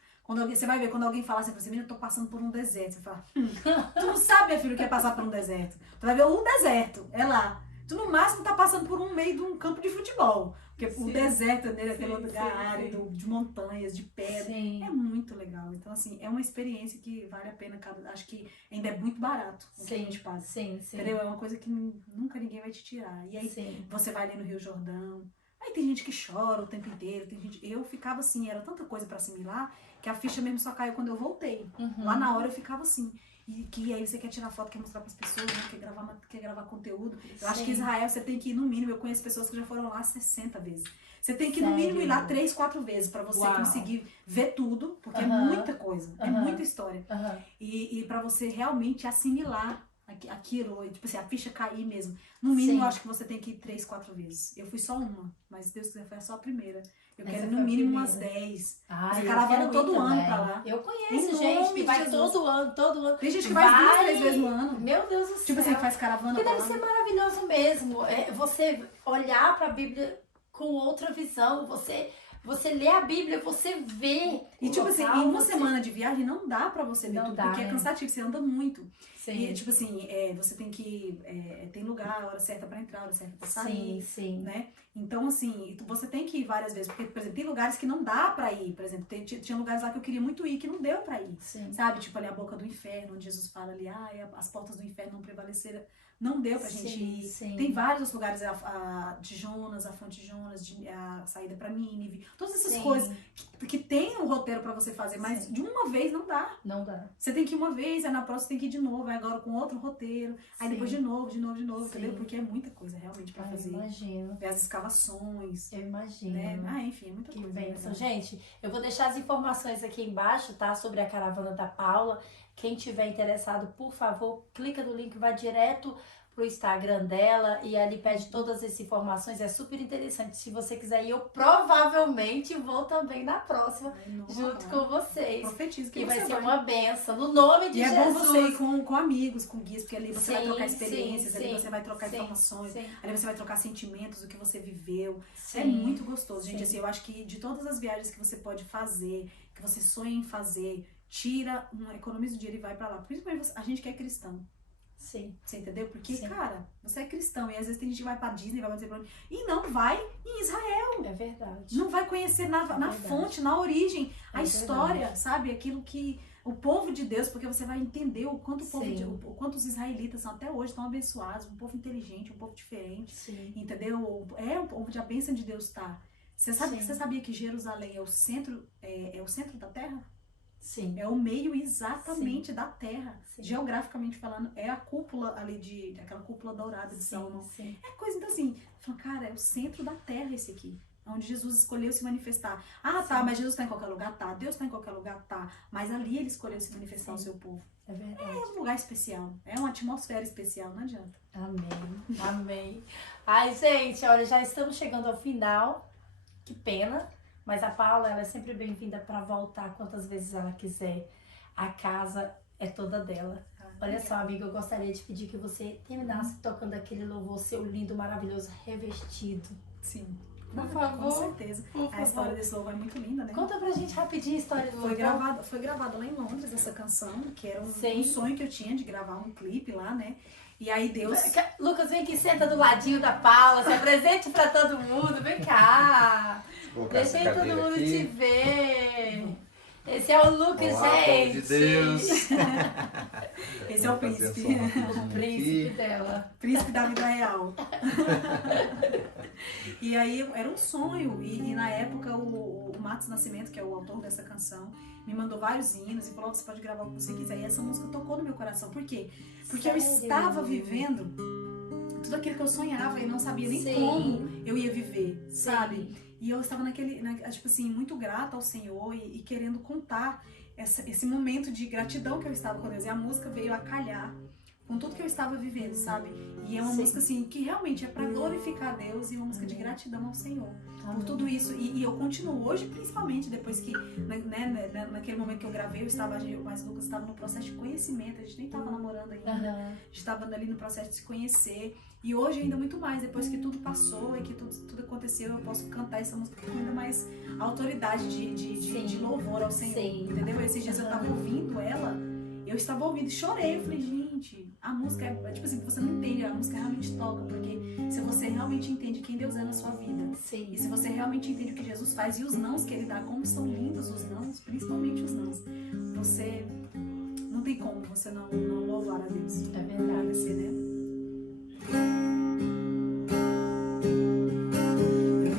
Você vai ver quando alguém fala assim pra você, menina, eu tô passando por um deserto. Você fala, tu não sabe, minha filha, o que é passar por um deserto. Tu vai ver um deserto, é lá. Tu no máximo tá passando por um meio de um campo de futebol. Porque Sim. o deserto, né, aquele Sim, lugar sim, árido, de montanhas, de pedra. Sim. É muito legal. Então, assim, é uma experiência que vale a pena. Acho que ainda é muito barato o que a gente paga. Sim, sim. Entendeu? É uma coisa que nunca ninguém vai te tirar. E aí Sim. você vai ali no Rio Jordão. Aí tem gente que chora o tempo inteiro. Eu ficava assim, era tanta coisa pra assimilar que a ficha mesmo só caiu quando eu voltei. Uhum. Lá na hora eu ficava assim. E aí você quer tirar foto, quer mostrar pras pessoas, né? quer gravar conteúdo. Eu acho que Israel você tem que ir no mínimo. Eu conheço pessoas que já foram lá 60 vezes. Você tem que ir no mínimo ir lá 3, 4 vezes pra você Uau. conseguir ver tudo, porque é Aham. muita coisa, é Aham. muita história. Aham. E pra você realmente assimilar aquilo, tipo assim, a ficha cair mesmo. No mínimo, Sim. eu acho que você tem que ir 3, 4 vezes. Eu fui só uma, mas se Deus quiser, foi só a primeira. Eu Essa quero ir foi no a mínimo primeira. umas 10. Ai, Essa eu caravana quero ir todo ano também. pra lá. Eu Em conheço nome gente que de vai Jesus. todo ano. Tem gente que vai 2, 3 vezes no ano. Meu Deus do céu. Tipo assim, faz caravana Que pra deve lá. ser maravilhoso mesmo. É você olhar pra Bíblia com outra visão. Você lê a Bíblia, você vê. E o tipo assim, local, em uma você- semana de viagem não dá pra você ver Não tudo, dá, porque é né? cansativo, você anda muito. Sim. E tipo assim, você tem que. Tem lugar, a hora certa pra entrar, a hora certa pra sair. Sim. Né? Então, assim, você tem que ir várias vezes, porque, por exemplo, tem lugares que não dá pra ir, por exemplo, tinha lugares lá que eu queria muito ir, que não deu pra ir, Sim. sabe? Tipo ali a boca do inferno, onde Jesus fala ali, as portas do inferno não prevaleceram, não deu pra gente ir. Sim. Tem vários outros lugares, a de Jonas, a fonte de Jonas, a saída pra Nínive, todas essas Sim. coisas que tem um roteiro pra você fazer, mas Sim. de uma vez não dá. Não dá. Você tem que ir uma vez, aí na próxima você tem que ir de novo, aí agora com outro roteiro, aí Sim. depois de novo, Sim. entendeu? Porque é muita coisa realmente pra Ai, eu fazer. imagino. Ver as escavações, Eu imagino. né? Enfim, é muita Que coisa. bênção. né? Gente, eu vou deixar as informações aqui embaixo, tá? Sobre a caravana da Paula. Quem tiver interessado, por favor, clica no link, vai direto pro Instagram dela e ali pede todas essas informações. É super interessante. Se você quiser ir, eu provavelmente vou também na próxima, Ai, não, junto cara. com vocês. Profetiza que E vai você ser uma benção. No nome de E é Jesus. bom você ir com amigos, com guias, porque ali você vai Sim, trocar experiências, sim, ali sim, você vai trocar sim, informações, Sim. ali você vai trocar sentimentos, o que você viveu. Sim. É muito gostoso, gente. Sim. Assim, eu acho que de todas as viagens que você pode fazer, que você sonha em fazer, economiza o dinheiro e vai pra lá. Principalmente a gente que é cristão. Sim. Você entendeu? Porque, Sim. cara, você é cristão e às vezes tem gente que vai pra Disney, vai dizer pra onde, e não vai em Israel. É verdade. Não vai conhecer na verdade. fonte, na origem, a É história, verdade. sabe? Aquilo que o povo de Deus, porque você vai entender o quanto, Sim. o quanto os israelitas são até hoje tão abençoados, um povo inteligente, um povo diferente, Sim. entendeu? É um povo de a bênção de Deus tá. Você Sim. sabia que Jerusalém é o centro, é o centro da terra? Sim. É o meio exatamente da terra. Sim. Geograficamente falando, é a cúpula ali aquela cúpula dourada de Salomão. Sim. É coisa, então assim, falando, cara, é o centro da terra esse aqui. onde Jesus escolheu se manifestar. Ah, tá, mas Jesus está em qualquer lugar? Tá. Deus está em qualquer lugar? Tá. Mas ali ele escolheu se manifestar ao seu povo. É verdade. É um lugar especial, é uma atmosfera especial, não adianta. Amém, amém. Ai, gente, olha, já estamos chegando ao final. Que pena. Mas a Paula, ela é sempre bem-vinda para voltar quantas vezes ela quiser. A casa é toda dela. Olha só, amiga, eu gostaria de pedir que você terminasse tocando aquele louvor seu lindo, maravilhoso, revestido. Sim. Por favor. Com certeza. A história desse louvor é muito linda, né? Conta pra gente rapidinho a história do louvor. Foi gravada lá em Londres essa canção, que era um sonho que eu tinha de gravar um clipe lá, né? E aí Deus... Lucas, vem aqui, senta do ladinho da Paula, se apresente pra todo mundo, vem cá. Deixa aí todo mundo aqui te ver. Esse é o Lucas, olá, gente. Povo de Deus. Esse é o príncipe. O príncipe dela. Príncipe da vida real. E aí era um sonho. E na época o Matos Nascimento, que é o autor dessa canção, me mandou vários hinos e falou que você pode gravar o que você quiser. E essa música tocou no meu coração. Por quê? Porque eu estava vivendo tudo aquilo que eu sonhava e não sabia nem como eu ia viver, sabe? E eu estava tipo assim, muito grata ao Senhor e querendo contar esse momento de gratidão que eu estava com Deus. E a música veio a calhar com tudo que eu estava vivendo, sabe? E é uma música assim, que realmente é para glorificar a Deus e uma música de gratidão ao Senhor. Por tudo isso. E eu continuo hoje, principalmente depois que, naquele momento que eu gravei, mas o Lucas estava no processo de conhecimento, a gente nem estava namorando ainda, a gente estava ali no processo de se conhecer. E hoje ainda muito mais, depois que tudo passou e que tudo aconteceu, eu posso cantar essa música com ainda mais autoridade de louvor ao Senhor, entendeu? Esses dias eu estava ouvindo ela, eu estava ouvindo e chorei, eu falei, gente, a música é tipo assim, você não entende, a música realmente toca, porque se você realmente entende quem Deus é na sua vida, e se você realmente entende o que Jesus faz e os nãos que Ele dá, como são lindos os nãos, principalmente os nãos, você não tem como você não louvar a Deus. É verdade. Agradecer, né?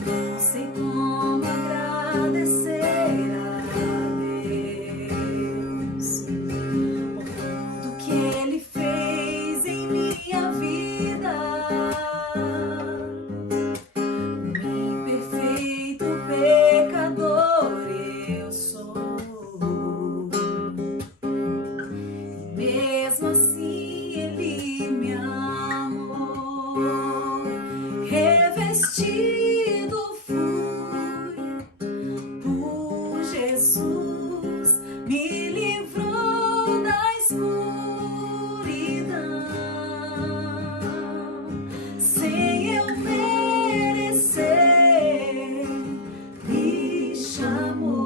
Não sei como agradecer a Deus por tudo que Ele fez em minha vida. Um imperfeito pecador eu sou. Mesmo assim Ele me amou. Revestido fui por Jesus, me livrou da escuridão, sem eu merecer, me chamou,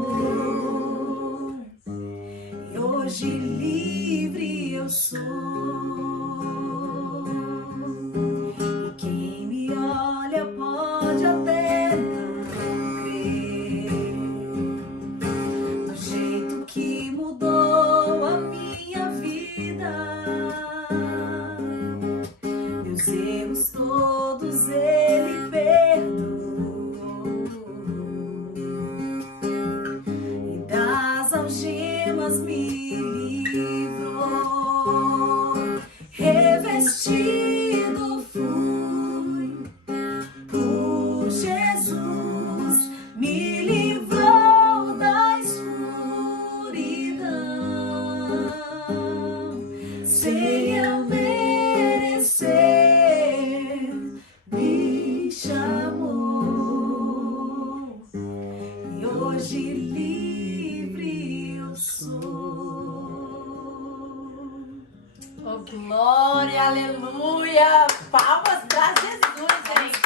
e hoje livre eu sou. E quem me olha pode até não crer no jeito que mudou a minha vida. Meus erros todos Ele perdoou e das algemas me livrou. Revestido fui por Jesus, me livrou da escuridão, sem eu merecer, me chamou, e hoje livre eu sou. Oh, glória, aleluia! Palmas pra Jesus, gente!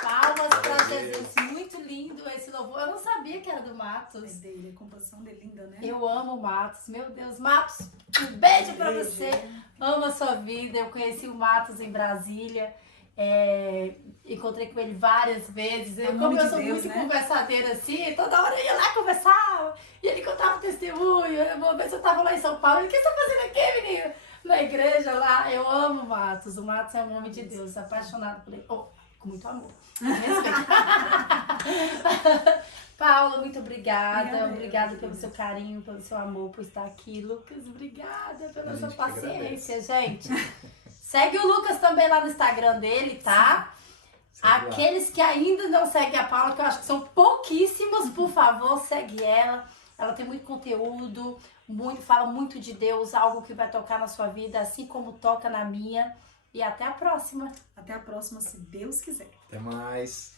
Palmas pra Jesus! Muito lindo esse louvor. Eu não sabia que era do Matos. É dele, a composição dele linda, né? Eu amo o Matos, meu Deus. Matos, um beijo pra você. Amo a sua vida. Eu conheci o Matos em Brasília. Encontrei com ele várias vezes. Como eu sou muito conversadeira assim, toda hora eu ia lá conversar. E ele contava testemunho. Uma vez eu tava lá em São Paulo. Ele, o que você tá fazendo aqui, menino? Na igreja lá. Eu amo o Matos. O Matos é um homem de Deus, apaixonado por ele. Oh, com muito amor. Paula, muito obrigada. Obrigada pelo seu carinho, pelo seu amor, por estar aqui. Lucas, obrigada pela sua paciência, gente. Segue o Lucas também lá no Instagram dele, tá? Aqueles que ainda não seguem a Paula, que eu acho que são pouquíssimos, por favor, segue ela. Ela tem muito conteúdo, fala muito de Deus, algo que vai tocar na sua vida, assim como toca na minha. E até a próxima. Até a próxima, se Deus quiser. Até mais.